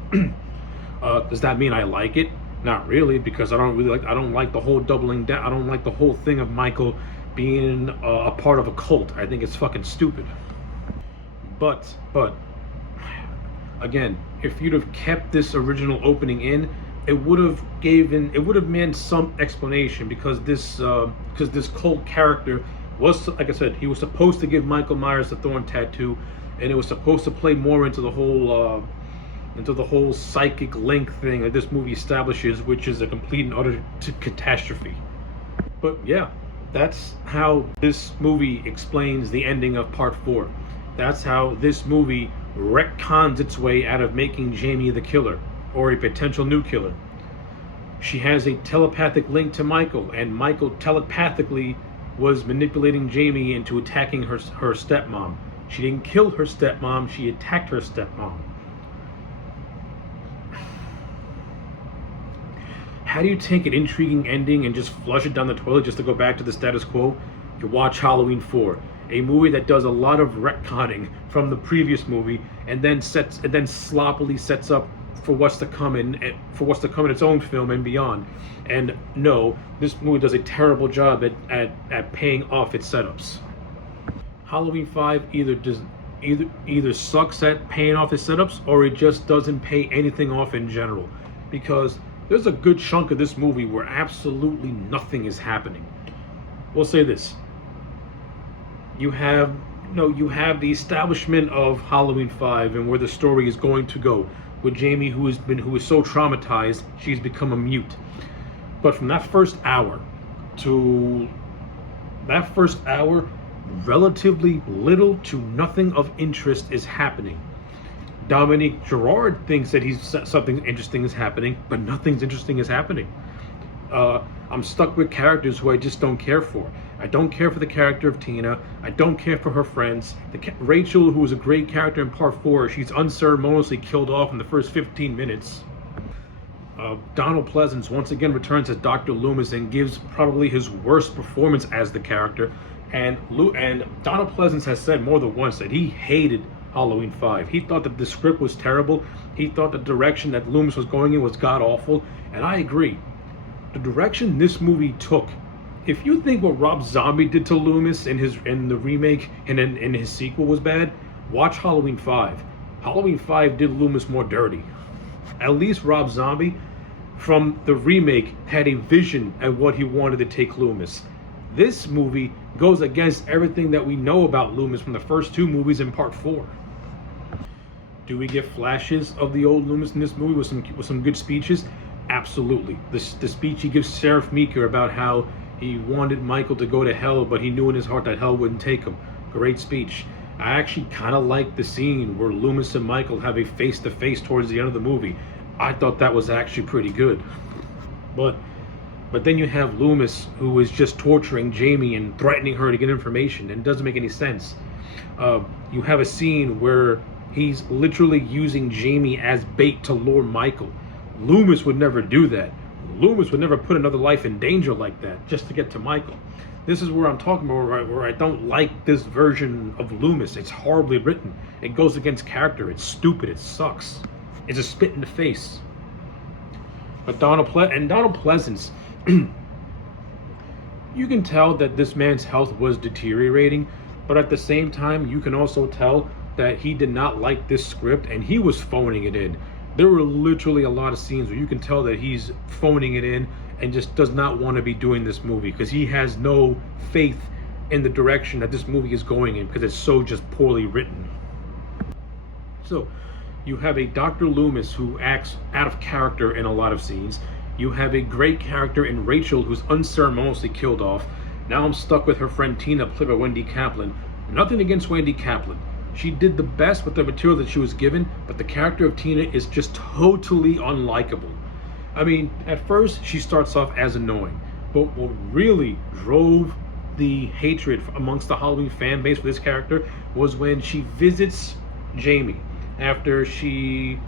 Does that mean I like it? Not really, because I don't like the whole doubling down. I don't like the whole thing of Michael being a part of a cult. I think it's fucking stupid. But again, if you'd have kept this original opening in, it would have meant some explanation, because this cult character was, like I said, he was supposed to give Michael Myers the thorn tattoo, and it was supposed to play more into the whole psychic link thing that this movie establishes, which is a complete and utter catastrophe. But yeah, that's how this movie explains the ending of Part 4. That's how this movie retcons its way out of making Jamie the killer, or a potential new killer. She has a telepathic link to Michael, and Michael telepathically was manipulating Jamie into attacking her stepmom. She didn't kill her stepmom, she attacked her stepmom. How do you take an intriguing ending and just flush it down the toilet just to go back to the status quo? You watch Halloween 4, a movie that does a lot of retconning from the previous movie, and then sloppily sets up for what's to come in its own film and beyond. And no, this movie does a terrible job at paying off its setups. Halloween 5 either sucks at paying off its setups, or it just doesn't pay anything off in general, because there's a good chunk of this movie where absolutely nothing is happening. We'll say this. You have the establishment of Halloween 5 and where the story is going to go, with Jamie who is so traumatized she's become a mute. But from that first hour, relatively little to nothing of interest is happening. Dominique Gerard thinks that something interesting is happening, but nothing's interesting is happening. I'm stuck with characters who I just don't care for. I don't care for the character of Tina. I don't care for her friends. Rachel, who was a great character in Part 4, she's unceremoniously killed off in the first 15 minutes. Donald Pleasance once again returns as Dr. Loomis and gives probably his worst performance as the character. And Donald Pleasance has said more than once that he hated Halloween 5. He thought that the script was terrible. He thought the direction that Loomis was going in was god awful. And I agree. The direction this movie took, if you think what Rob Zombie did to Loomis in the remake and in his sequel was bad, watch Halloween 5. Halloween 5 did Loomis more dirty. At least Rob Zombie from the remake had a vision at what he wanted to take Loomis. This movie goes against everything that we know about Loomis from the first two movies in part 4. Do we get flashes of the old Loomis in this movie with some good speeches? Absolutely. The speech he gives Sheriff Meeker about how he wanted Michael to go to hell, but he knew in his heart that hell wouldn't take him. Great speech. I actually kind of like the scene where Loomis and Michael have a face-to-face towards the end of the movie. I thought that was actually pretty good. But then you have Loomis, who is just torturing Jamie and threatening her to get information, and it doesn't make any sense. You have a scene where he's literally using Jamie as bait to lure Michael. Loomis would never do that. Loomis would never put another life in danger like that just to get to Michael. This is where I'm talking about where I don't like this version of Loomis. It's horribly written. It goes against character. It's stupid. It sucks. It's a spit in the face. But Donald Pleasance, you can tell that this man's health was deteriorating, but at the same time, you can also tell that he did not like this script and he was phoning it in. There were literally a lot of scenes where you can tell that he's phoning it in and just does not want to be doing this movie because he has no faith in the direction that this movie is going in because it's so just poorly written. So, you have a Dr. Loomis who acts out of character in a lot of scenes. You have a great character in Rachel who's unceremoniously killed off. Now I'm stuck with her friend Tina, played by Wendy Kaplan. Nothing against Wendy Kaplan. She did the best with the material that she was given, but the character of Tina is just totally unlikable. I mean, at first she starts off as annoying, but what really drove the hatred amongst the Halloween fan base for this character was when she visits Jamie after she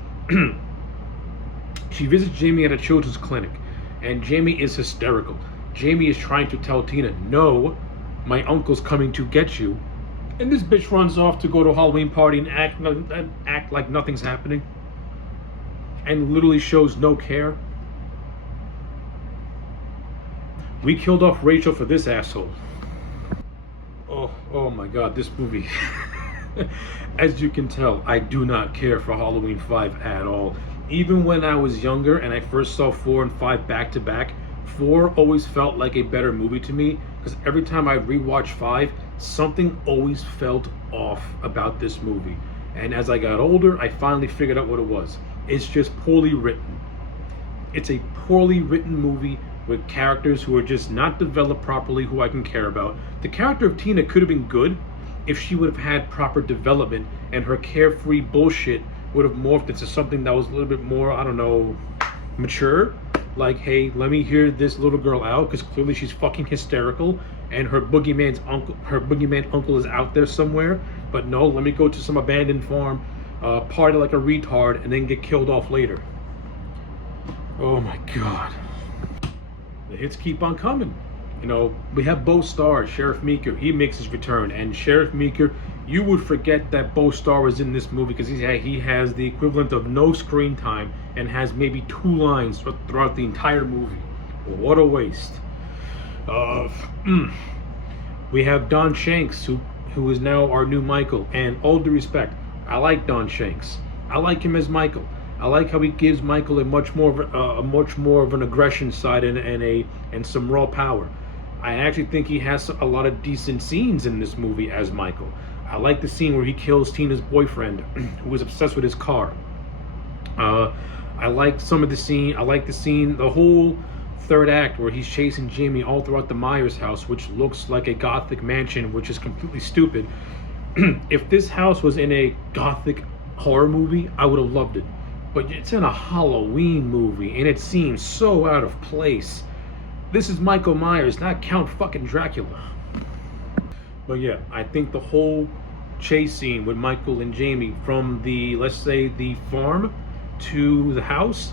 visits Jamie at a children's clinic, and Jamie is hysterical. Jamie is trying to tell Tina, no, my uncle's coming to get you. And this bitch runs off to go to a Halloween party and act like nothing's happening. And literally shows no care. We killed off Rachel for this asshole. Oh my god, this movie. As you can tell, I do not care for Halloween 5 at all. Even when I was younger and I first saw 4 and 5 back to back, 4 always felt like a better movie to me because every time I rewatch 5, something always felt off about this movie. And as I got older, I finally figured out what it was. It's just poorly written. It's a poorly written movie with characters who are just not developed properly, who I can care about. The character of Tina could have been good if she would have had proper development and her carefree bullshit would have morphed into something that was a little bit more, I don't know, mature. Like, hey, let me hear this little girl out because clearly she's fucking hysterical and her boogeyman uncle is out there somewhere. But no, let me go to some abandoned farm, party like a retard, and then get killed off later. Oh my god. The hits keep on coming. You know, we have both stars. Sheriff Meeker, he makes his return, and Sheriff Meeker, you would forget that Bo Starr was in this movie because he has the equivalent of no screen time and has maybe 2 lines throughout the entire movie. What a waste. We have Don Shanks, who is now our new Michael, and all due respect, I like Don Shanks. I like him as Michael. I like how he gives Michael a much more of an aggression side and some raw power. I actually think he has a lot of decent scenes in this movie as Michael. I like the scene where he kills Tina's boyfriend, who was obsessed with his car. I like some of the scene. I like the scene, the whole third act where he's chasing Jamie all throughout the Myers house, which looks like a gothic mansion, which is completely stupid. If this house was in a gothic horror movie, I would have loved it. But it's in a Halloween movie, and it seems so out of place. This is Michael Myers, not Count fucking Dracula. But yeah, I think the whole chase scene with Michael and Jamie from the, let's say, the farm to the house,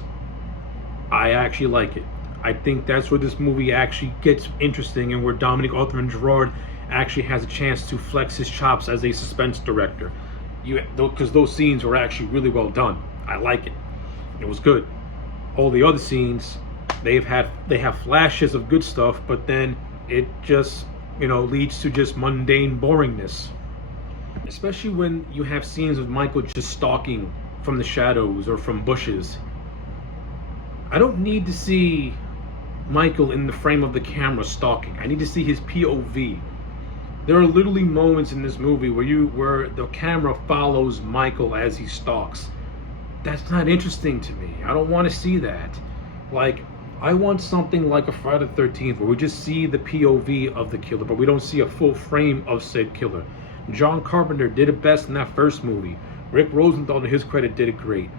I actually like it. I think that's where this movie actually gets interesting, and where Dominic Arthur Gerard actually has a chance to flex his chops as a suspense director. Because those scenes were actually really well done. I like it. It was good. All the other scenes, they have flashes of good stuff, but then it just leads to just mundane boringness. Especially when you have scenes of Michael just stalking from the shadows or from bushes. I don't need to see Michael in the frame of the camera stalking. I need to see his POV. There are literally moments in this movie where the camera follows Michael as he stalks. That's not interesting to me. I don't want to see that. Like, I want something like a Friday the 13th where we just see the POV of the killer, but we don't see a full frame of said killer. John Carpenter did it best in that first movie. Rick Rosenthal, to his credit, did it great.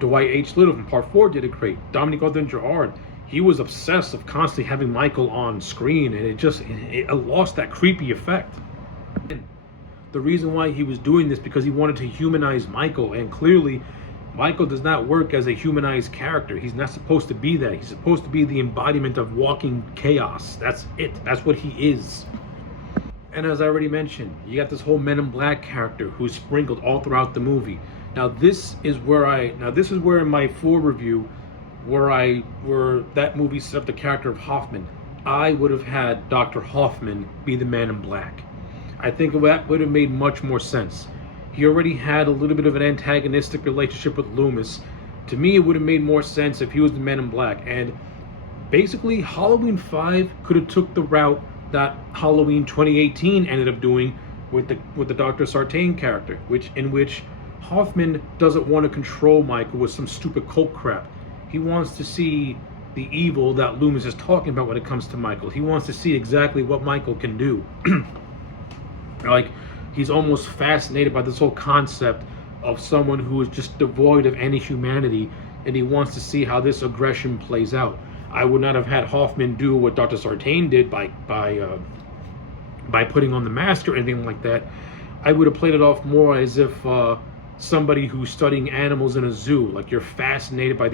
Dwight H. Little from Part 4 did it great. Dominic Arthur Gerard, he was obsessed of constantly having Michael on screen, and it lost that creepy effect. The reason why he was doing this because he wanted to humanize Michael, and clearly Michael does not work as a humanized character. He's not supposed to be that. He's supposed to be the embodiment of walking chaos. That's it. That's what he is. And as I already mentioned, you got this whole Men in Black character who's sprinkled all throughout the movie. Now this is where in my full review where that movie set up the character of Hoffman. I would have had Dr. Hoffman be the Man in Black. I think that would have made much more sense. He already had a little bit of an antagonistic relationship with Loomis. To me, it would have made more sense if he was the Man in Black. And basically, Halloween 5 could have took the route that Halloween 2018 ended up doing with the Dr. Sartain character, in which Hoffman doesn't want to control Michael with some stupid cult crap. He wants to see the evil that Loomis is talking about when it comes to Michael. He wants to see exactly what Michael can do. Like, he's almost fascinated by this whole concept of someone who is just devoid of any humanity, and he wants to see how this aggression plays out. I would not have had Hoffman do what Dr. Sartain did by putting on the mask or anything like that. I would have played it off more as if somebody who's studying animals in a zoo, like you're fascinated by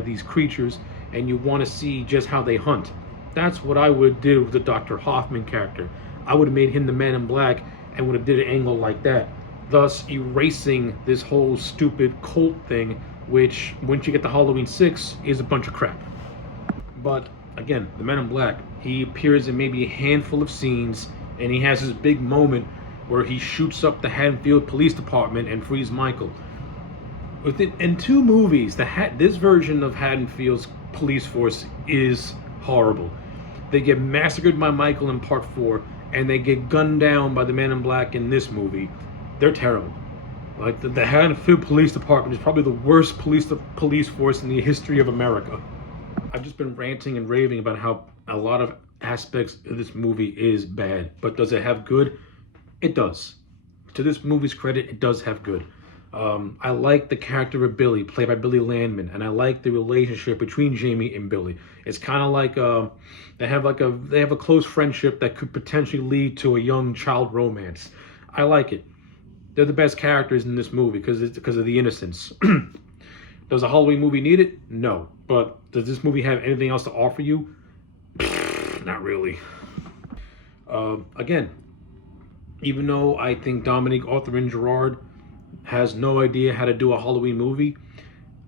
these creatures and you want to see just how they hunt. That's what I would do with the Dr. Hoffman character. I would have made him the Man in Black and would have did an angle like that, thus erasing this whole stupid cult thing, which once you get to Halloween 6 is a bunch of crap. But again, the Man in Black, he appears in maybe a handful of scenes, and he has this big moment where he shoots up the Haddonfield Police Department and frees Michael. In 2 movies, this version of Haddonfield's police force is horrible. They get massacred by Michael in Part 4, and they get gunned down by the Man in Black in this movie. They're terrible. Like, the Haddonfield Police Department is probably the worst police force in the history of America. I've just been ranting and raving about how a lot of aspects of this movie is bad. But does it have good? It does. To this movie's credit, it does have good. I like the character of Billy, played by Billy Landman, and I like the relationship between Jamie and Billy. It's kind of like they have a close friendship that could potentially lead to a young child romance. I like it. They're the best characters in this movie because of the innocence. Does a Halloween movie need it? No. But does this movie have anything else to offer you? Not really. Again, even though I think Dominic Arthur Gerard has no idea how to do a Halloween movie,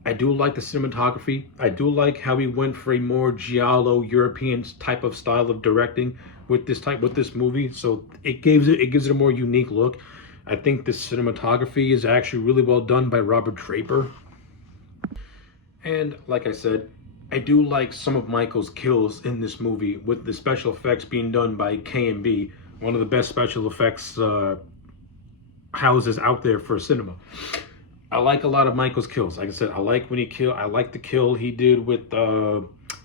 I do like the cinematography. I do like how he went for a more giallo European type of style of directing with this movie. So it gives it a more unique look. I think the cinematography is actually really well done by Robert Draper. And like I said, I do like some of Michael's kills in this movie, with the special effects being done by K&B, one of the best special effects houses out there for cinema. I like a lot of Michael's kills. Like I said, I like the kill he did with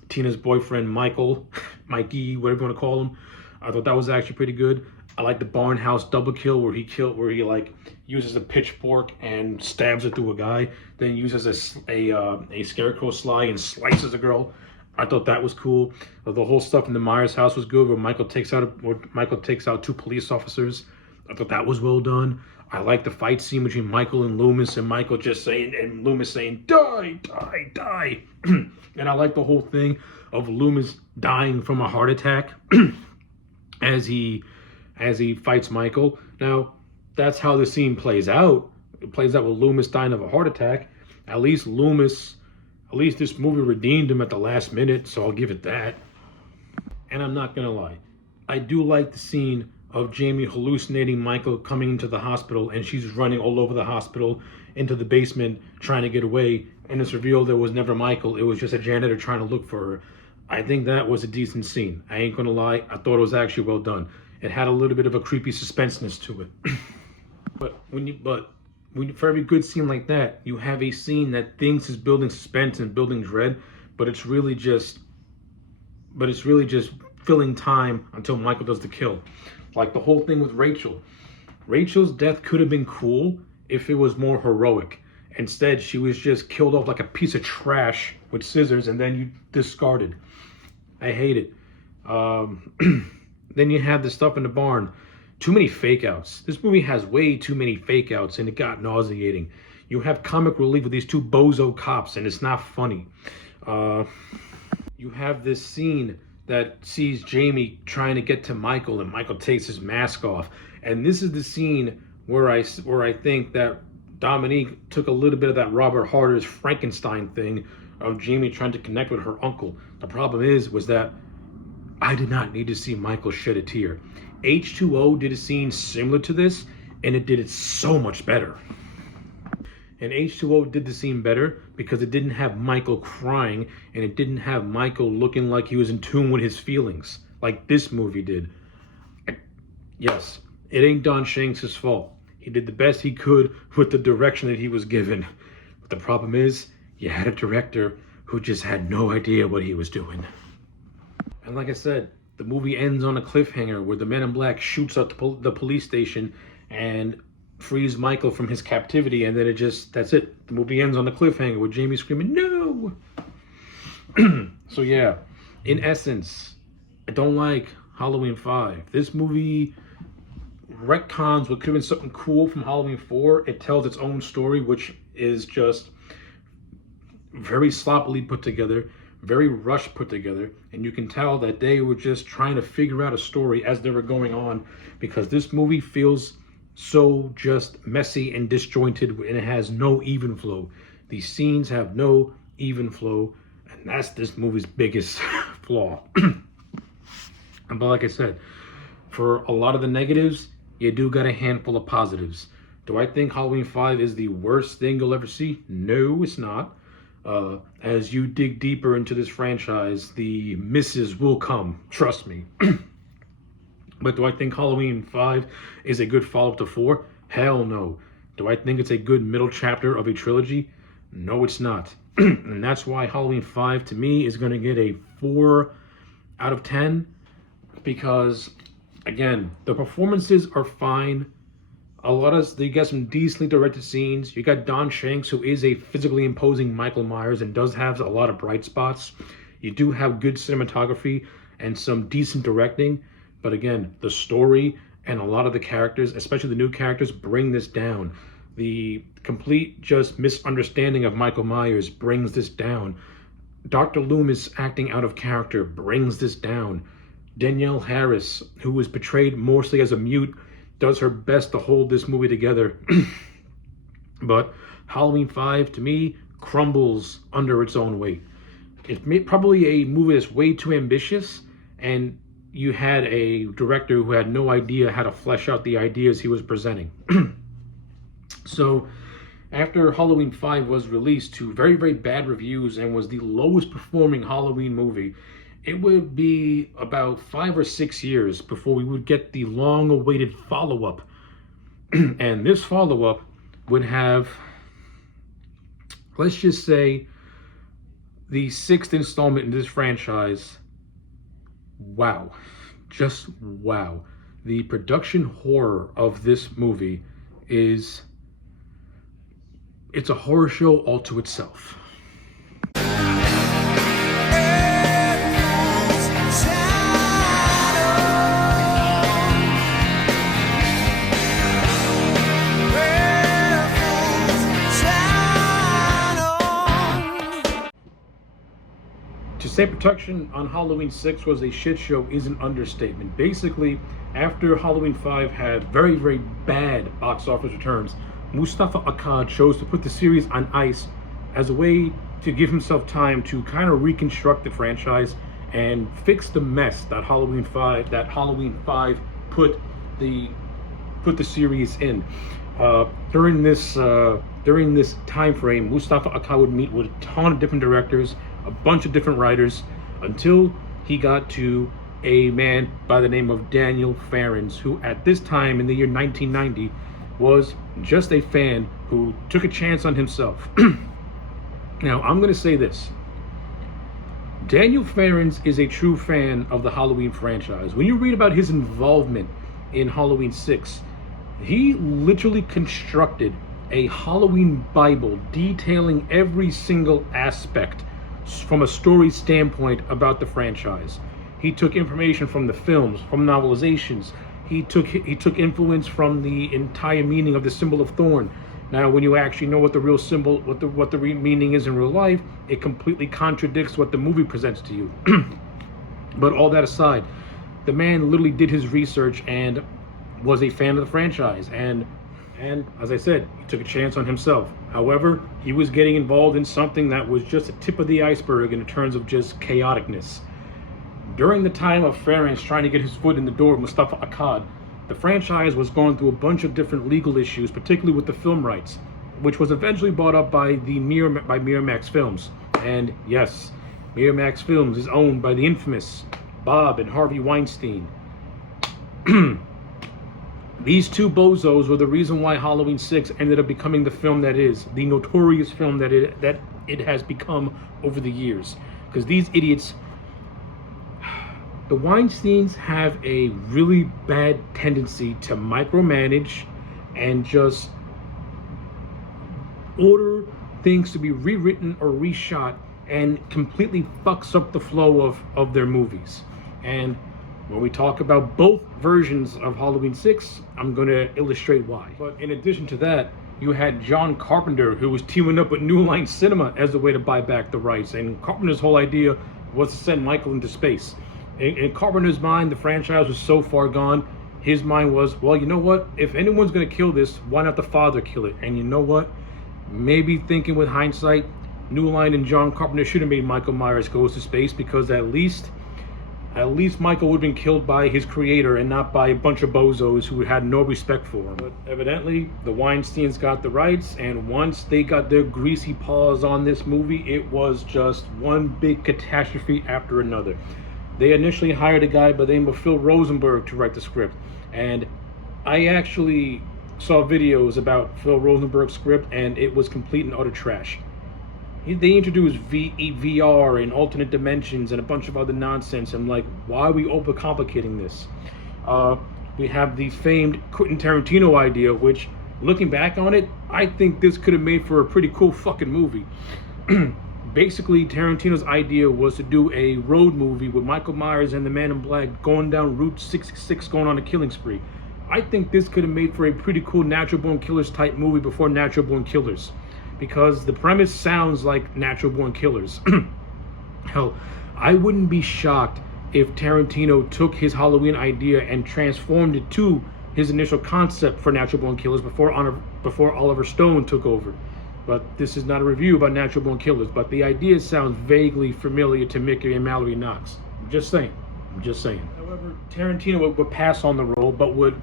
Tina's boyfriend, Mikey, whatever you want to call him. I thought that was actually pretty good. I like the barnhouse double kill where he like uses a pitchfork and stabs it through a guy, then uses a scarecrow slide and slices a girl. I thought that was cool. The whole stuff in the Myers house was good, where Michael takes out 2 police officers. I thought that was well done. I like the fight scene between Michael and Loomis, and Michael just saying, and Loomis saying, die, die, die. And I like the whole thing of Loomis dying from a heart attack as he fights Michael. Now, that's how the scene plays out. It plays out with Loomis dying of a heart attack. At least this movie redeemed him at the last minute, so I'll give it that. And I'm not gonna lie, I do like the scene of Jamie hallucinating Michael coming into the hospital, and she's running all over the hospital into the basement trying to get away, and it's revealed it was never Michael, it was just a janitor trying to look for her. I think that was a decent scene. I ain't gonna lie, I thought it was actually well done. It had a little bit of a creepy suspenseness to it. But for every good scene like that, you have a scene that thinks is building suspense and building dread, but it's really just filling time until Michael does the kill. Like the whole thing with Rachel. Rachel's death could have been cool if it was more heroic. Instead, she was just killed off like a piece of trash with scissors, and then you discarded. I hate it. Then you have the stuff in the barn. Too many fake outs. This movie has way too many fake outs, and it got nauseating. You have comic relief with these two bozo cops, and it's not funny. You have this scene that sees Jamie trying to get to Michael, and Michael takes his mask off. And this is the scene where I think that Dominique took a little bit of that Robert Harder's Frankenstein thing of Jamie trying to connect with her uncle. The problem was that I did not need to see Michael shed a tear. H2O did a scene similar to this, and it did it so much better. And H2O did the scene better because it didn't have Michael crying, and it didn't have Michael looking like he was in tune with his feelings, like this movie did. Yes, it ain't Don Shanks' fault. He did the best he could with the direction that he was given. But the problem is, you had a director who just had no idea what he was doing. And like I said, the movie ends on a cliffhanger where the Man in Black shoots up the police station and frees Michael from his captivity, and then that's it. The movie ends on a cliffhanger with Jamie screaming, no! So yeah, in essence, I don't like Halloween 5. This movie retcons what could have been something cool from Halloween 4. It tells its own story, which is just very sloppily put together, very rushed put together, and you can tell that they were just trying to figure out a story as they were going on, because this movie feels so just messy and disjointed, and it has no even flow. These scenes have no even flow, and that's this movie's biggest flaw. But like I said, for a lot of the negatives, you do got a handful of positives. Do I think Halloween 5 is the worst thing you'll ever see? No, it's not. As you dig deeper into this franchise, the misses will come. Trust me. But do I think Halloween 5 is a good follow-up to 4? Hell no. Do I think it's a good middle chapter of a trilogy? No, it's not. And that's why Halloween 5 to me is going to get a 4 out of 10. Because, again, the performances are fine. You got some decently directed scenes. You got Don Shanks, who is a physically imposing Michael Myers and does have a lot of bright spots. You do have good cinematography and some decent directing. But again, the story and a lot of the characters, especially the new characters, bring this down. The complete just misunderstanding of Michael Myers brings this down. Dr. Loomis acting out of character brings this down. Danielle Harris, who was portrayed mostly as a mute, does her best to hold this movie together. But Halloween 5, to me, crumbles under its own weight. It's probably a movie that's way too ambitious, and you had a director who had no idea how to flesh out the ideas he was presenting. So, after Halloween 5 was released to very, very bad reviews and was the lowest performing Halloween movie, it would be about 5 or 6 years before we would get the long-awaited follow-up. And this follow-up would have, let's just say, the 6th installment in this franchise. Wow. Just wow. The production horror of this movie it's a horror show all to itself. say production on Halloween 6 was a shit show is an understatement. Basically, after Halloween 5 had very, very bad box office returns, Mustafa Akkad chose to put the series on ice as a way to give himself time to kind of reconstruct the franchise and fix the mess that Halloween 5 put the series in. During this time frame, Mustafa Akkad would meet with a ton of different directors, a bunch of different writers, until he got to a man by the name of Daniel Farrens, who at this time in the year 1990 was just a fan who took a chance on himself. Now, I'm going to say this. Daniel Farrens is a true fan of the Halloween franchise. When you read about his involvement in Halloween 6, he literally constructed a Halloween Bible detailing every single aspect from a story standpoint about the franchise. He took information from the films, from novelizations. He took influence from the entire meaning of the symbol of thorn. Now, when you actually know what the real symbol, what the meaning is in real life, it completely contradicts what the movie presents to you. But all that aside, the man literally did his research and was a fan of the franchise. And as I said, he took a chance on himself. However, he was getting involved in something that was just a tip of the iceberg in terms of just chaoticness. During the time of Farrens trying to get his foot in the door of Mustafa Akkad, the franchise was going through a bunch of different legal issues, particularly with the film rights, which was eventually brought up by Miramax Films. And yes, Miramax Films is owned by the infamous Bob and Harvey Weinstein. These two bozos were the reason why Halloween 6 ended up becoming the film that is, the notorious film that it has become over the years. Because these idiots, the Weinsteins have a really bad tendency to micromanage and just order things to be rewritten or reshot, and completely fucks up the flow of their movies. And when we talk about both versions of Halloween 6, I'm going to illustrate why. But in addition to that, you had John Carpenter, who was teaming up with New Line Cinema as a way to buy back the rights. And Carpenter's whole idea was to send Michael into space. In Carpenter's mind, the franchise was so far gone, his mind was, well, you know what? If anyone's going to kill this, why not the father kill it? And you know what? Maybe thinking with hindsight, New Line and John Carpenter should have made Michael Myers Goes to Space, because at least Michael would have been killed by his creator and not by a bunch of bozos who had no respect for him. But evidently, the Weinsteins got the rights, and once they got their greasy paws on this movie, it was just one big catastrophe after another. They initially hired a guy by the name of Phil Rosenberg to write the script, and I actually saw videos about Phil Rosenberg's script, and it was complete and utter trash. They introduced VR and alternate dimensions and a bunch of other nonsense. I'm like, why are we overcomplicating this? We have the famed Quentin Tarantino idea, which, looking back on it, I think this could have made for a pretty cool fucking movie. Basically, Tarantino's idea was to do a road movie with Michael Myers and the Man in Black going down Route 66, going on a killing spree. I think this could have made for a pretty cool Natural Born Killers type movie before Natural Born Killers, because the premise sounds like Natural Born Killers. Hell, I wouldn't be shocked if Tarantino took his Halloween idea and transformed it to his initial concept for Natural Born Killers before Oliver Stone took over. But this is not a review about Natural Born Killers, but the idea sounds vaguely familiar to Mickey and Mallory Knox. I'm just saying. However, Tarantino would pass on the role, but would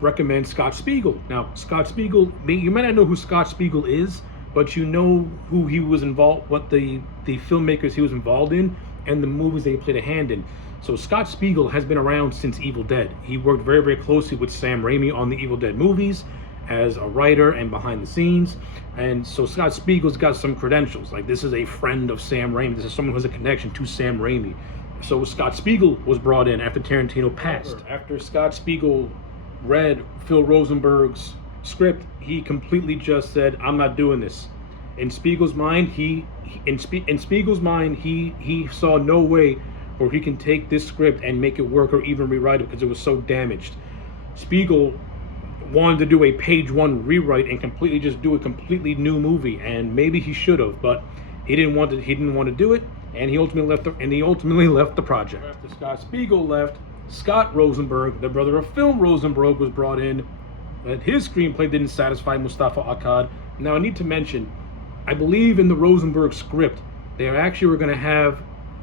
recommend Scott Spiegel. Now, Scott Spiegel, you might not know who Scott Spiegel is, but you know who he was involved, what the filmmakers he was involved in, and the movies they played a hand in. So Scott Spiegel has been around since Evil Dead. He worked very, very closely with Sam Raimi on the Evil Dead movies as a writer and behind the scenes. And so Scott Spiegel's got some credentials. Like, this is a friend of Sam Raimi. This is someone who has a connection to Sam Raimi. So Scott Spiegel was brought in after Tarantino passed. After Scott Spiegel read Phil Rosenberg's script, he completely just said, I'm not doing this. In Spiegel's mind, he saw no way where he can take this script and make it work or even rewrite it, because it was so damaged. Spiegel wanted to do a page one rewrite and completely just do a completely new movie, and maybe he should have, but He didn't want to do it, and he ultimately left the project. After Scott Spiegel left, Scott Rosenberg, the brother of Film Rosenberg, was brought in, but his screenplay didn't satisfy Mustafa Akkad. Now I need to mention, I believe in the Rosenberg script, they actually were going to have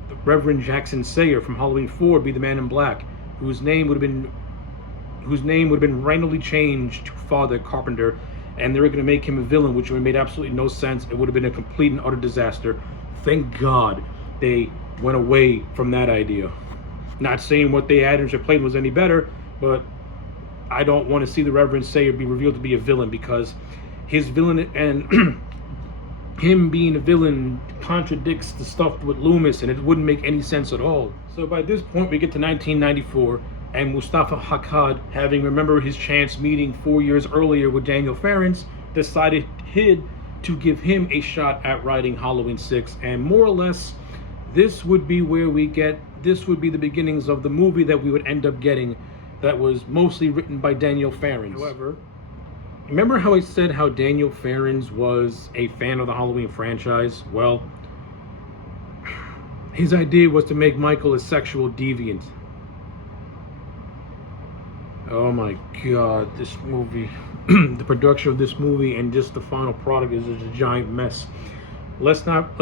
the Reverend Jackson Sayer from Halloween 4 be the Man in Black, whose name would have been randomly changed to Father Carpenter, and they were going to make him a villain, which would have made absolutely no sense. It would have been a complete and utter disaster. Thank God they went away from that idea. Not saying what they had in played was any better, but I don't want to see the Reverend Sayer be revealed to be a villain, because his villain and him being a villain contradicts the stuff with Loomis, and it wouldn't make any sense at all. So by this point, we get to 1994, and Mustafa Akkad, having remembered his chance meeting 4 years earlier with Daniel Farrance, decided to give him a shot at writing Halloween 6, and more or less, this would be the beginnings of the movie that we would end up getting, that was mostly written by Daniel Farrance. However, remember how I said how Daniel Farrance was a fan of the Halloween franchise? Well, his idea was to make Michael a sexual deviant. Oh my God, this movie, the production of this movie and just the final product is just a giant mess. Let's not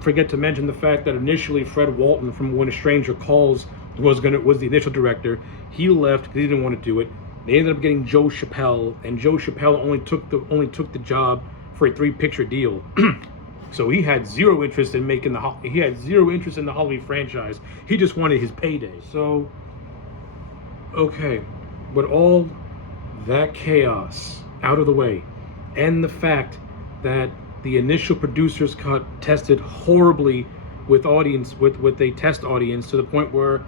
forget to mention the fact that initially Fred Walton from When a Stranger Calls was the initial director. He left because he didn't want to do it. They ended up getting Joe Chappelle, and Joe Chappelle only took the job for a 3-picture deal. So he had zero interest in the Halloween franchise. He just wanted his payday. So, okay, with all that chaos out of the way, and the fact that the initial producer's cut tested horribly with a test audience, to the point where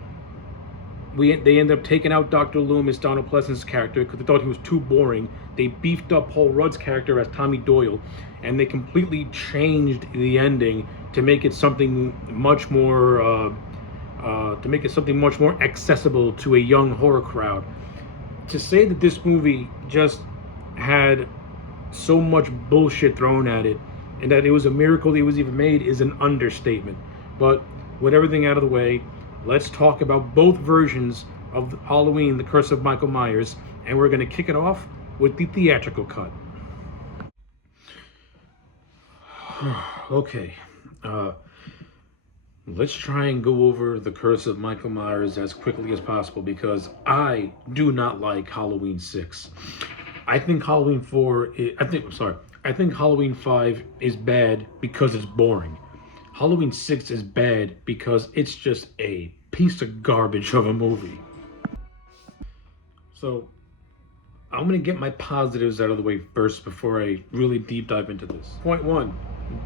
they ended up taking out Dr. Loomis, Donald Pleasance's character, because they thought he was too boring. They beefed up Paul Rudd's character as Tommy Doyle, and they completely changed the ending to make it something much more accessible to a young horror crowd. To say that this movie just had so much bullshit thrown at it, and that it was a miracle that it was even made, is an understatement. But with everything out of the way, let's talk about both versions of Halloween, The Curse of Michael Myers, and we're going to kick it off with the theatrical cut. Okay, let's try and go over The Curse of Michael Myers as quickly as possible, because I do not like Halloween 6. I think Halloween 5 is bad because it's boring. Halloween 6 is bad because it's just a piece of garbage of a movie. So, I'm going to get my positives out of the way first before I really deep dive into this. Point 1.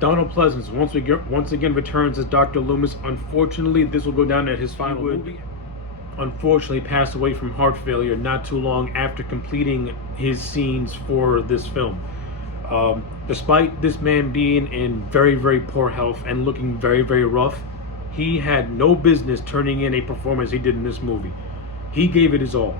Donald Pleasance once again returns as Dr. Loomis. Unfortunately, this will go down at his final movie. Unfortunately, passed away from heart failure not too long after completing his scenes for this film. Despite this man being in very, very poor health and looking very, very rough, he had no business turning in a performance he did in this movie. He gave it his all.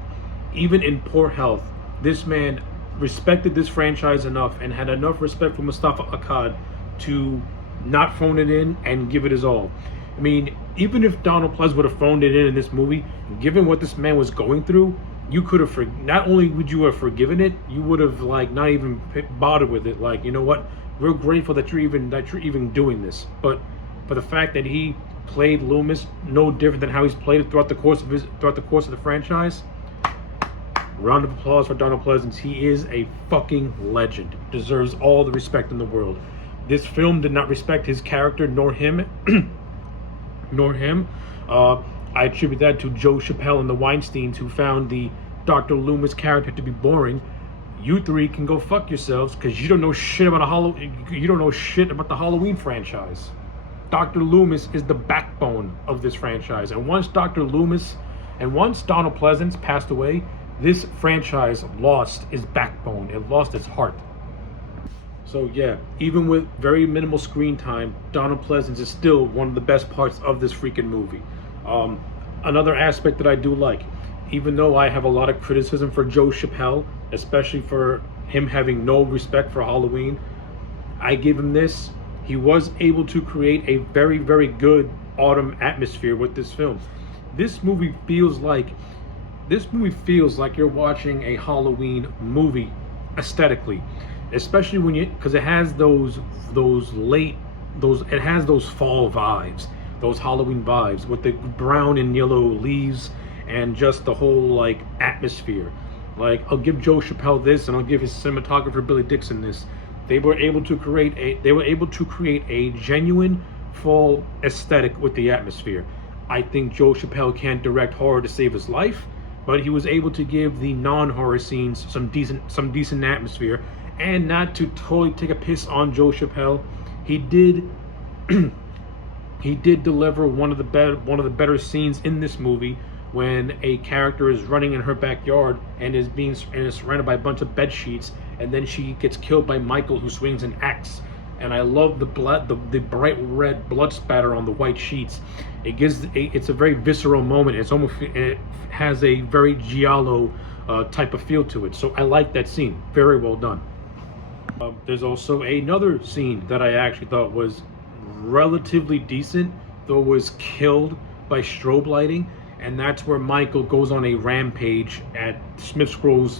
Even in poor health, this man respected this franchise enough and had enough respect for Mustafa Akkad to not phone it in and give it his all. I mean, even if Donald Pleasance would have phoned it in this movie, given what this man was going through, you could have not only would you have forgiven it, you would have not even bothered with it. You know what? We're grateful that you're even doing this. But for the fact that he played Loomis no different than how he's played it throughout the course of the franchise, round of applause for Donald Pleasance. He is a fucking legend. Deserves all the respect in the world. This film did not respect his character nor him. I attribute that to Joe Chappelle and the Weinsteins, who found the Dr. Loomis character to be boring. You three can go fuck yourselves, because you don't know shit about the Halloween franchise. Dr. Loomis is the backbone of this franchise, and once Donald Pleasance passed away, this franchise lost its backbone. It lost its heart. So yeah, even with very minimal screen time, Donald Pleasance is still one of the best parts of this freaking movie. Another aspect that I do like, even though I have a lot of criticism for Joe Chappelle, especially for him having no respect for Halloween, I give him this he was able to create a very, very good autumn atmosphere with this film. This movie feels like you're watching a Halloween movie aesthetically, especially when you, because it has it has those fall vibes, those Halloween vibes with the brown and yellow leaves and just the whole like atmosphere. Like, I'll give Joe Chappelle this, and I'll give his cinematographer Billy Dixon this. They were able to create a genuine fall aesthetic with the atmosphere. I think Joe Chappelle can't direct horror to save his life, but he was able to give the non-horror scenes some decent atmosphere. And not to totally take a piss on Joe Chappelle, he did he did deliver one of the better scenes in this movie, when a character is running in her backyard and is surrounded by a bunch of bed sheets, and then she gets killed by Michael, who swings an axe. And I love the bright red blood spatter on the white sheets. It's a very visceral moment. It has a very giallo type of feel to it. So I like that scene. Very well done. There's also another scene that I actually thought was relatively decent, though was killed by strobe lighting, and that's where Michael goes on a rampage at Smith's Grove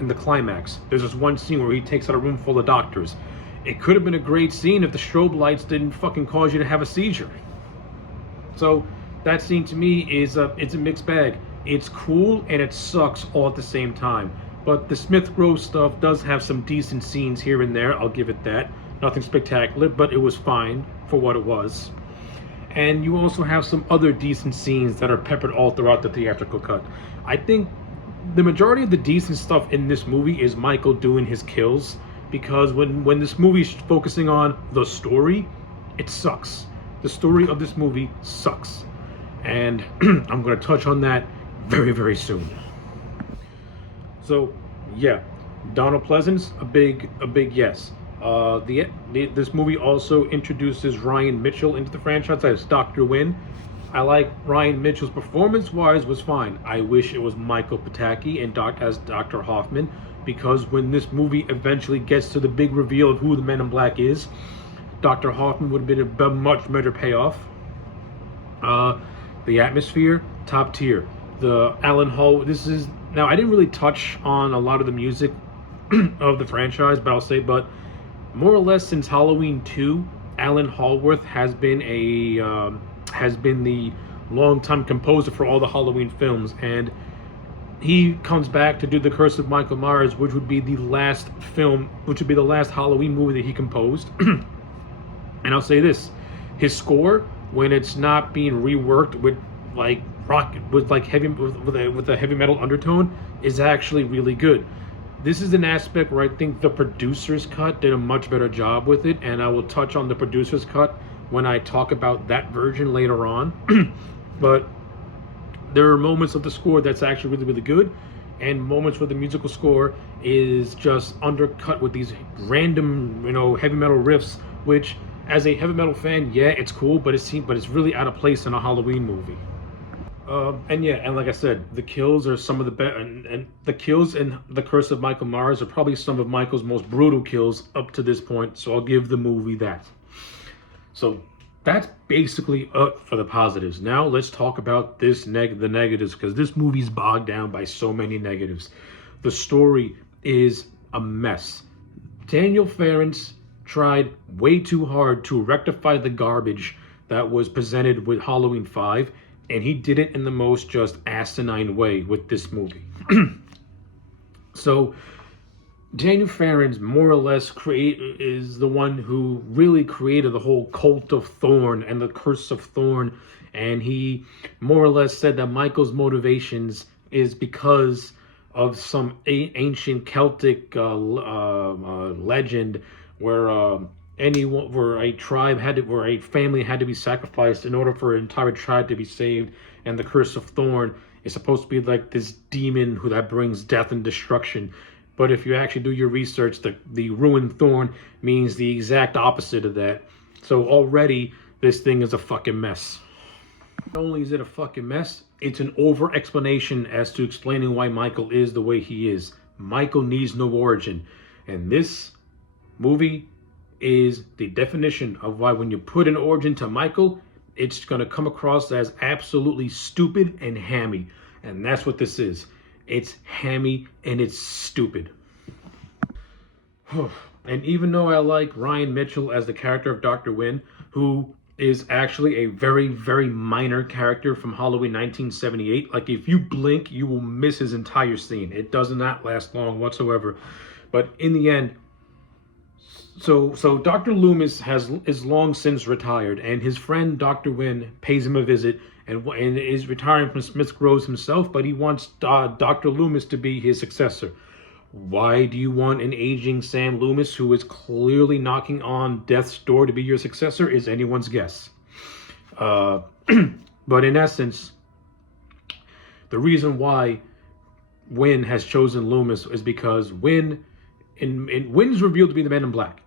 in the climax. There's this one scene where he takes out a room full of doctors. It could have been a great scene if the strobe lights didn't fucking cause you to have a seizure. So that scene to me is it's a mixed bag. It's cool and it sucks all at the same time. But the Smith Grove stuff does have some decent scenes here and there, I'll give it that. Nothing spectacular, but it was fine for what it was. And you also have some other decent scenes that are peppered all throughout the theatrical cut. I think the majority of the decent stuff in this movie is Michael doing his kills, because when this movie's focusing on the story, it sucks. The story of this movie sucks. And I'm going to touch on that very, very soon. So, yeah, Donald Pleasance, a big yes. This movie also introduces Ryan Mitchell into the franchise as Dr. Wynn. I like Ryan Mitchell's performance-wise was fine. I wish it was Michael Pataki as Dr. Hoffman, because when this movie eventually gets to the big reveal of who the Men in Black is, Dr. Hoffman would have been a much better payoff. The atmosphere, top tier. The Alan Hall. Now, I didn't really touch on a lot of the music of the franchise, but more or less since Halloween 2, Alan Hallworth has been the longtime composer for all the Halloween films, and he comes back to do The Curse of Michael Myers, which would be the last Halloween movie that he composed. And I'll say this: his score, when it's not being reworked with like rock, with a heavy metal undertone, is actually really good. This is an aspect where I think the producer's cut did a much better job with it, and I will touch on the producer's cut when I talk about that version later on. But there are moments of the score that's actually really, really good, and moments where the musical score is just undercut with these random, heavy metal riffs, which, as a heavy metal fan, yeah, it's cool, but it's really out of place in a Halloween movie. And like I said, the kills are some of the best, and the kills in The Curse of Michael Myers are probably some of Michael's most brutal kills up to this point, so I'll give the movie that. So that's basically it for the positives. Now let's talk about the negatives, because this movie's bogged down by so many negatives. The story is a mess. Daniel Ference tried way too hard to rectify the garbage that was presented with Halloween 5, and he did it in the most just asinine way with this movie. So Daniel Ference more or less is the one who really created the whole cult of Thorn and the Curse of Thorn, and he more or less said that Michael's motivations is because of some ancient Celtic legend where where a family had to be sacrificed in order for an entire tribe to be saved, and the Curse of Thorn is supposed to be like this demon that brings death and destruction. But if you actually do your research, the ruined thorn means the exact opposite of that. So already this thing is a fucking mess. Not only is it a fucking mess, it's an over explanation as to explaining why Michael is the way he is. Michael needs no origin, and this movie is the definition of why when you put an origin to Michael, it's going to come across as absolutely stupid and hammy. And that's what this is. It's hammy and it's stupid. And even though I like Ryan Mitchell as the character of Dr. Wynn, who is actually a very, very minor character from Halloween 1978. Like, if you blink, you will miss his entire scene. It does not last long whatsoever. But in the end, so Dr. Loomis is long since retired, and his friend Dr. Wynn pays him a visit and is retiring from Smith Groves himself, but he wants Dr. Loomis to be his successor. Why do you want an aging Sam Loomis who is clearly knocking on death's door to be your successor is anyone's guess. But in essence, the reason why Wynn has chosen Loomis is because Wynn is revealed to be the Man in Black.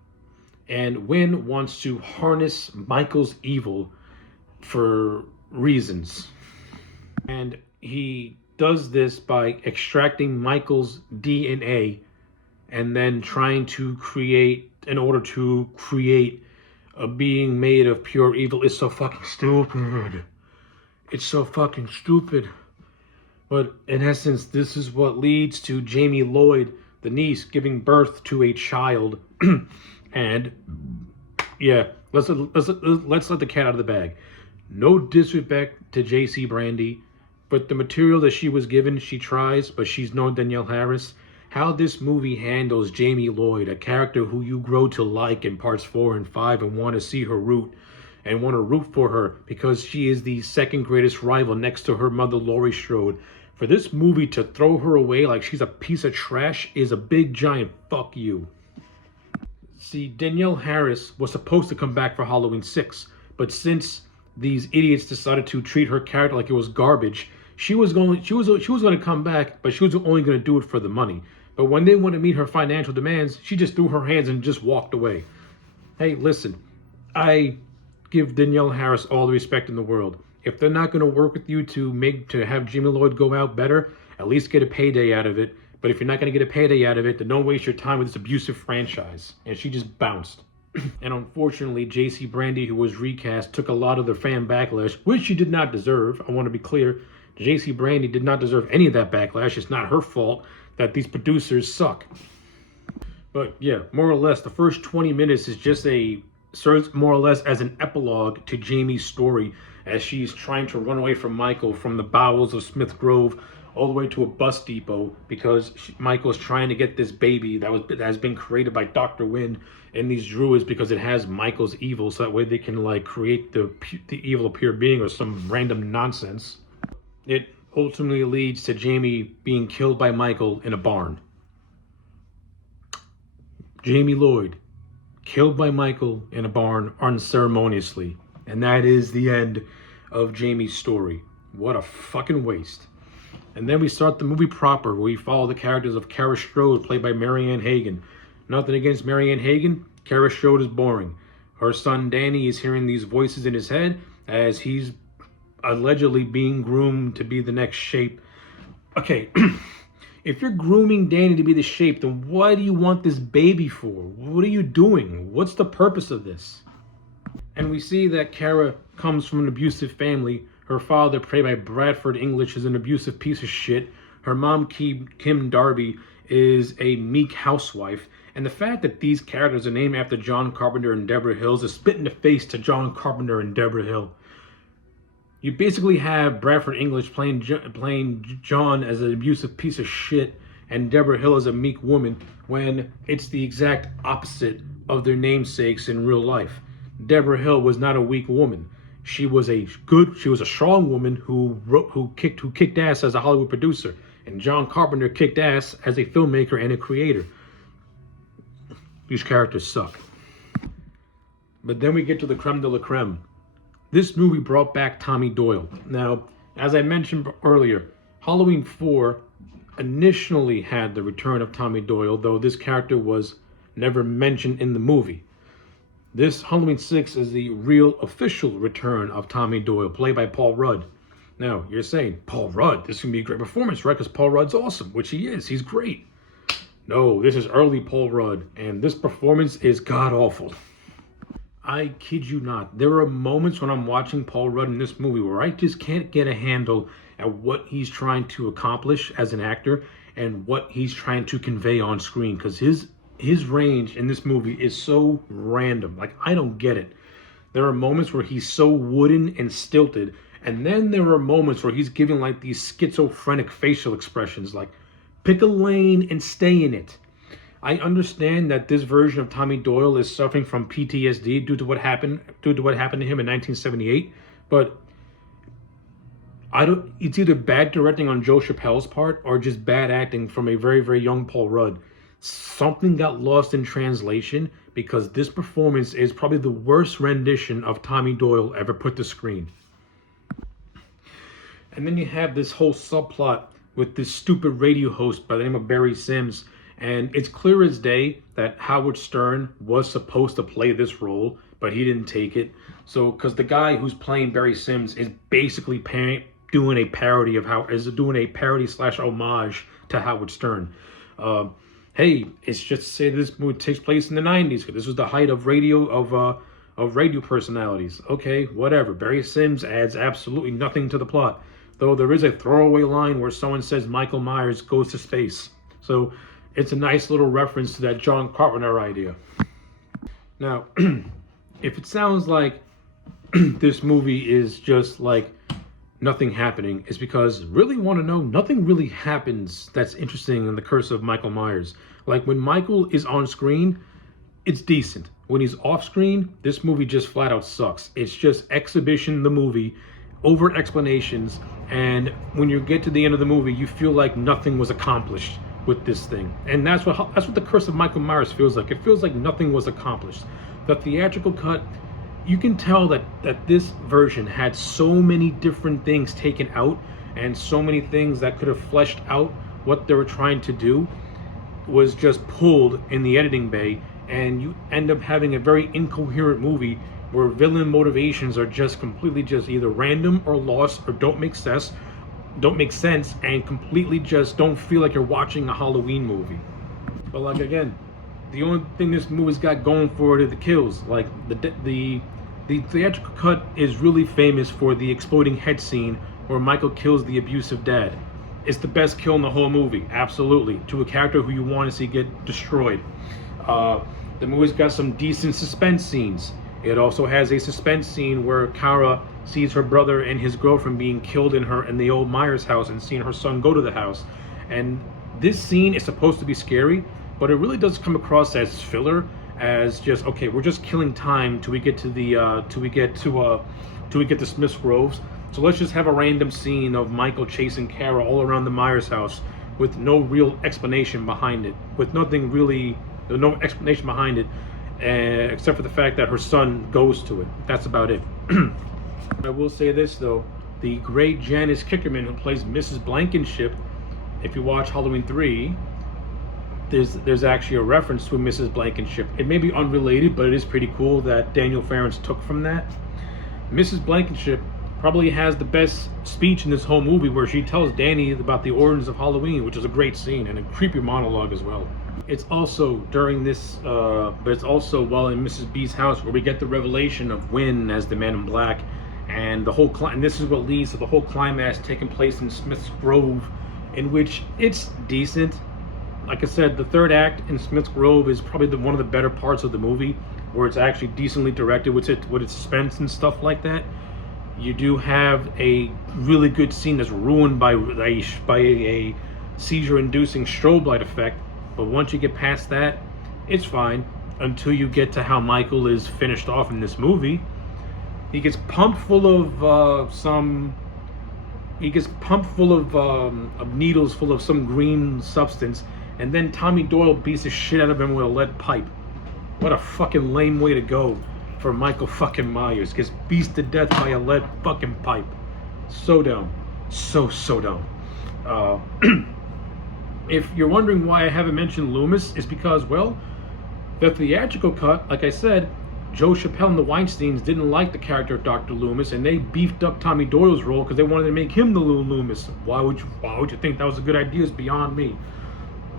And Wynn wants to harness Michael's evil for reasons. And he does this by extracting Michael's DNA and then trying to create a being made of pure evil. It's so fucking stupid. It's so fucking stupid. But in essence, this is what leads to Jamie Lloyd, the niece, giving birth to a child. And yeah, let's let the cat out of the bag. No disrespect to J.C. Brandy, but the material that she was given, she tries, but she's no Danielle Harris. How this movie handles Jamie Lloyd, a character who you grow to like in parts 4 and 5 and want to see her root for her because she is the second greatest rival next to her mother, Laurie Strode. For this movie to throw her away like she's a piece of trash is a big giant fuck you. See, Danielle Harris was supposed to come back for Halloween 6, but since these idiots decided to treat her character like it was garbage, she was going to come back, but she was only going to do it for the money. But when they wanted to meet her financial demands, she just threw her hands and just walked away. Hey, listen, I give Danielle Harris all the respect in the world. If they're not going to work with you to have Jamie Lloyd go out better, at least get a payday out of it. But if you're not going to get a payday out of it, then don't waste your time with this abusive franchise. And she just bounced. And unfortunately, J.C. Brandy, who was recast, took a lot of the fan backlash, which she did not deserve. I want to be clear. J.C. Brandy did not deserve any of that backlash. It's not her fault that these producers suck. But yeah, more or less, the first 20 minutes is serves more or less as an epilogue to Jamie's story as she's trying to run away from Michael from the bowels of Smith Grove all the way to a bus depot because Michael's trying to get this baby that has been created by Dr. Wynn and these druids because it has Michael's evil, so that way they can like create the evil pure being or some random nonsense. It ultimately leads to Jamie being killed by Michael in a barn. Jamie Lloyd killed by Michael in a barn unceremoniously. And that is the end of Jamie's story. What a fucking waste. And then we start the movie proper, where we follow the characters of Kara Strode, played by Marianne Hagan. Nothing against Marianne Hagan. Kara Strode is boring. Her son Danny is hearing these voices in his head as he's allegedly being groomed to be the next Shape. Okay, if you're grooming Danny to be the Shape, then why do you want this baby for? What are you doing? What's the purpose of this? And we see that Kara comes from an abusive family. Her father, played by Bradford English, is an abusive piece of shit. Her mom, Kim Darby, is a meek housewife. And the fact that these characters are named after John Carpenter and Deborah Hill is a spit in the face to John Carpenter and Deborah Hill. You basically have Bradford English playing John as an abusive piece of shit and Deborah Hill as a meek woman when it's the exact opposite of their namesakes in real life. Deborah Hill was not a weak woman. She was a strong woman who kicked ass as a Hollywood producer, and John Carpenter kicked ass as a filmmaker and a creator. These characters suck. But then we get to the creme de la creme. This movie brought back Tommy Doyle. Now, as I mentioned earlier, Halloween 4 initially had the return of Tommy Doyle, though this character was never mentioned in the movie. This Halloween 6 is the real official return of Tommy Doyle, played by Paul Rudd. Now, you're saying, Paul Rudd, this is going to be a great performance, right? Because Paul Rudd's awesome, which he is. He's great. No, this is early Paul Rudd, and this performance is god awful. I kid you not. There are moments when I'm watching Paul Rudd in this movie where I just can't get a handle at what he's trying to accomplish as an actor and what he's trying to convey on screen, because his range in this movie is so random. Like, I don't get it. There are moments where he's so wooden and stilted, and then there are moments where he's giving like these schizophrenic facial expressions like, pick a lane and stay in it. I understand that this version of Tommy Doyle is suffering from PTSD due to what happened to him in 1978, but it's either bad directing on Joe Chappelle's part or just bad acting from a very, very young Paul Rudd. Something got lost in translation, because this performance is probably the worst rendition of Tommy Doyle ever put to screen. And then you have this whole subplot with this stupid radio host by the name of Barry Simms. And it's clear as day that Howard Stern was supposed to play this role, but he didn't take it. So, because the guy who's playing Barry Simms is basically doing a parody slash homage to Howard Stern. Hey, it's just to say this movie takes place in the 90s, because this was the height of radio personalities. Okay, whatever. Barry Simms adds absolutely nothing to the plot, though there is a throwaway line where someone says Michael Myers goes to space. So it's a nice little reference to that John Carpenter idea. Now, if it sounds like this movie is just like nothing happening, it's because, really want to know, nothing really happens that's interesting in The Curse of Michael Myers. Like, when Michael is on screen, it's decent. When he's off screen, this movie just flat out sucks. It's just exhibition the movie, over explanations, and when you get to the end of the movie, you feel like nothing was accomplished with this thing. And that's what The Curse of Michael Myers feels like. It feels like nothing was accomplished. The theatrical cut, you can tell that this version had so many different things taken out, and so many things that could have fleshed out what they were trying to do was just pulled in the editing bay, and you end up having a very incoherent movie where villain motivations are just completely just either random or lost or don't make sense, and completely just don't feel like you're watching a Halloween movie. But like, again, the only thing this movie's got going for it are the kills. Like, the theatrical cut is really famous for the exploding head scene where Michael kills the abusive dad. It's the best kill in the whole movie, absolutely, to a character who you want to see get destroyed. The movie's got some decent suspense scenes. It also has a suspense scene where Kara sees her brother and his girlfriend being killed in the old Myers house, and seeing her son go to the house. And this scene is supposed to be scary, but it really does come across as filler, as just, okay, we're just killing time till we get to Smith's Groves. So let's just have a random scene of Michael chasing Kara all around the Myers house with no real explanation behind it, except for the fact that her son goes to it. That's about it. I will say this though, the great Janice Kickerman, who plays Mrs. Blankenship, if you watch Halloween 3, there's actually a reference to a Mrs. Blankenship. It may be unrelated, but it is pretty cool that Daniel Farrance took from that. Mrs. Blankenship probably has the best speech in this whole movie, where she tells Danny about the origins of Halloween, which is a great scene and a creepy monologue as well. It's also during this, but it's also while in Mrs. B's house where we get the revelation of Wynn as the Man in Black, and the whole and this is what leads to the whole climax taking place in Smith's Grove, in which it's decent. Like I said, the third act in Smith's Grove is probably one of the better parts of the movie, where it's actually decently directed with its suspense and stuff like that. You do have a really good scene that's ruined by a seizure-inducing strobe light effect, but once you get past that, it's fine, until you get to how Michael is finished off in this movie. He gets pumped full of needles full of some green substance, and then Tommy Doyle beats the shit out of him with a lead pipe. What a fucking lame way to go for Michael fucking Myers. Gets beat to death by a lead fucking pipe. So dumb. So dumb. If you're wondering why I haven't mentioned Loomis, it's because, well, the theatrical cut, like I said, Joe Chappelle and the Weinsteins didn't like the character of Dr. Loomis, and they beefed up Tommy Doyle's role because they wanted to make him the little Loomis. Why would you think that was a good idea is beyond me.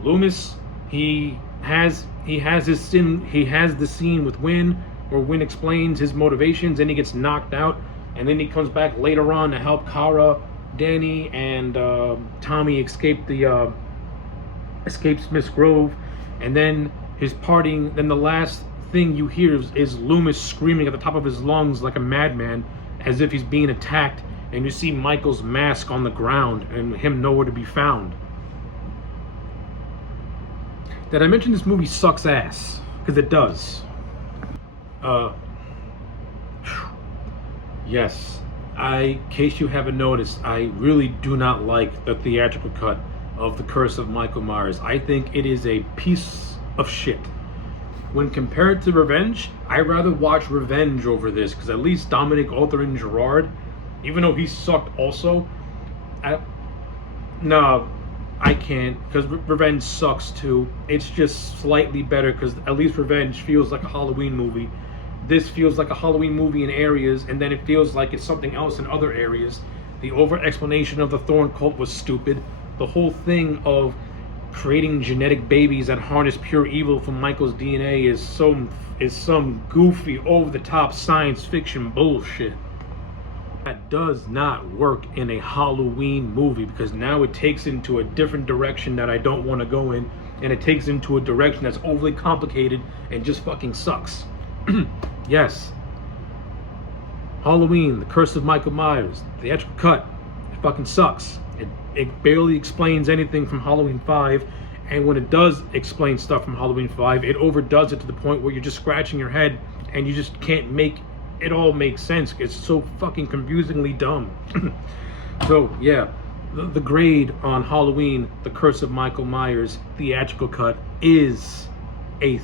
Loomis He has the scene with Win, where Win explains his motivations, and he gets knocked out, and then he comes back later on to help Kara, Danny, and Tommy escape Smith's Grove, and then his parting. Then the last thing you hear is Loomis screaming at the top of his lungs like a madman, as if he's being attacked, and you see Michael's mask on the ground and him nowhere to be found. Did I mention this movie sucks ass? Because it does. Yes. In case you haven't noticed, I really do not like the theatrical cut of The Curse of Michael Myers. I think it is a piece of shit. When compared to Revenge, I'd rather watch Revenge over this, because at least Dominic Arthur-Gerard, even though he sucked also, I can't, because Revenge sucks too. It's just slightly better, because at least Revenge feels like a Halloween movie. This feels like a Halloween movie in areas, and then it feels like it's something else in other areas. The over-explanation of the Thorn cult was stupid. The whole thing of creating genetic babies that harness pure evil from Michael's DNA is some goofy, over-the-top science fiction bullshit. That does not work in a Halloween movie, because now it takes into a different direction that I don't want to go in, and it takes into a direction that's overly complicated and just fucking sucks. Yes. Halloween, The Curse of Michael Myers, theatrical cut, it fucking sucks. It barely explains anything from Halloween 5, and when it does explain stuff from Halloween 5, it overdoes it to the point where you're just scratching your head and you just can't make it all make sense. It's so fucking confusingly dumb. So yeah, the grade on Halloween, The Curse of Michael Myers theatrical cut is a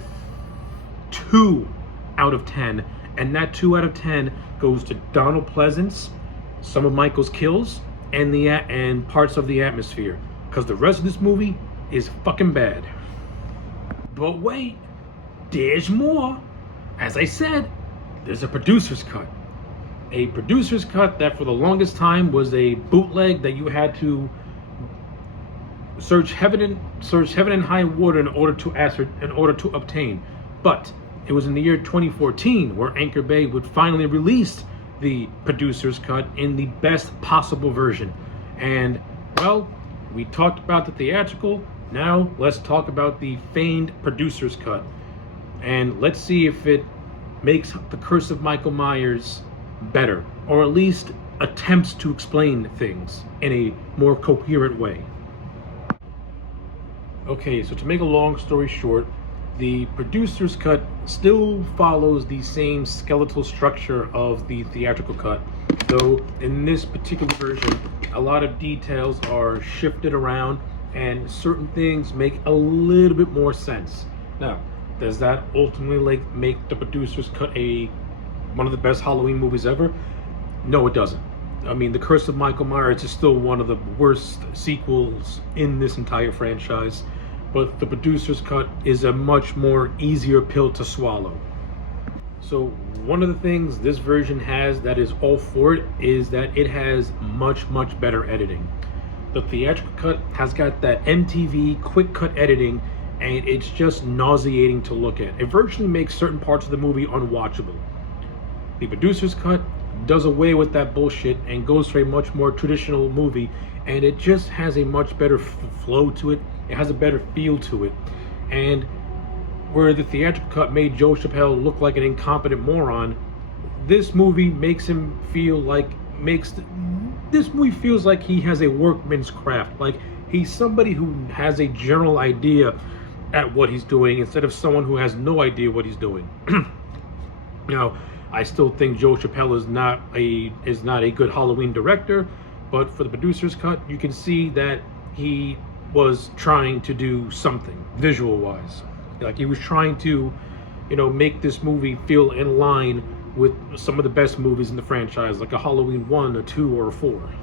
2 out of 10, and that 2 out of 10 goes to Donald Pleasance, some of Michael's kills, and parts of the atmosphere, because the rest of this movie is fucking bad. But wait, there's more. As I said, there's a producer's cut. A producer's cut that for the longest time was a bootleg that you had to search heaven and high water in order to obtain. But it was in the year 2014 where Anchor Bay would finally release the producer's cut in the best possible version. And well, we talked about the theatrical. Now let's talk about the feigned producer's cut, and let's see if it makes The Curse of Michael Myers better, or at least attempts to explain things in a more coherent way. Okay, so to make a long story short, the producer's cut still follows the same skeletal structure of the theatrical cut, though in this particular version, a lot of details are shifted around and certain things make a little bit more sense. Now, does that ultimately make the producer's cut one of the best Halloween movies ever? No, it doesn't. I mean, The Curse of Michael Myers is still one of the worst sequels in this entire franchise, but the producer's cut is a much more easier pill to swallow. So one of the things this version has that is all for it is that it has much better editing. The theatrical cut has got that MTV quick cut editing, and it's just nauseating to look at. It virtually makes certain parts of the movie unwatchable. The producer's cut does away with that bullshit and goes for a much more traditional movie, and it just has a much better flow to it. It has a better feel to it. And where the theatrical cut made Joe Chappelle look like an incompetent moron, this movie makes him feel like this movie feels like he has a workman's craft. Like he's somebody who has a general idea at what he's doing instead of someone who has no idea what he's doing. Now, I still think Joe Chappelle is not a good Halloween director, but for the producer's cut, you can see that he was trying to do something visual-wise. Like he was trying to, make this movie feel in line with some of the best movies in the franchise, like a Halloween 1, a 2, or a 4.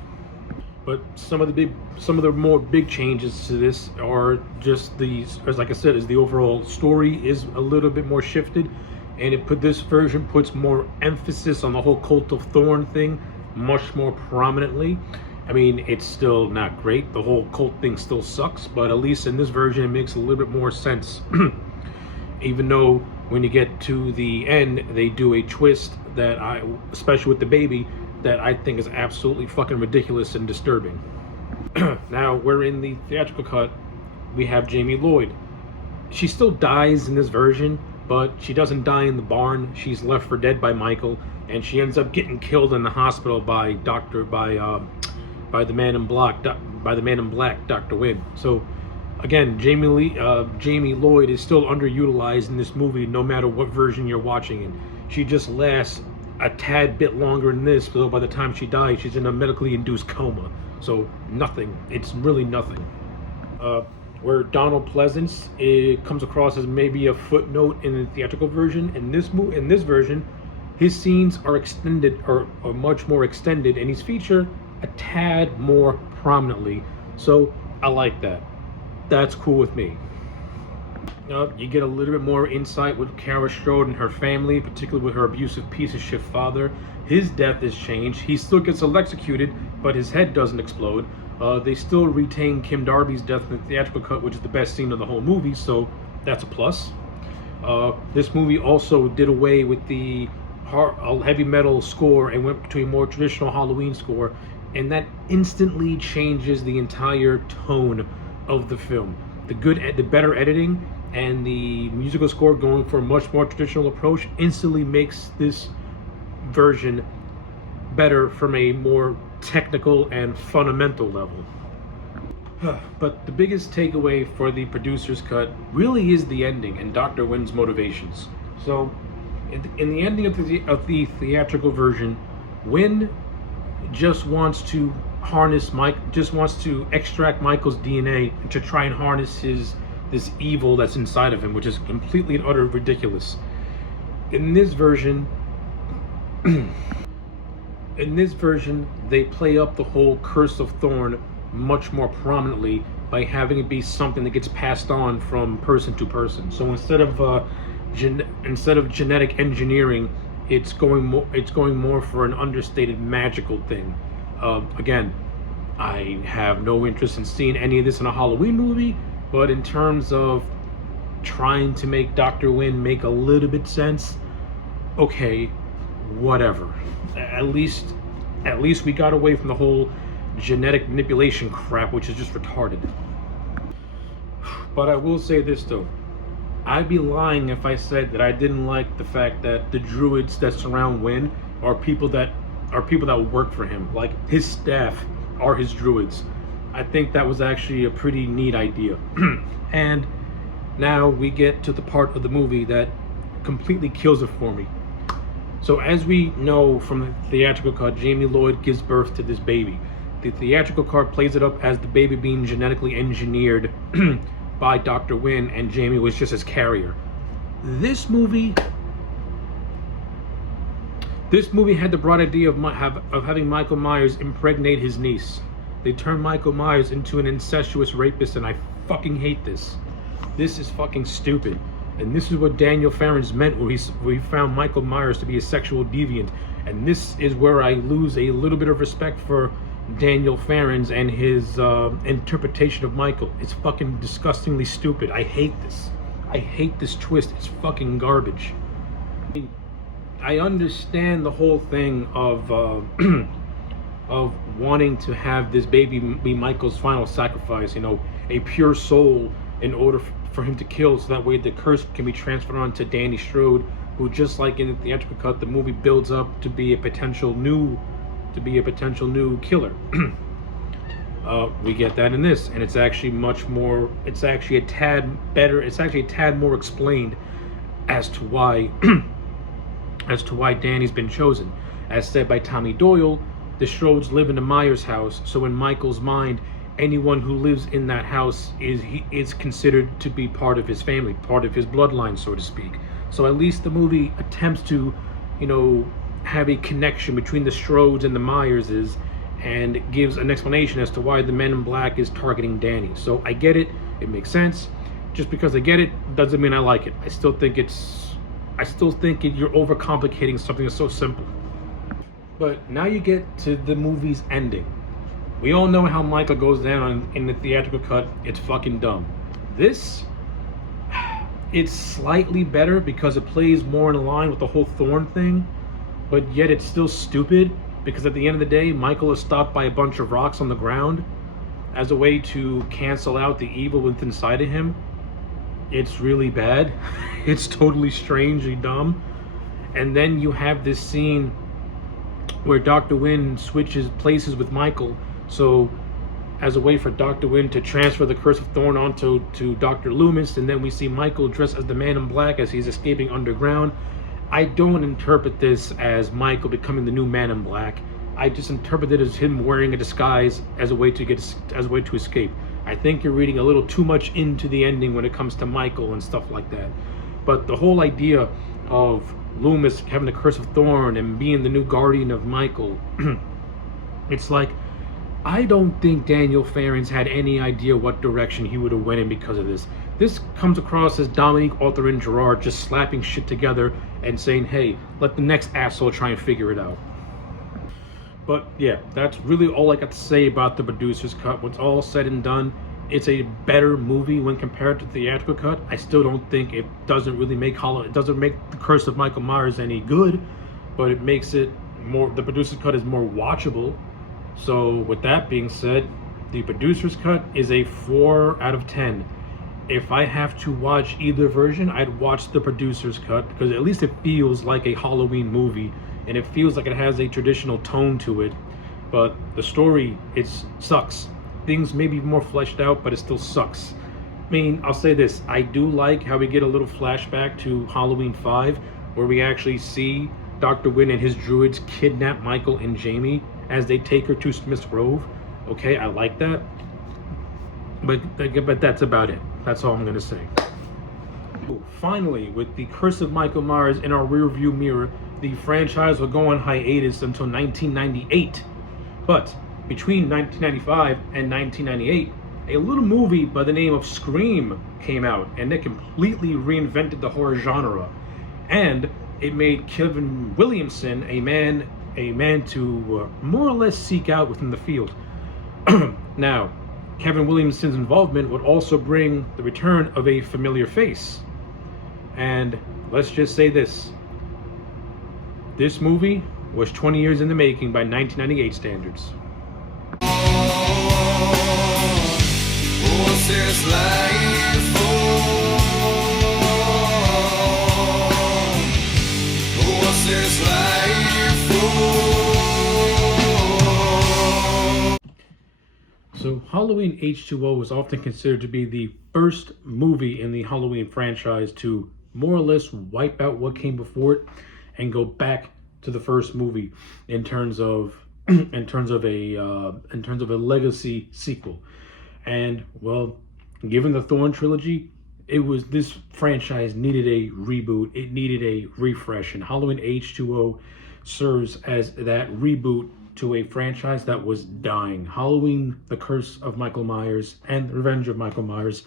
But some of the more big changes to this are just as like I said, is the overall story is a little bit more shifted, and this version puts more emphasis on the whole Cult of Thorn thing much more prominently. I mean, it's still not great. The whole cult thing still sucks, but at least in this version, it makes a little bit more sense. Even though when you get to the end, they do a twist that especially with the baby, that I think is absolutely fucking ridiculous and disturbing. Now, we're in the theatrical cut. We have Jamie Lloyd. She still dies in this version, but she doesn't die in the barn. She's left for dead by Michael, and she ends up getting killed in the hospital by the man in black, Dr. Wynn. So, again, Jamie Lloyd is still underutilized in this movie, no matter what version you're watching it. She just lasts a tad bit longer than this, though by the time she dies, she's in a medically induced coma. So nothing. It's really nothing. Where Donald Pleasance, it comes across as maybe a footnote in the theatrical version. In this version, his scenes are extended, or much more extended, and he's featured a tad more prominently. So I like that. That's cool with me. You get a little bit more insight with Kara Strode and her family, particularly with her abusive piece of shit father. His death is changed. He still gets electrocuted, but his head doesn't explode. They still retain Kim Darby's death in the theatrical cut, which is the best scene of the whole movie, so that's a plus. This movie also did away with the heavy metal score and went to a more traditional Halloween score, and that instantly changes the entire tone of the film. The better editing and the musical score going for a much more traditional approach instantly makes this version better from a more technical and fundamental level. But the biggest takeaway for the producer's cut really is the ending and Dr. Wynn's motivations. So, in the ending of the theatrical version, Wynn just wants to extract Michael's DNA to try and harness this evil that's inside of him, which is completely and utter ridiculous. In this version, they play up the whole Curse of Thorn much more prominently by having it be something that gets passed on from person to person. So instead of genetic engineering, it's going more for an understated magical thing. Again, I have no interest in seeing any of this in a Halloween movie, but in terms of trying to make Dr. Wynn make a little bit sense, okay, whatever. At least we got away from the whole genetic manipulation crap, which is just retarded. But I will say this though, I'd be lying if I said that I didn't like the fact that the druids that surround Wynn are people that work for him. Like, his staff are his druids. I think that was actually a pretty neat idea. And now we get to the part of the movie that completely kills it for me. So as we know from the theatrical cut, Jamie Lloyd gives birth to this baby. The theatrical cut plays it up as the baby being genetically engineered by Dr. Wynn, and Jamie was just his carrier. This movie had the bright idea of having Michael Myers impregnate his niece. They turned Michael Myers into an incestuous rapist, and I fucking hate this. This is fucking stupid. And this is what Daniel Farrens meant when he found Michael Myers to be a sexual deviant. And this is where I lose a little bit of respect for Daniel Farrens and his interpretation of Michael. It's fucking disgustingly stupid. I hate this. I hate this twist. It's fucking garbage. I understand the whole thing of of wanting to have this baby be Michael's final sacrifice, a pure soul in order for him to kill, so that way the curse can be transferred on to Danny Strode, who, just like in the theatrical cut, the movie builds up to be a potential new killer. We get that in this, and it's actually a tad better. It's actually a tad more explained as to why Danny's been chosen. As said by Tommy Doyle, the Strodes live in the Myers house, so in Michael's mind, anyone who lives in that house is considered to be part of his family, part of his bloodline, so to speak. So at least the movie attempts to, have a connection between the Strodes and the Myerses, and gives an explanation as to why the Men in Black is targeting Danny. So I get it. It makes sense. Just because I get it doesn't mean I like it. I still think you're overcomplicating something that's so simple. But now you get to the movie's ending. We all know how Michael goes down in the theatrical cut. It's fucking dumb. This, it's slightly better because it plays more in line with the whole Thorn thing, but yet it's still stupid because at the end of the day, Michael is stopped by a bunch of rocks on the ground as a way to cancel out the evil within inside of him. It's really bad. It's totally strangely dumb. And then you have this scene where Dr. Wynn switches places with Michael, so as a way for Dr. Wynn to transfer the Curse of Thorn onto Dr. Loomis, and then we see Michael dressed as the Man in Black as he's escaping underground. I don't interpret this as Michael becoming the new Man in Black. I just interpret it as him wearing a disguise as a way to escape. I think you're reading a little too much into the ending when it comes to Michael and stuff like that. But the whole idea of Loomis having the Curse of Thorn and being the new guardian of Michael, it's like, I don't think Daniel Farrens had any idea what direction he would have went in because of this. This comes across as Dominique, Arthur, and Gerard just slapping shit together and saying, hey, let the next asshole try and figure it out. But yeah, that's really all I got to say about the producer's cut. When it's all said and done, it's a better movie when compared to the theatrical cut. I still don't think it doesn't really make it doesn't make The Curse of Michael Myers any good, but it makes it more, the producer's cut is more watchable. So with that being said, the producer's cut is a 4 out of 10. If I have to watch either version, I'd watch the producer's cut because at least it feels like a Halloween movie and it feels like it has a traditional tone to it. But the story, it sucks. Things may be more fleshed out, but it still sucks. I mean, I'll say this, I do like how we get a little flashback to Halloween 5 where we actually see Dr. Wynn and his druids kidnap Michael and Jamie as they take her to Smith's Grove. Okay, I like that. But that's about it. That's all I'm gonna say. Finally, with The Curse of Michael Myers in our rearview mirror, the franchise will go on hiatus until 1998. But between 1995 and 1998, a little movie by the name of Scream came out, and it completely reinvented the horror genre. And it made Kevin Williamson a man to more or less seek out within the field. Now, Kevin Williamson's involvement would also bring the return of a familiar face. And let's just say this. This movie was 20 years in the making by 1998 standards. What's this life for? What's this life for? So Halloween H2O is often considered to be the first movie in the Halloween franchise to more or less wipe out what came before it and go back to the first movie in terms of a legacy sequel. And well, given the Thorn trilogy, this franchise needed a reboot. It needed a refresh, and Halloween H2O serves as that reboot to a franchise that was dying. Halloween, The Curse of Michael Myers, and The Revenge of Michael Myers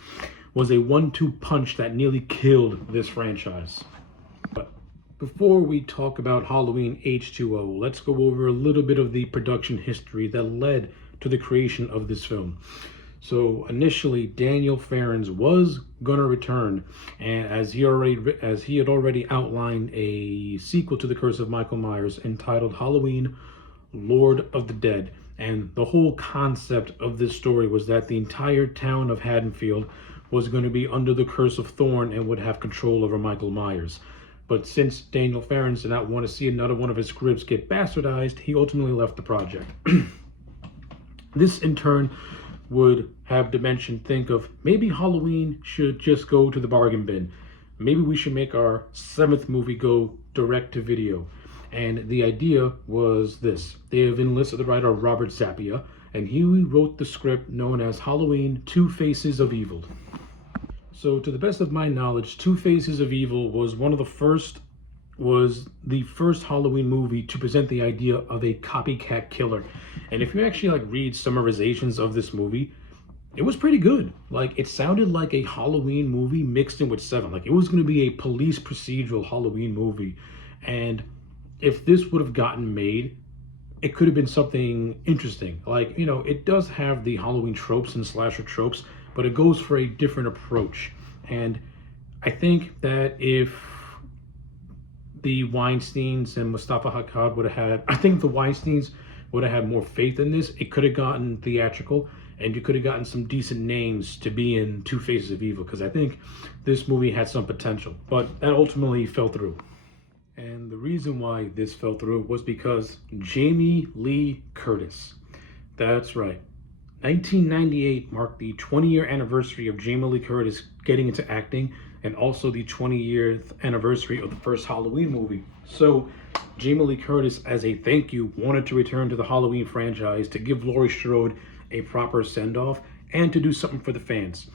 was a 1-2 punch that nearly killed this franchise. But before we talk about Halloween H2O, let's go over a little bit of the production history that led to the creation of this film. So initially, Daniel Farrens was gonna return, and as he had already outlined a sequel to The Curse of Michael Myers entitled Halloween Lord of the Dead. And the whole concept of this story was that the entire town of Haddonfield was going to be under the Curse of Thorn and would have control over Michael Myers. But since Daniel Farrens did not want to see another one of his scripts get bastardized, he ultimately left the project. This in turn would have Dimension think of maybe Halloween should just go to the bargain bin. Maybe we should make our 7th movie go direct to video. And the idea was this. They have enlisted the writer Robert Zappia, and he wrote the script known as Halloween 2 Faces of Evil. So to the best of my knowledge, 2 Faces of Evil was the first Halloween movie to present the idea of a copycat killer. And if you actually read summarizations of this movie, it was pretty good. It sounded like a Halloween movie mixed in with 7. It was going to be a police procedural Halloween movie. And if this would have gotten made, it could have been something interesting. Like, you know, it does have the Halloween tropes and slasher tropes, but it goes for a different approach. And I think that if the Weinsteins and Mustafa Akkad would have had, I think the Weinsteins would have had more faith in this, it could have gotten theatrical, and you could have gotten some decent names to be in Two Faces of Evil, because I think this movie had some potential, but that ultimately fell through. And the reason why this fell through was because Jamie Lee Curtis. That's right. 1998 marked the 20-year anniversary of Jamie Lee Curtis getting into acting, and also the 20th anniversary of the first Halloween movie. So Jamie Lee Curtis, as a thank you, wanted to return to the Halloween franchise to give Laurie Strode a proper send-off and to do something for the fans.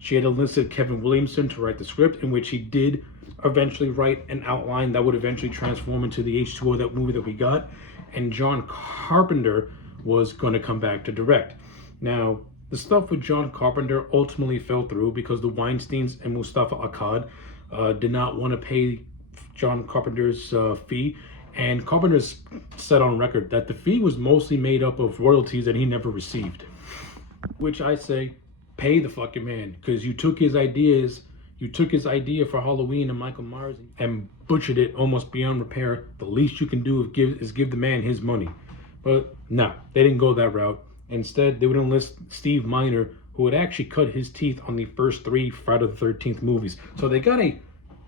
She had enlisted Kevin Williamson to write the script, in which he did eventually write an outline that would eventually transform into the H2O, that movie that we got. And John Carpenter was going to come back to direct. Now, the stuff with John Carpenter ultimately fell through because the Weinsteins and Mustafa Akkad did not want to pay John Carpenter's fee. And Carpenter's said on record that the fee was mostly made up of royalties that he never received. Which I say, pay the fucking man, because you took his ideas. You took his idea for Halloween and Michael Myers and butchered it almost beyond repair. The least you can do is give the man his money. But no, they didn't go that route. Instead, they would enlist Steve Miner, who had actually cut his teeth on the first 3 Friday the 13th movies. So they got a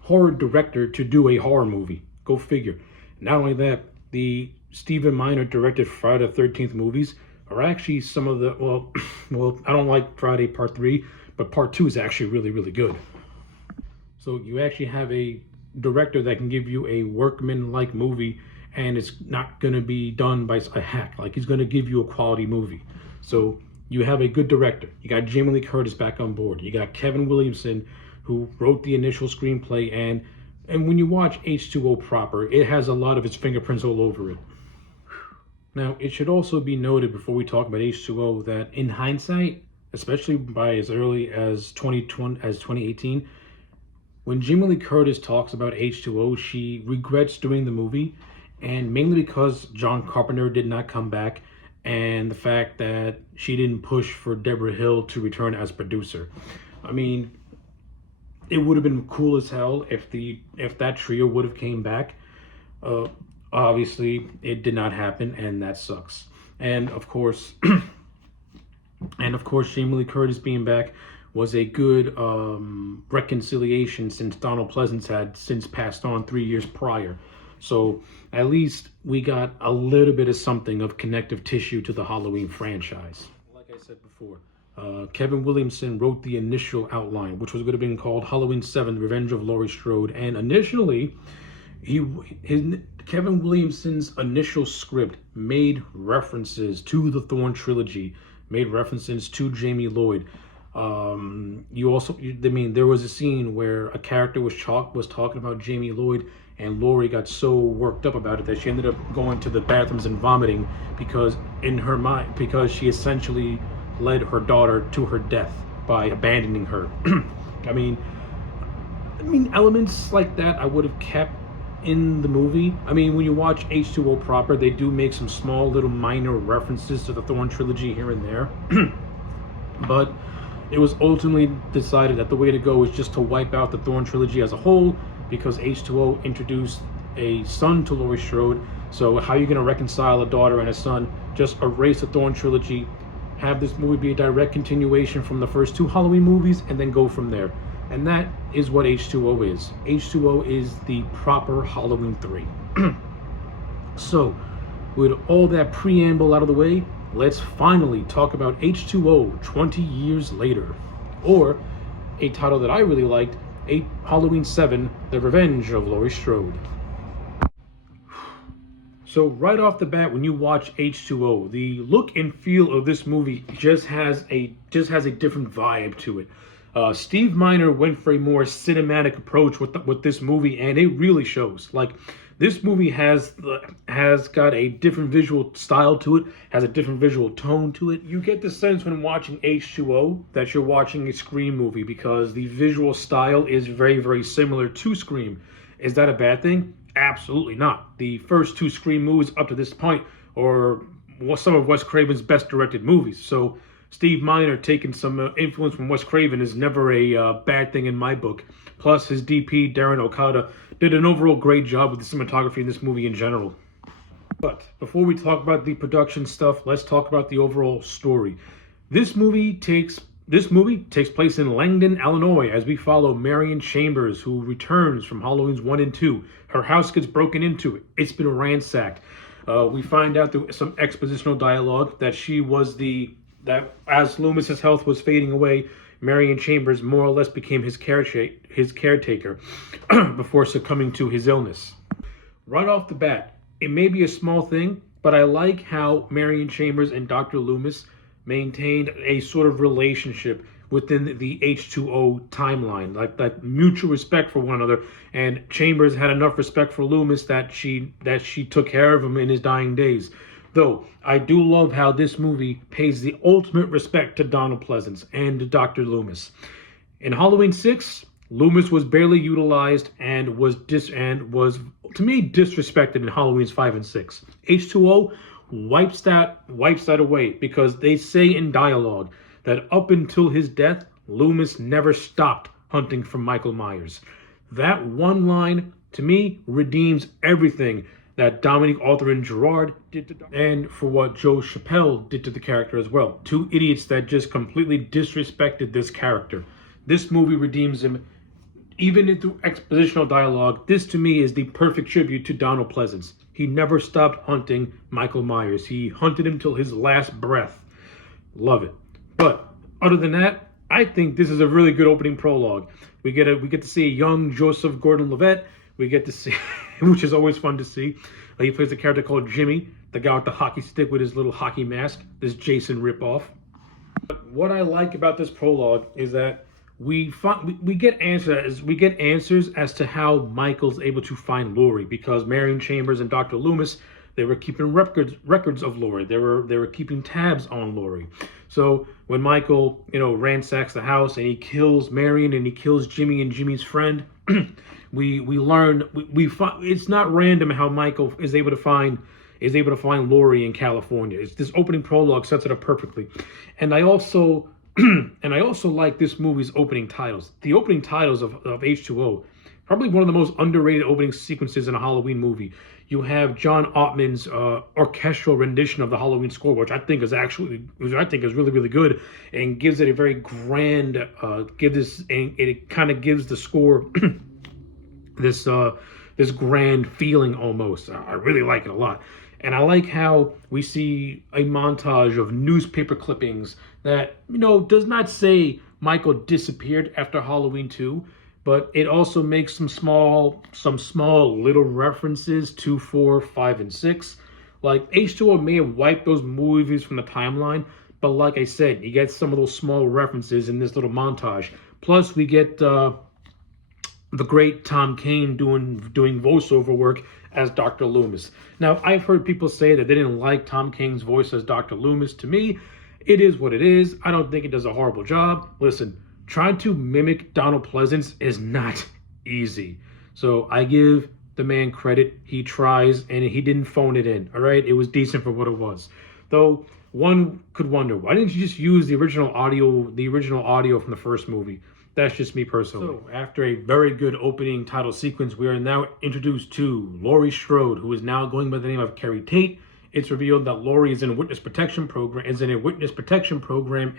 horror director to do a horror movie. Go figure. Not only that, the Stephen Miner directed Friday the 13th movies are actually some of the, well, I don't like Friday Part 3, but Part 2 is actually really, really good. So you actually have a director that can give you a workman-like movie, and it's not going to be done by a hack. Like, he's going to give you a quality movie. So you have a good director. You got Jamie Lee Curtis back on board. You got Kevin Williamson, who wrote the initial screenplay, and when you watch H2O proper, it has a lot of its fingerprints all over it. Now, it should also be noted before we talk about H2O that in hindsight, especially by as early as 2018, when Jamie Lee Curtis talks about H2O, she regrets doing the movie, and mainly because John Carpenter did not come back, and the fact that she didn't push for Deborah Hill to return as producer. I mean, it would have been cool as hell if that trio would have came back. Obviously, it did not happen, and that sucks. And of course, Jamie Lee Curtis being back was a good reconciliation, since Donald Pleasance had since passed on 3 years prior. So at least we got a little bit of something of connective tissue to the Halloween franchise. Like I said before, Kevin Williamson wrote the initial outline, which was going to be called Halloween 7: Revenge of Laurie Strode. And initially, Kevin Williamson's initial script made references to the Thorn trilogy, made references to Jamie Lloyd. There was a scene where a character was talking about Jamie Lloyd, and Laurie got so worked up about it that she ended up going to the bathrooms and vomiting because in her mind, because she essentially led her daughter to her death by abandoning her. I mean, elements like that I would have kept in the movie. I mean, when you watch H2O proper, they do make some small little minor references to the Thorn trilogy here and there. But it was ultimately decided that the way to go is just to wipe out the Thorn trilogy as a whole, because H2O introduced a son to Laurie Strode. So how are you going to reconcile a daughter and a son? Just erase the Thorn trilogy, have this movie be a direct continuation from the first 2 Halloween movies, and then go from there. And that is what H2O is. H2O is the proper Halloween 3. So, with all that preamble out of the way, let's finally talk about H2O 20 years later. Or, a title that I really liked, Halloween 7: The Revenge of Laurie Strode. So right off the bat, when you watch H2O, the look and feel of this movie just has a different vibe to it. Steve Miner went for a more cinematic approach with this movie, and it really shows. Like, this movie has got a different visual style to it, has a different visual tone to it. You get the sense when watching H2O that you're watching a Scream movie, because the visual style is very, very similar to Scream. Is that a bad thing? Absolutely not. The first two Scream movies up to this point are some of Wes Craven's best directed movies. So Steve Miner taking some influence from Wes Craven is never a bad thing in my book. Plus, his DP, Darren Okada, did an overall great job with the cinematography in this movie in general. But before we talk about the production stuff, let's talk about the overall story. This movie takes place in Langdon, Illinois, as we follow Marion Chambers, who returns from Halloween's 1 and 2. Her house gets broken into. It's been ransacked. We find out through some expositional dialogue that that as Loomis's health was fading away, Marion Chambers more or less became his caretaker before succumbing to his illness. Right off the bat, it may be a small thing, but I like how Marion Chambers and Dr. Loomis maintained a sort of relationship within the H2O timeline, like mutual respect for one another. And Chambers had enough respect for Loomis that she took care of him in his dying days. Though I do love how this movie pays the ultimate respect to Donald Pleasance and to Dr. Loomis. In Halloween 6, Loomis was barely utilized and was to me disrespected in Halloween's 5 and 6. H2O wipes that away because they say in dialogue that up until his death, Loomis never stopped hunting for Michael Myers. That one line, to me, redeems everything that Dominique Arthur and Gerard did to and for what Joe Chappelle did to the character as well. Two idiots that just completely disrespected this character. This movie redeems him even through expositional dialogue. This to me is the perfect tribute to Donald Pleasance. He never stopped hunting Michael Myers. He hunted him till his last breath. Love it. But other than that, I think this is a really good opening prologue. We get to see a young Joseph Gordon-Levitt. We get to see, which is always fun to see. He plays a character called Jimmy, the guy with the hockey stick with his little hockey mask. This Jason ripoff. What I like about this prologue is that we get answers as to how Michael's able to find Laurie, because Marion Chambers and Dr. Loomis, they were keeping records of Laurie. They were keeping tabs on Laurie. So when Michael, ransacks the house and he kills Marion and he kills Jimmy and Jimmy's friend, we learn it's not random how Michael is able to find Laurie in California. This opening prologue sets it up perfectly. And I also like this movie's opening titles. The opening titles of H2O, probably one of the most underrated opening sequences in a Halloween movie. You have John Ottman's orchestral rendition of the Halloween score, which I think is really, really good, and gives it a very grand, it kind of gives the score this grand feeling almost. I really like it a lot. And I like how we see a montage of newspaper clippings that, does not say Michael disappeared after Halloween 2, but it also makes some small little references to 4, 5, and 6. Like, H2O may have wiped those movies from the timeline, but like I said, you get some of those small references in this little montage. Plus, we get the great Tom Kane doing voiceover work as Dr. Loomis. Now, I've heard people say that they didn't like Tom Kane's voice as Dr. Loomis. To me, it is what it is. I don't think it does a horrible job. Listen, trying to mimic Donald Pleasance is not easy. So I give the man credit. He tries, and he didn't phone it in, all right? It was decent for what it was. Though, one could wonder, why didn't you just use the original audio from the first movie? That's just me personally. So, after a very good opening title sequence, we are now introduced to Laurie Strode, who is now going by the name of Carrie Tate. It's revealed that Laurie is in a witness protection program,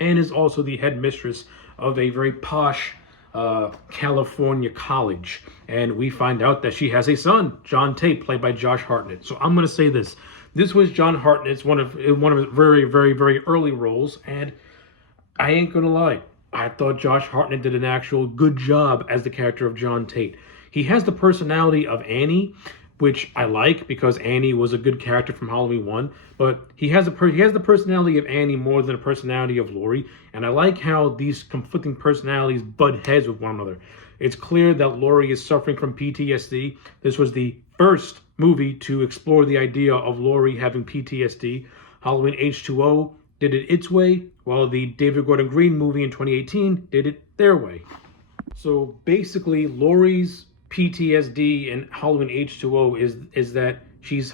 and is also the headmistress of a very posh California college. And we find out that she has a son, John Tate, played by Josh Hartnett. So I'm going to say this. This was John Hartnett's one of his very, very, very early roles, and I ain't going to lie. I thought Josh Hartnett did an actual good job as the character of John Tate. He has the personality of Annie, which I like because Annie was a good character from Halloween 1, but he has the personality of Annie more than the personality of Laurie, and I like how these conflicting personalities butt heads with one another. It's clear that Laurie is suffering from PTSD. This was the first movie to explore the idea of Laurie having PTSD. Halloween H2O did it its way, while the David Gordon Green movie in 2018 did it their way. So basically, Laurie's PTSD and Halloween H2O is that she's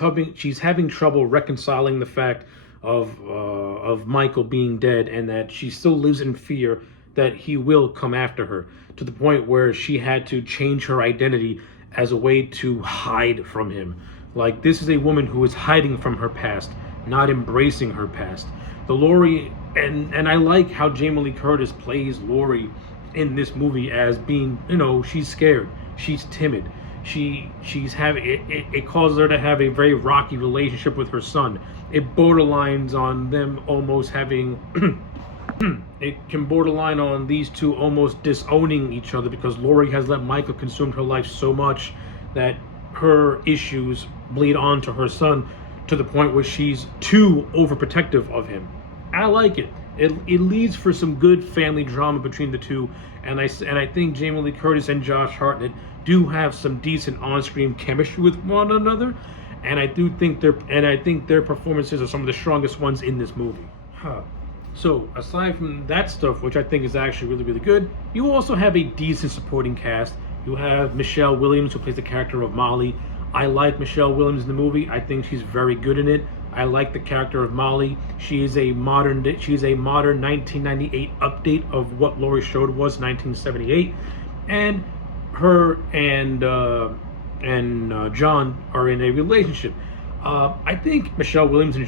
having trouble reconciling the fact of Michael being dead, and that she still lives in fear that he will come after her, to the point where she had to change her identity as a way to hide from him. Like, this is a woman who is hiding from her past, not embracing her past. The Laurie, and I like how Jamie Lee Curtis plays Laurie in this movie as being, she's scared, she's timid, she's having it causes her to have a very rocky relationship with her son. It borderlines on them almost having it can borderline on these two almost disowning each other, because Laurie has let Michael consume her life so much that her issues bleed onto her son, to the point where she's too overprotective of him. I like it. It leads for some good family drama between the two, and I think Jamie Lee Curtis and Josh Hartnett do have some decent on-screen chemistry with one another, and I think their performances are some of the strongest ones in this movie. So aside from that stuff, which I think is actually really, really good, you also have a decent supporting cast. You have Michelle Williams, who plays the character of Molly. I like Michelle Williams in the movie. I think she's very good in it. I like the character of Molly. She is a modern 1998 update of what Laurie Strode was in 1978, and her and John are in a relationship. I think Michelle Williams and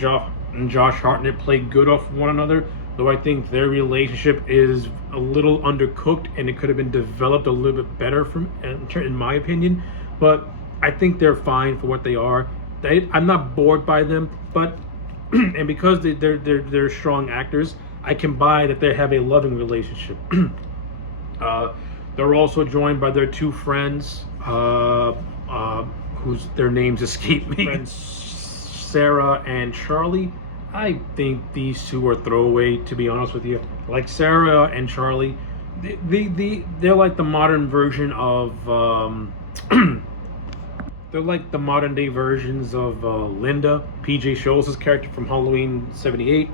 Josh Hartnett play good off one another, though I think their relationship is a little undercooked and it could have been developed a little bit better, in my opinion. But I think they're fine for what they are. I'm not bored by them, but and because they're strong actors, I can buy that they have a loving relationship. They're also joined by their two friends, whose their names escape me. Friends Sarah and Charlie. I think these two are throwaway, to be honest with you. Like Sarah and Charlie, they're like the modern version of they're like the modern day versions of Linda, PJ Scholes' character from Halloween '78.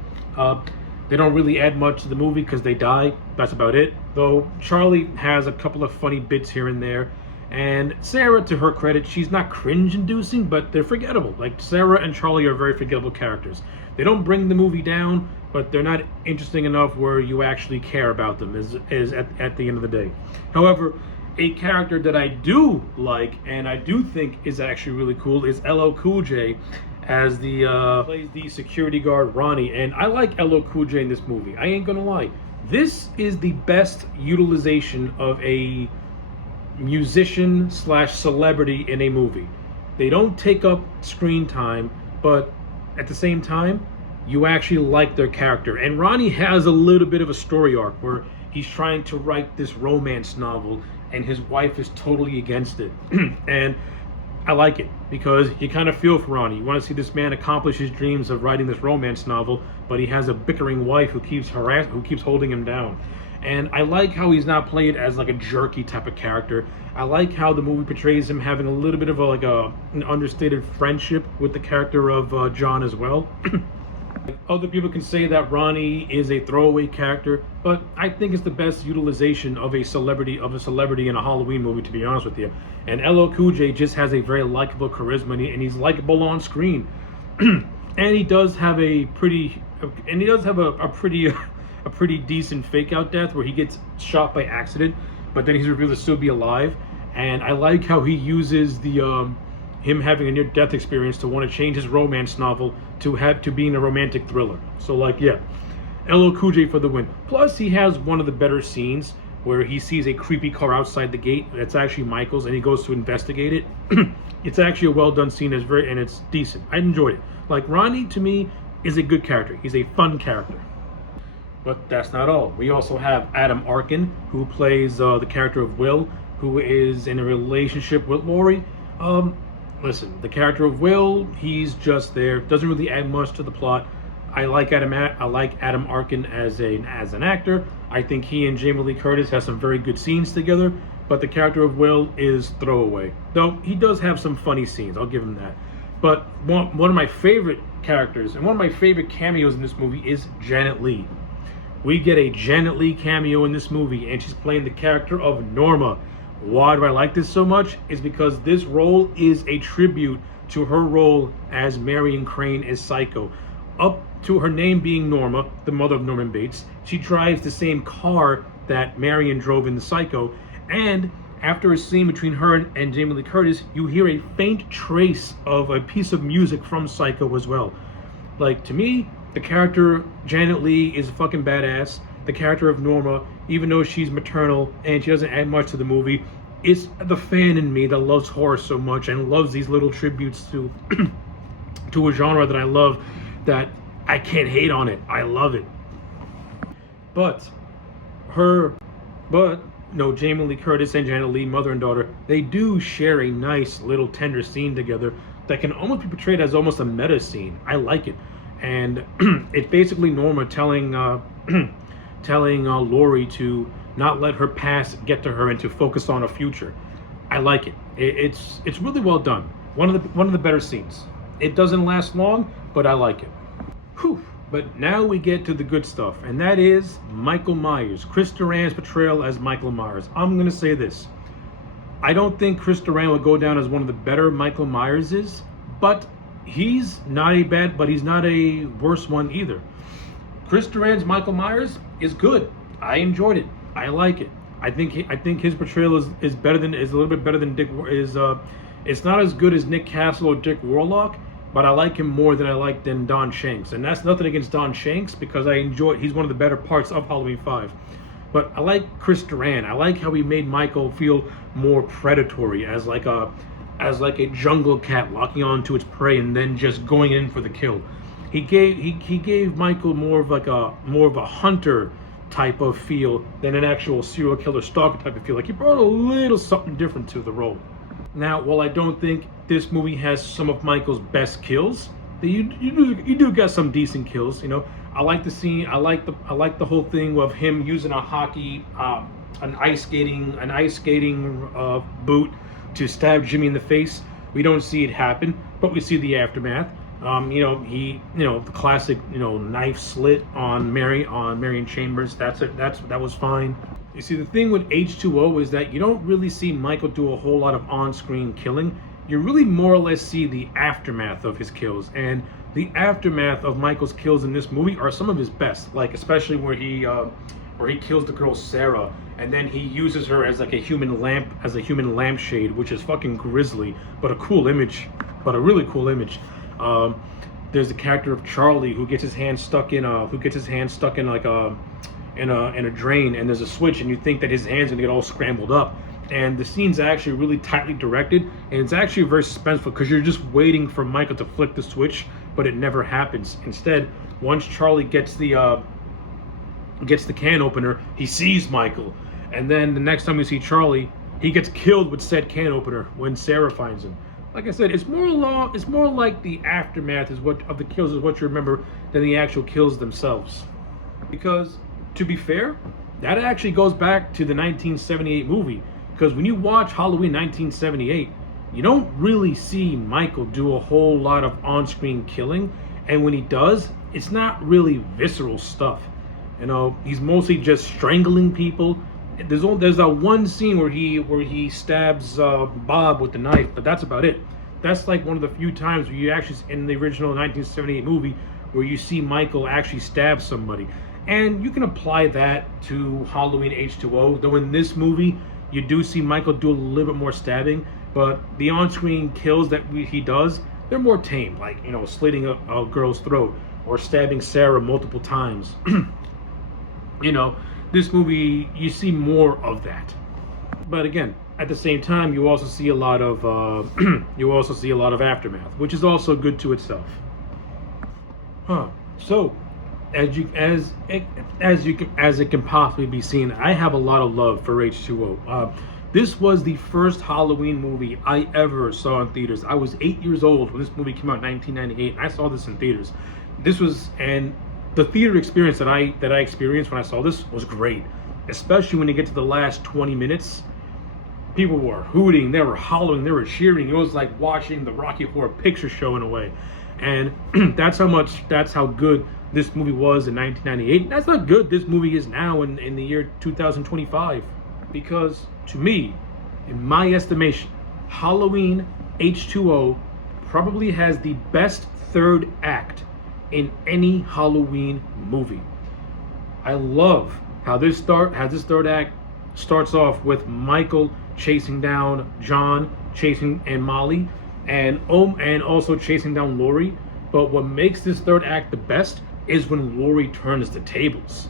They don't really add much to the movie because they die. That's about it. Though Charlie has a couple of funny bits here and there. And Sarah, to her credit, she's not cringe-inducing, but they're forgettable. Like, Sarah and Charlie are very forgettable characters. They don't bring the movie down, but they're not interesting enough where you actually care about them is at the end of the day. However, a character that I do like, and I do think is actually really cool, is LL Cool J, as plays the security guard Ronnie. And I like LL Cool J in this movie. I ain't gonna lie. This is the best utilization of a musician / celebrity in a movie. They don't take up screen time, but at the same time, you actually like their character. And Ronnie has a little bit of a story arc where he's trying to write this romance novel, and his wife is totally against it. And I like it because you kind of feel for Ronnie. You want to see this man accomplish his dreams of writing this romance novel, but he has a bickering wife who keeps holding him down. And I like how he's not played as like a jerky type of character. I like how the movie portrays him having a little bit of an understated friendship with the character of John as well. Other people can say that Ronnie is a throwaway character, but I think it's the best utilization of a celebrity in a Halloween movie, to be honest with you. And LL Cool J just has a very likable charisma, and he's likable on screen. And he does have a pretty decent fake out death where he gets shot by accident, but then he's revealed to still be alive. And I like how he uses the him having a near-death experience to want to change his romance novel to being a romantic thriller. So LL Cool J for the win. Plus, he has one of the better scenes where he sees a creepy car outside the gate that's actually Michael's, and he goes to investigate it. It's actually a well-done scene, and it's decent. I enjoyed it. Like, Ronnie, to me, is a good character. He's a fun character. But that's not all. We also have Adam Arkin, who plays the character of Will, who is in a relationship with Laurie. Listen, the character of Will, he's just there. Doesn't really add much to the plot. I like Adam Arkin as an actor. I think he and Jamie Lee Curtis have some very good scenes together. But the character of Will is throwaway. Though he does have some funny scenes, I'll give him that. But one of my favorite characters and one of my favorite cameos in this movie is Janet Leigh. We get a Janet Leigh cameo in this movie, and she's playing the character of Norma, Why do I like this so much? Is because this role is a tribute to her role as Marion Crane as Psycho. Up to her name being Norma, the mother of Norman Bates, she drives the same car that Marion drove in the Psycho, and after a scene between her and Jamie Lee Curtis, you hear a faint trace of a piece of music from Psycho as well. Like, to me, the character Janet Leigh is fucking badass. The character of Norma, even though she's maternal and she doesn't add much to the movie, it's the fan in me that loves horror so much and loves these little tributes to to a genre that I love, that I can't hate on it. I love it. But Jamie Lee Curtis and Janet Leigh, mother and daughter, they do share a nice little tender scene together that can almost be portrayed as almost a meta scene. I like it. And it's basically Norma telling Laurie to not let her past get to her and to focus on a future. I like it. It's really well done. One of the better scenes. It doesn't last long, but I like it. Whew. But now we get to the good stuff, and that is Michael Myers. Chris Duran's portrayal as Michael Myers. I'm gonna say this. I don't think Chris Duran will go down as one of the better Michael Myerses, but he's not a worse one either. Chris Duran's Michael Myers is good. I enjoyed it. I like it. I think his portrayal is a little bit better than Dick. It's not as good as Nick Castle or Dick Warlock, but I like him more than Don Shanks. And that's nothing against Don Shanks, because he's one of the better parts of Halloween 5. But I like Chris Duran. I like how he made Michael feel more predatory, as like a jungle cat locking onto its prey and then just going in for the kill. He gave Michael more of a hunter type of feel than an actual serial killer stalker type of feel. Like, he brought a little something different to the role. Now, while I don't think this movie has some of Michael's best kills, you do get some decent kills. You know, I like the scene. I like the whole thing of him using an ice skating boot to stab Jimmy in the face. We don't see it happen, but we see the aftermath. The classic, knife slit on Marion Chambers. That was fine. You see, the thing with H2O is that you don't really see Michael do a whole lot of on-screen killing. You really more or less see the aftermath of his kills, and the aftermath of Michael's kills in this movie are some of his best. Like, especially where he kills the girl Sarah, and then he uses her as like a human lampshade, which is fucking grisly, but a cool image, but a really cool image. There's the character of Charlie who gets his hand stuck in like a drain, and there's a switch, and you think that his hand's gonna get all scrambled up. And the scene's actually really tightly directed, and it's actually very suspenseful because you're just waiting for Michael to flick the switch, but it never happens. Instead, once Charlie gets the can opener, he sees Michael, and then the next time we see Charlie, he gets killed with said can opener when Sarah finds him. Like I said, it's more like the aftermath of the kills is what you remember than the actual kills themselves. Because, to be fair, that actually goes back to the 1978 movie. Because when you watch Halloween 1978, you don't really see Michael do a whole lot of on-screen killing, and when he does, it's not really visceral stuff. He's mostly just strangling people. There's that one scene where he stabs Bob with the knife, but that's about it. That's like one of the few times where you actually, in the original 1978 movie, where you see Michael actually stab somebody. And you can apply that to Halloween H2O, though in this movie, you do see Michael do a little bit more stabbing, but the on-screen kills that he does, they're more tame, like, slitting a girl's throat or stabbing Sarah multiple times. This movie, you see more of that. But again, at the same time, you also see a lot of aftermath, which is also good to itself. So, as it can possibly be seen, I have a lot of love for H2O. This was the first Halloween movie I ever saw in theaters. I was 8 years old when this movie came out in 1998, and I saw this in theaters. And the theater experience that I experienced when I saw this was great, especially when you get to the last 20 minutes. People were hooting, they were hollering, they were cheering. It was like watching the Rocky Horror Picture Show in a way. And that's how good this movie was in 1998. That's how good this movie is now in the year 2025. Because to me, In my estimation, Halloween H2O probably has the best third act in any Halloween movie. I love how this third act starts off with Michael chasing down John, and Molly, and also chasing down Laurie. But what makes this third act the best is when Laurie turns the tables.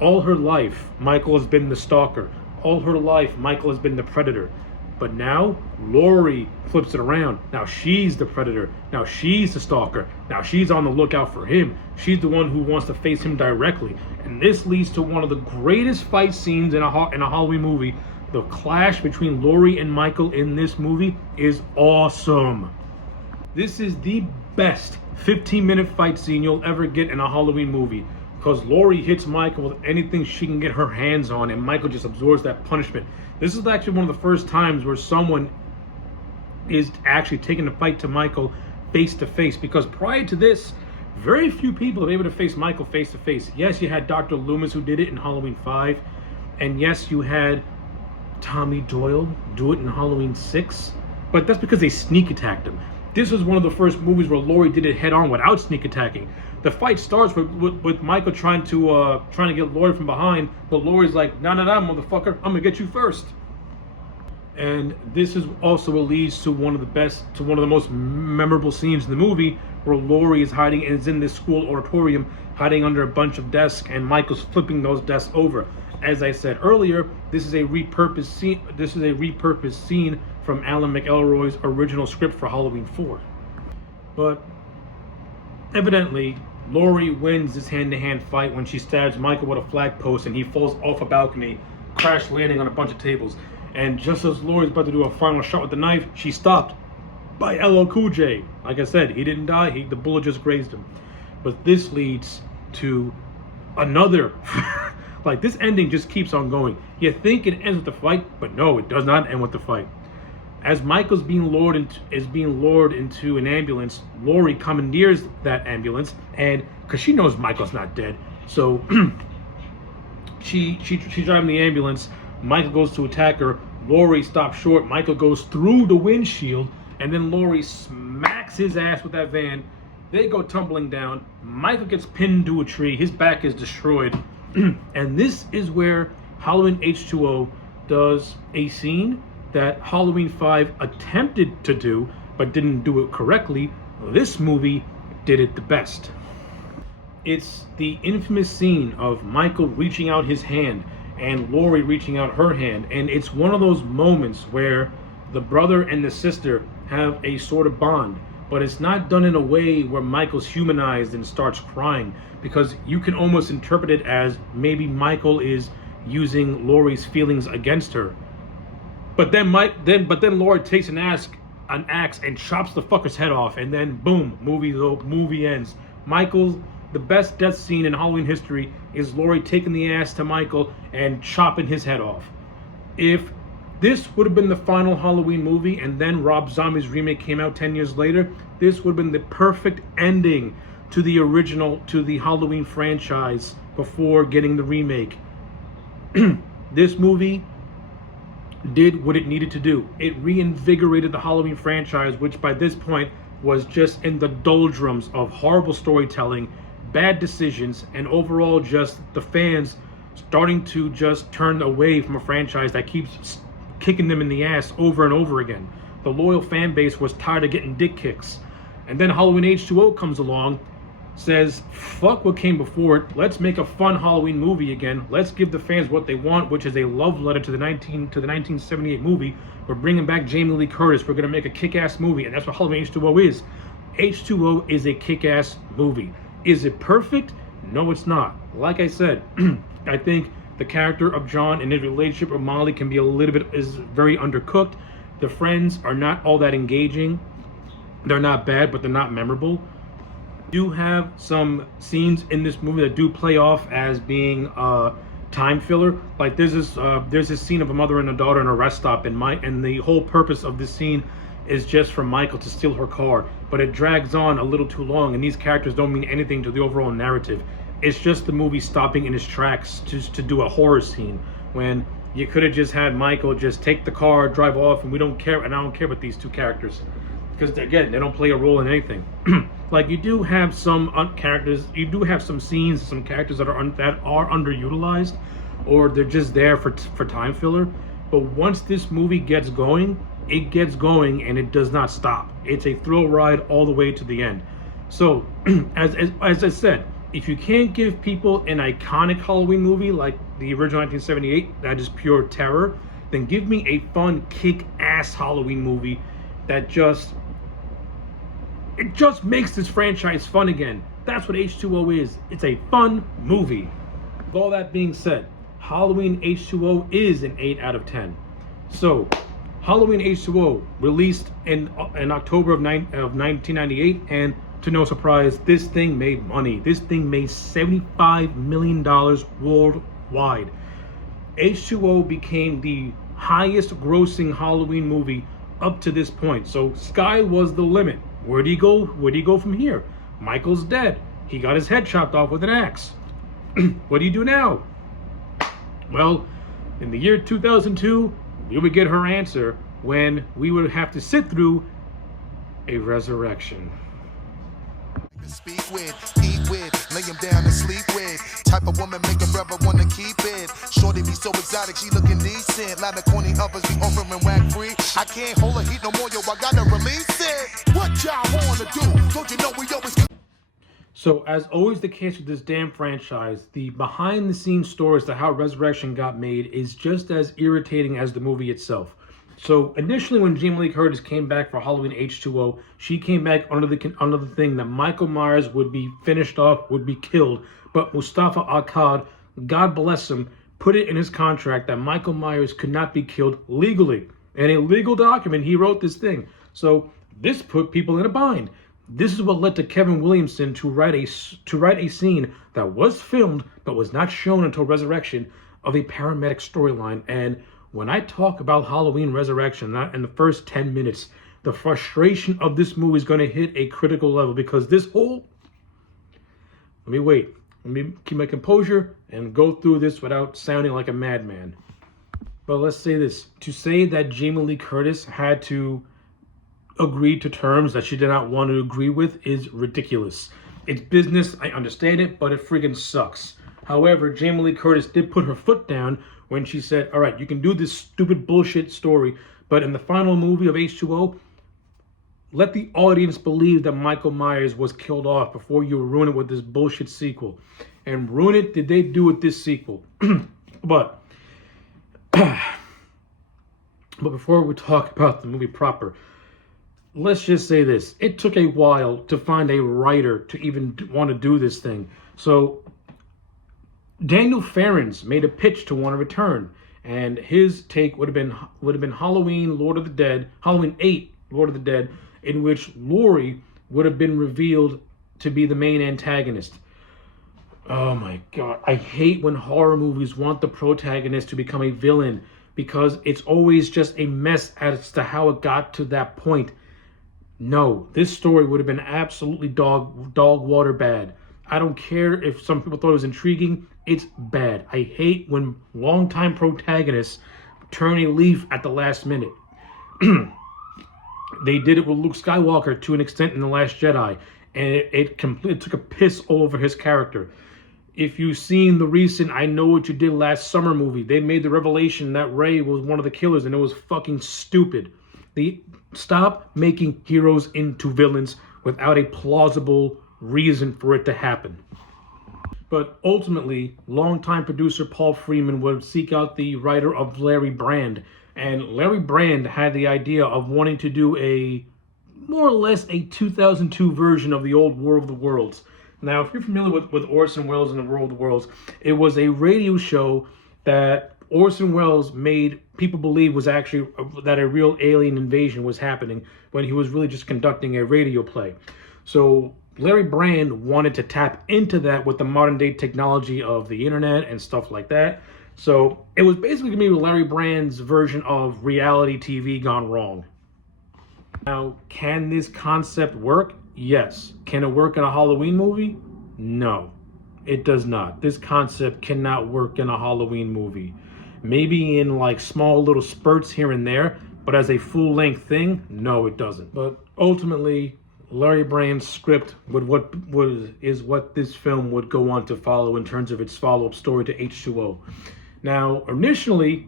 All her life, Michael has been the stalker. All her life, Michael has been the predator. But now, Laurie flips it around. Now she's the predator. Now she's the stalker. Now she's on the lookout for him. She's the one who wants to face him directly. And this leads to one of the greatest fight scenes in a Halloween movie. The clash between Laurie and Michael in this movie is awesome. This is the best 15-minute fight scene you'll ever get in a Halloween movie. Because Laurie hits Michael with anything she can get her hands on, and Michael just absorbs that punishment. This is actually one of the first times where someone is actually taking the fight to Michael face to face, because prior to this, very few people have been able to face Michael face to face. Yes, you had Dr. Loomis who did it in Halloween 5, and yes, you had Tommy Doyle do it in Halloween 6, but that's because they sneak attacked him. This was one of the first movies where Laurie did it head on without sneak attacking. The fight starts with Michael trying to get Laurie from behind, but Laurie's like, nah, motherfucker, I'm gonna get you first. And this is also what leads to one of the most memorable scenes in the movie, where Laurie is hiding and is in this school auditorium, hiding under a bunch of desks, and Michael's flipping those desks over. As I said earlier, this is a repurposed scene from Alan McElroy's original script for Halloween 4. But evidently, Laurie wins this hand-to-hand fight when she stabs Michael with a flag post and he falls off a balcony, crash landing on a bunch of tables. And just as Laurie's about to do a final shot with the knife, she's stopped by LL Cool J. Like I said, he didn't die, the bullet just grazed him. But this leads to another... like, this ending just keeps on going. You think it ends with the fight, but no, it does not end with the fight. As Michael's being lured into an ambulance, Laurie commandeers that ambulance, and because she knows Michael's not dead, so she's driving the ambulance. Michael goes to attack her. Laurie stops short. Michael goes through the windshield, and then Laurie smacks his ass with that van. They go tumbling down. Michael gets pinned to a tree. His back is destroyed. And this is where Halloween H2O does a scene that Halloween 5 attempted to do, but didn't do it correctly. This movie did it the best. It's the infamous scene of Michael reaching out his hand and Laurie reaching out her hand. And it's one of those moments where the brother and the sister have a sort of bond, but it's not done in a way where Michael's humanized and starts crying, because you can almost interpret it as maybe Michael is using Laurie's feelings against her. But then Laurie takes an axe and chops the fucker's head off, and then boom, movie ends. The best death scene in Halloween history is Laurie taking the axe to Michael and chopping his head off. If this would have been the final Halloween movie and then Rob Zombie's remake came out 10 years later, this would have been the perfect ending to the Halloween franchise before getting the remake. This movie did what it needed to do. It reinvigorated the Halloween franchise, which by this point was just in the doldrums of horrible storytelling, bad decisions, and overall just the fans starting to just turn away from a franchise that keeps kicking them in the ass over and over again. The loyal fan base was tired of getting dick kicks. And then Halloween H2O comes along, says, fuck what came before it, let's make a fun Halloween movie again, let's give the fans what they want, which is a love letter to the 1978 movie. We're bringing back Jamie Lee Curtis, we're going to make a kick-ass movie, and that's what Halloween H2O is. H2O is a kick-ass movie. Is it perfect? No, it's not. Like I said, I think the character of John and his relationship with Molly can be is very undercooked. The friends are not all that engaging. They're not bad, but they're not memorable. Do have some scenes in this movie that do play off as being time filler. Like there's this scene of a mother and a daughter in a rest stop, and the whole purpose of this scene is just for Michael to steal her car, but it drags on a little too long, and these characters don't mean anything to the overall narrative. It's just the movie stopping in its tracks to do a horror scene when You could have just had Michael just take the car, drive off, and we don't care. And I don't care about these two characters because again, they don't play a role in anything. Like you do have some characters, you do have some scenes, some characters that are underutilized, or they're just there for time filler. But once this movie gets going, it gets going and it does not stop. It's a thrill ride all the way to the end. So, as I said, if you can't give people an iconic Halloween movie like the original 1978, that is pure terror, then give me a fun, kick-ass Halloween movie that just makes this franchise fun again. That's what H2O is. It's a fun movie. With all that being said, Halloween H2O is an 8 out of 10. So, Halloween H2O released in October of 1998, and to no surprise, this thing made money. This thing made $75 million worldwide. H2O became the highest grossing Halloween movie up to this point. So sky was the limit. Where do you go? Where do you go from here? Michael's dead. He got his head chopped off with an axe. What do you do now? Well, in the year 2002, we would get her answer when we would have to sit through a resurrection. Speak with, eat with, lay him down and sleep with. Type of woman make a brother wanna keep it. Shorty be so exotic, she looking decent. Lot of corny others be offering whack free. I can't hold her heat no more, yo, I gotta release it. What y'all wanna do? Don't you know we always... So, as always the case with this damn franchise, the behind-the-scenes stories to how Resurrection got made is just as irritating as the movie itself. So, initially when Jamie Lee Curtis came back for Halloween H2O, she came back under the thing that Michael Myers would be finished off, would be killed. But Mustafa Akkad, God bless him, put it in his contract that Michael Myers could not be killed legally. In a legal document, he wrote this thing. So, this put people in a bind. This is what led to Kevin Williamson to write a scene that was filmed but was not shown until Resurrection of a paramedic storyline. And when I talk about Halloween Resurrection, not in the first 10 minutes, the frustration of this movie is going to hit a critical level because this whole... Let me keep my composure and go through this without sounding like a madman. But let's say this. To say that Jamie Lee Curtis had to agreed to terms that she did not want to agree with is ridiculous. It's business, I understand it, but it friggin' sucks. However, Jamie Lee Curtis did put her foot down when she said, all right, you can do this stupid bullshit story, but in the final movie of H2O, let the audience believe that Michael Myers was killed off before you ruin it with this bullshit sequel. And ruin it, did they do with this sequel? But before we talk about the movie proper, let's just say this. It took a while to find a writer to even want to do this thing. So Daniel Farrens made a pitch to want to return, and his take would have been Halloween Lord of the Dead, Halloween 8 Lord of the Dead, in which Laurie would have been revealed to be the main antagonist. Oh my god, I hate when horror movies want the protagonist to become a villain because it's always just a mess as to how it got to that point. No, this story would have been absolutely dog water bad. I don't care if some people thought it was intriguing. It's bad. I hate when longtime protagonists turn a leaf at the last minute. They did it with Luke Skywalker to an extent in The Last Jedi, and it completely took a piss all over his character. If you've seen the recent I Know What You Did Last Summer movie, they made the revelation that Rey was one of the killers, and it was fucking stupid. They stop making heroes into villains without a plausible reason for it to happen. But ultimately, longtime producer Paul Freeman would seek out the writer of Larry Brand, and Larry Brand had the idea of wanting to do a more or less a 2002 version of the old War of the Worlds. Now, if you're familiar with Orson Welles and the War of the Worlds, it was a radio show that Orson Welles made people believe was actually that a real alien invasion was happening when he was really just conducting a radio play. So Larry Brand wanted to tap into that with the modern day technology of the internet and stuff like that. So it was basically going to be Larry Brand's version of reality TV gone wrong. Now, can this concept work? Yes. Can it work in a Halloween movie? No, it does not. This concept cannot work in a Halloween movie. Maybe in like small little spurts here and there, but as a full-length thing, no, it doesn't. But ultimately, Larry Brand's script is what this film would go on to follow in terms of its follow-up story to H2O. Now, initially,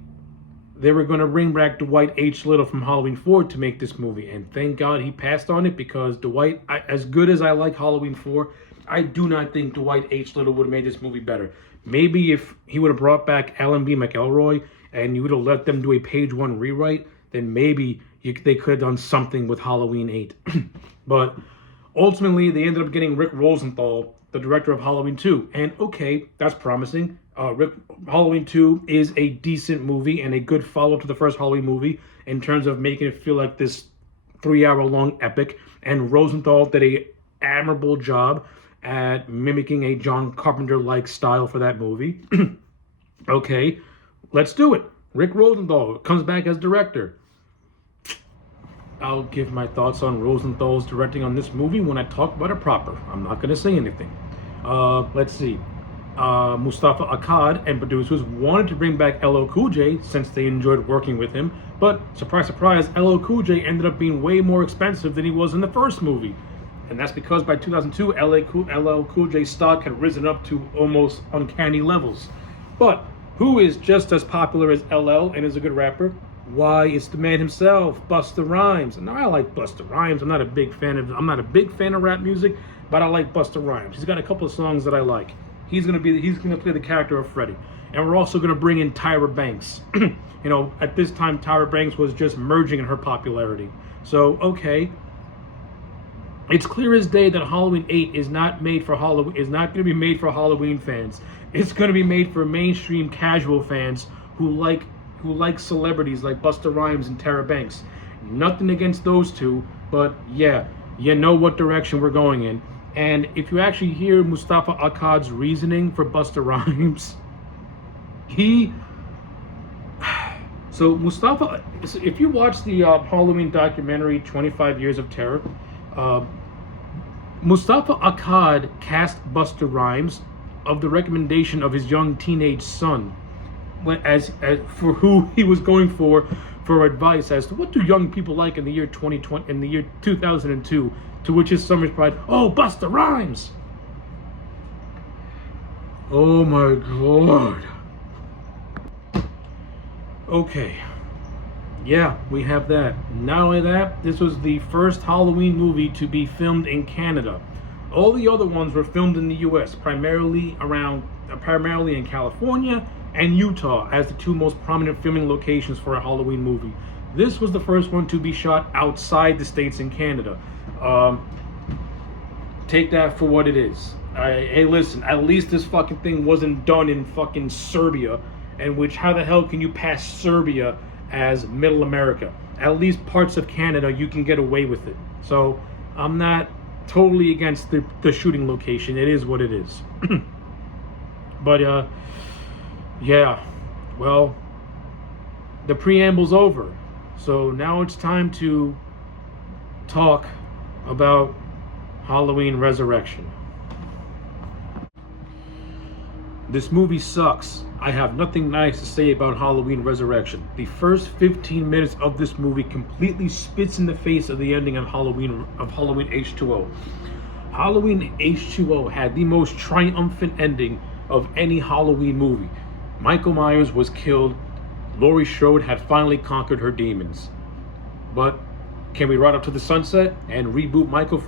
they were going to bring back Dwight H. Little from Halloween 4 to make this movie, and thank God he passed on it, because Dwight, as good as I like Halloween 4, I do not think Dwight H. Little would have made this movie better. Maybe if he would have brought back Alan B. McElroy and you would have let them do a page 1 rewrite, then maybe they could have done something with Halloween 8. But ultimately, they ended up getting Rick Rosenthal, the director of Halloween 2. And okay, that's promising. Halloween 2 is a decent movie and a good follow-up to the first Halloween movie in terms of making it feel like this 3-hour-long epic. And Rosenthal did an admirable job at mimicking a John Carpenter-like style for that movie. Okay, let's do it. Rick Rosenthal comes back as director. I'll give my thoughts on Rosenthal's directing on this movie when I talk about it proper. I'm not going to say anything. Let's see. Mustafa Akkad and producers wanted to bring back LL Cool J since they enjoyed working with him, but surprise, surprise, LL Cool J ended up being way more expensive than he was in the first movie. And that's because by 2002, LL Cool J's stock had risen up to almost uncanny levels. But who is just as popular as LL and is a good rapper? Why, it's the man himself, Busta Rhymes. And I like Busta Rhymes. I'm not a big fan of rap music, but I like Busta Rhymes. He's got a couple of songs that I like. He's gonna play the character of Freddy. And we're also gonna bring in Tyra Banks. You know, at this time, Tyra Banks was just merging in her popularity. So, okay. It's clear as day that Halloween 8 is not going to be made for Halloween fans. It's going to be made for mainstream casual fans who like celebrities like Busta Rhymes and Tyra Banks. Nothing against those two, but yeah, you know what direction we're going in. And if you actually hear Mustafa Akkad's reasoning for Busta Rhymes, if you watch the Halloween documentary 25 Years of Terror, Mustafa Akkad cast Busta Rhymes of the recommendation of his young teenage son, as for who he was going for advice as to what do young people like in the year 2020, in the year 2002. To which his son replied, "Oh, Busta Rhymes." Oh my God. Okay. Yeah, we have that. Not only that, this was the first Halloween movie to be filmed in Canada. All the other ones were filmed in the US, primarily in California and Utah as the two most prominent filming locations for a Halloween movie. This was the first one to be shot outside the States in Canada. Take that for what it is. Hey, listen, at least this fucking thing wasn't done in fucking Serbia, in which how the hell can you pass Serbia as Middle America? At least parts of Canada, you can get away with it. So I'm not totally against the shooting location. It is what it is. But yeah, well, the preamble's over. So now it's time to talk about Halloween Resurrection. This movie sucks. I have nothing nice to say about Halloween Resurrection. The first 15 minutes of this movie completely spits in the face of the ending of Halloween H2O. Halloween H2O had the most triumphant ending of any Halloween movie. Michael Myers was killed. Laurie Strode had finally conquered her demons. But can we ride up to the sunset and reboot Michael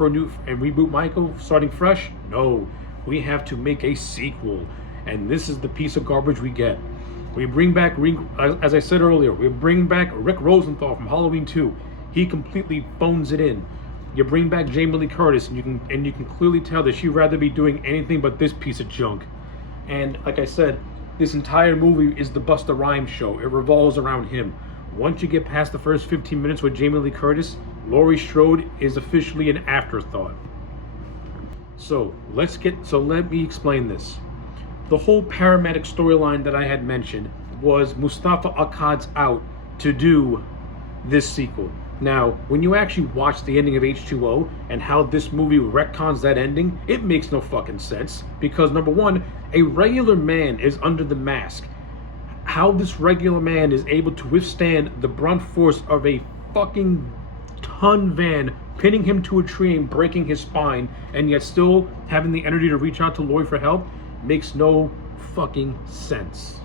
starting fresh? No, we have to make a sequel. And this is the piece of garbage we get. We bring back, as I said earlier, we bring back Rick Rosenthal from Halloween 2. He completely phones it in. You bring back Jamie Lee Curtis, and you can clearly tell that she'd rather be doing anything but this piece of junk. And like I said, this entire movie is the Busta Rhymes show. It revolves around him. Once you get past the first 15 minutes with Jamie Lee Curtis, Laurie Strode is officially an afterthought. So let me explain this. The whole paramedic storyline that I had mentioned was Mustafa Akkad's out to do this sequel. Now, when you actually watch the ending of H2O and how this movie retcons that ending, it makes no fucking sense. Because number one, a regular man is under the mask. how this regular man is able to withstand the brunt force of a fucking ton van pinning him to a tree and breaking his spine, and yet still having the energy to reach out to Laurie for help, makes no fucking sense.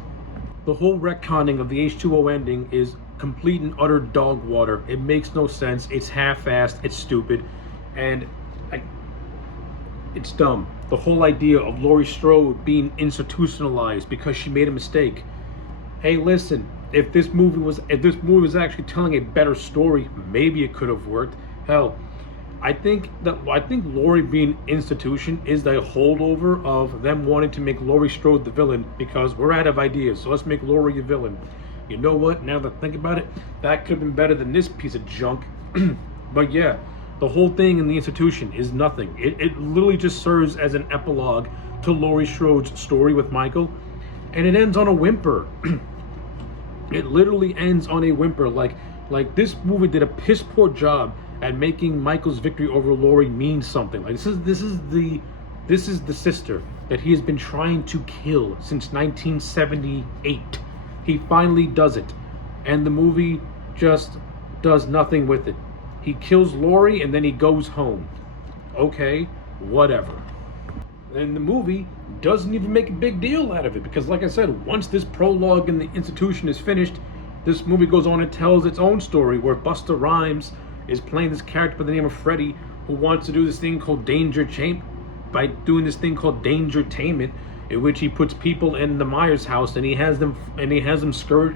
The whole retconning of the H2O ending is complete and utter dog water. It makes no sense. It's half-assed. It's stupid. And it's dumb. The whole idea of Laurie Strode being institutionalized because she made a mistake. Hey, listen, if this movie was actually telling a better story, maybe it could have worked. Hell, I think Laurie being institution is the holdover of them wanting to make Laurie Strode the villain because we're out of ideas. So let's make Laurie a villain. You know what? Now that I think about it, that could have been better than this piece of junk. But yeah, the whole thing in the institution is nothing. It literally just serves as an epilogue to Laurie Strode's story with Michael, and it ends on a whimper. It literally ends on a whimper. Like this movie did a piss poor job at making Michael's victory over Laurie mean something. Like this is the sister that he has been trying to kill since 1978. He finally does it, and the movie just does nothing with it. He kills Laurie and then he goes home. Okay, whatever. And the movie doesn't even make a big deal out of it because, like I said, once this prologue in the institution is finished, this movie goes on and tells its own story where Busta Rhymes is playing this character by the name of Freddy who wants to do this thing called Dangertainment, in which he puts people in the Myers house and he has them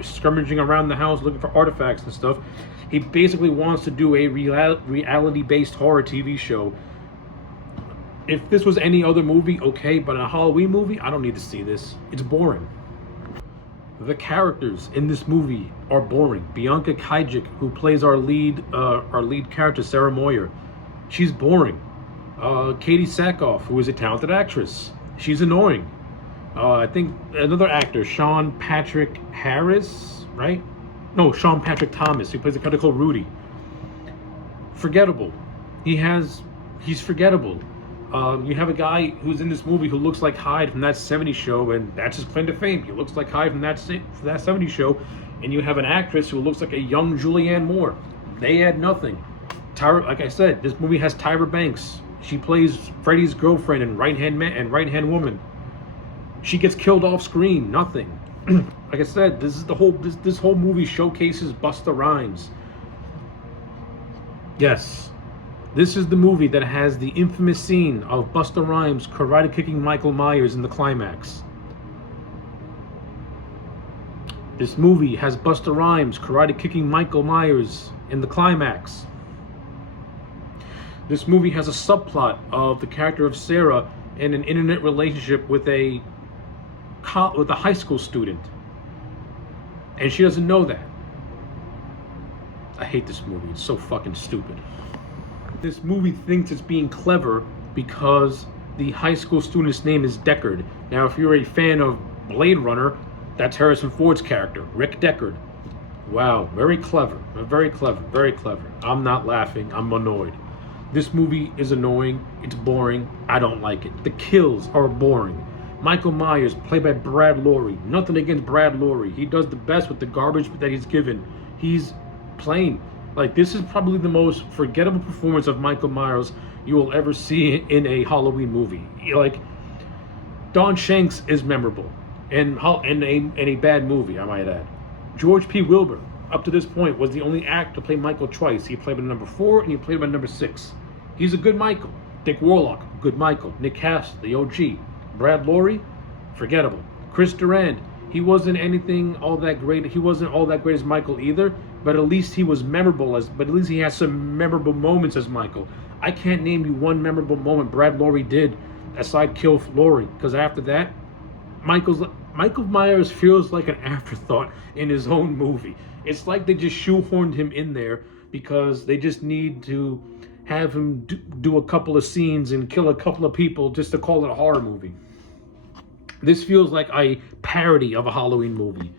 skirmishing around the house looking for artifacts and stuff. He basically wants to do a reality-based horror TV show. If this was any other movie, okay, but a Halloween movie, I don't need to see this. It's boring. The characters in this movie are boring. Bianca Kajik, who plays our lead character, Sarah Moyer, she's boring. Katie Sackhoff, who is a talented actress, she's annoying. I think another actor, Sean Patrick Harris, right? No, Sean Patrick Thomas, who plays a character called Rudy. Forgettable. He's forgettable. You have a guy who's in this movie who looks like Hyde from that 70s show, and that's his claim to fame. He looks like Hyde from that 70s show. And you have an actress who looks like a young Julianne Moore. They add nothing. Like I said, this movie has Tyra Banks. She plays Freddy's girlfriend and right-hand woman. She gets killed off screen. Nothing. Like I said, this whole movie showcases Busta Rhymes. Yes. This is the movie that has the infamous scene of Busta Rhymes karate kicking Michael Myers in the climax. This movie has Busta Rhymes karate kicking Michael Myers in the climax. This movie has a subplot of the character of Sarah in an internet relationship with a high school student. And she doesn't know that. I hate this movie. It's so fucking stupid. This movie thinks it's being clever because the high school student's name is Deckard. Now, if you're a fan of Blade Runner, that's Harrison Ford's character, Rick Deckard. Wow, very clever, very clever, very clever. I'm not laughing, I'm annoyed. This movie is annoying, it's boring, I don't like it. The kills are boring. Michael Myers, played by Brad Lorre. Nothing against Brad Lorre. He does the best with the garbage that he's given. He's plain. Like, this is probably the most forgettable performance of Michael Myers you will ever see in a Halloween movie. Like, Don Shanks is memorable in a bad movie, I might add. George P. Wilbur, up to this point, was the only actor to play Michael twice. He played by number 4 and he played by number 6. He's a good Michael. Dick Warlock, good Michael. Nick Castle, the OG. Brad Lorre, forgettable. Chris Durand, he wasn't all that great as Michael either, but at least he was memorable but at least he has some memorable moments as Michael. I can't name you one memorable moment Brad Lorre did aside Kill Laurie, because after that, Michael Myers feels like an afterthought in his own movie. It's like they just shoehorned him in there because they just need to have him do a couple of scenes and kill a couple of people just to call it a horror movie. This feels like a parody of a Halloween movie.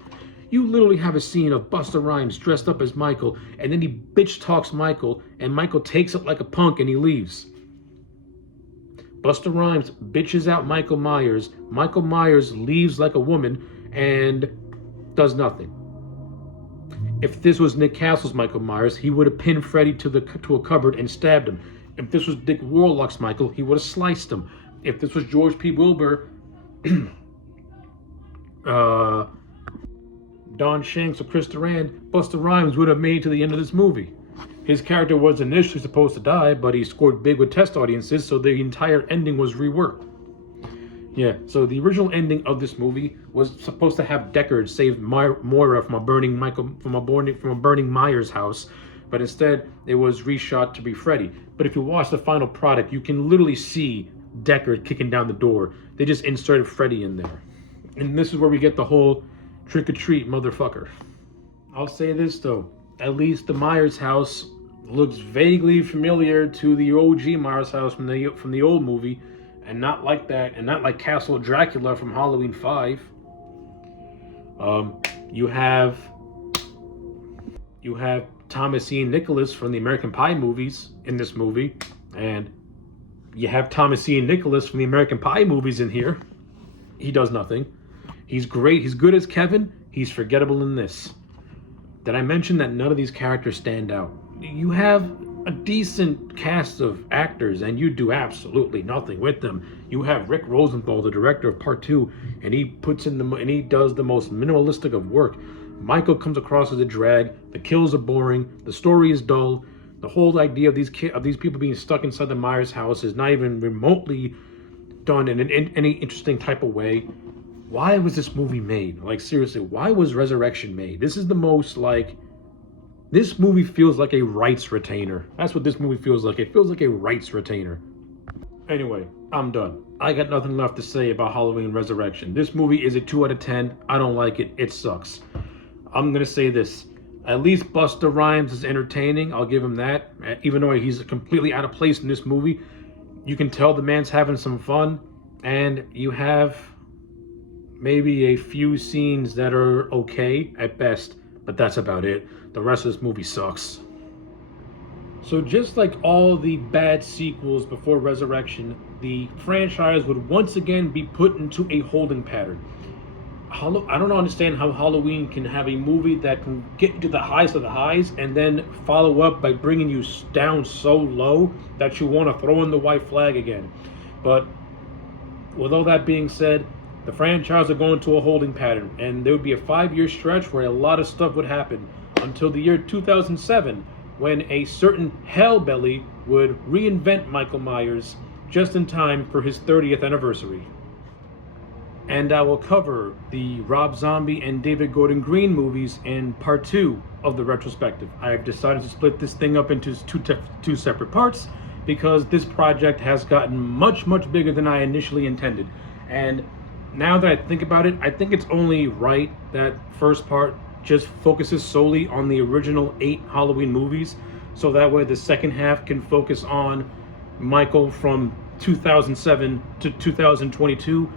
You literally have a scene of Busta Rhymes dressed up as Michael, and then he bitch talks Michael, and Michael takes it like a punk and he leaves. Busta Rhymes bitches out Michael Myers. Michael Myers leaves like a woman, and Does nothing. If this was Nick Castle's Michael Myers, he would have pinned Freddy to a cupboard and stabbed him. If this was Dick Warlock's Michael, he would have sliced him. If this was George P. Wilbur, Don Shanks or Chris Durand, Busta Rhymes would have made it to the end of this movie. His character was initially supposed to die, but he scored big with test audiences, so the entire ending was reworked. Yeah, so the original ending of this movie was supposed to have Deckard save Moira from a burning Myers house, but instead it was reshot to be Freddy. But if you watch the final product, you can literally see Deckard kicking down the door. They just inserted Freddy in there. And this is where we get the whole trick-or-treat motherfucker. I'll say this though, at least the Myers house looks vaguely familiar to the OG Myers house from the old movie, and not like that, and not like Castle Dracula from Halloween 5. You have Thomas Ian Nicholas from the American Pie movies in this movie, and you have Thomas Ian Nicholas from the American Pie movies in here. He does nothing. He's great. He's good as Kevin. He's forgettable in this. Did I mention that none of these characters stand out? You have a decent cast of actors, and you do absolutely nothing with them. You have Rick Rosenthal, the director of Part 2, and he does the most minimalistic of work. Michael comes across as a drag. The kills are boring. The story is dull. The whole idea of these people being stuck inside the Myers house is not even remotely done in any interesting type of way. Why was this movie made? Like, seriously, why was Resurrection made? This is the most, like, this movie feels like a rights retainer. That's what this movie feels like. It feels like a rights retainer. Anyway, I'm done. I got nothing left to say about Halloween Resurrection. This movie is a 2 out of 10. I don't like it. It sucks. I'm going to say this. At least Busta Rhymes is entertaining. I'll give him that. Even though he's completely out of place in this movie, you can tell the man's having some fun. And you have maybe a few scenes that are okay at best, but that's about it. The rest of this movie sucks. So just like all the bad sequels before Resurrection, the franchise would once again be put into a holding pattern. I don't understand how Halloween can have a movie that can get you to the highest of the highs and then follow up by bringing you down so low that you want to throw in the white flag again. But with all that being said, the franchise are going to a holding pattern, and there would be a 5-year stretch where a lot of stuff would happen until the year 2007, when a certain Hellbelly would reinvent Michael Myers just in time for his 30th anniversary. And I will cover the Rob Zombie and David Gordon Green movies in part 2 of the retrospective. I've decided to split this thing up into two separate parts because this project has gotten much, much bigger than I initially intended. And now that I think about it, I think it's only right that first part just focuses solely on the original 8 Halloween movies, so that way the second half can focus on Michael from 2007 to 2022.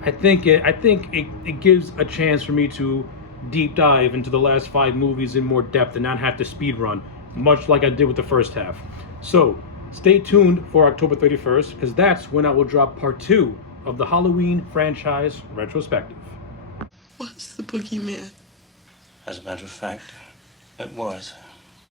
I think it gives a chance for me to deep dive into the last 5 movies in more depth and not have to speed run, much like I did with the first half. So stay tuned for October 31st, because that's when I will drop part 2 of the Halloween franchise retrospective. What's the boogeyman? As a matter of fact, it was.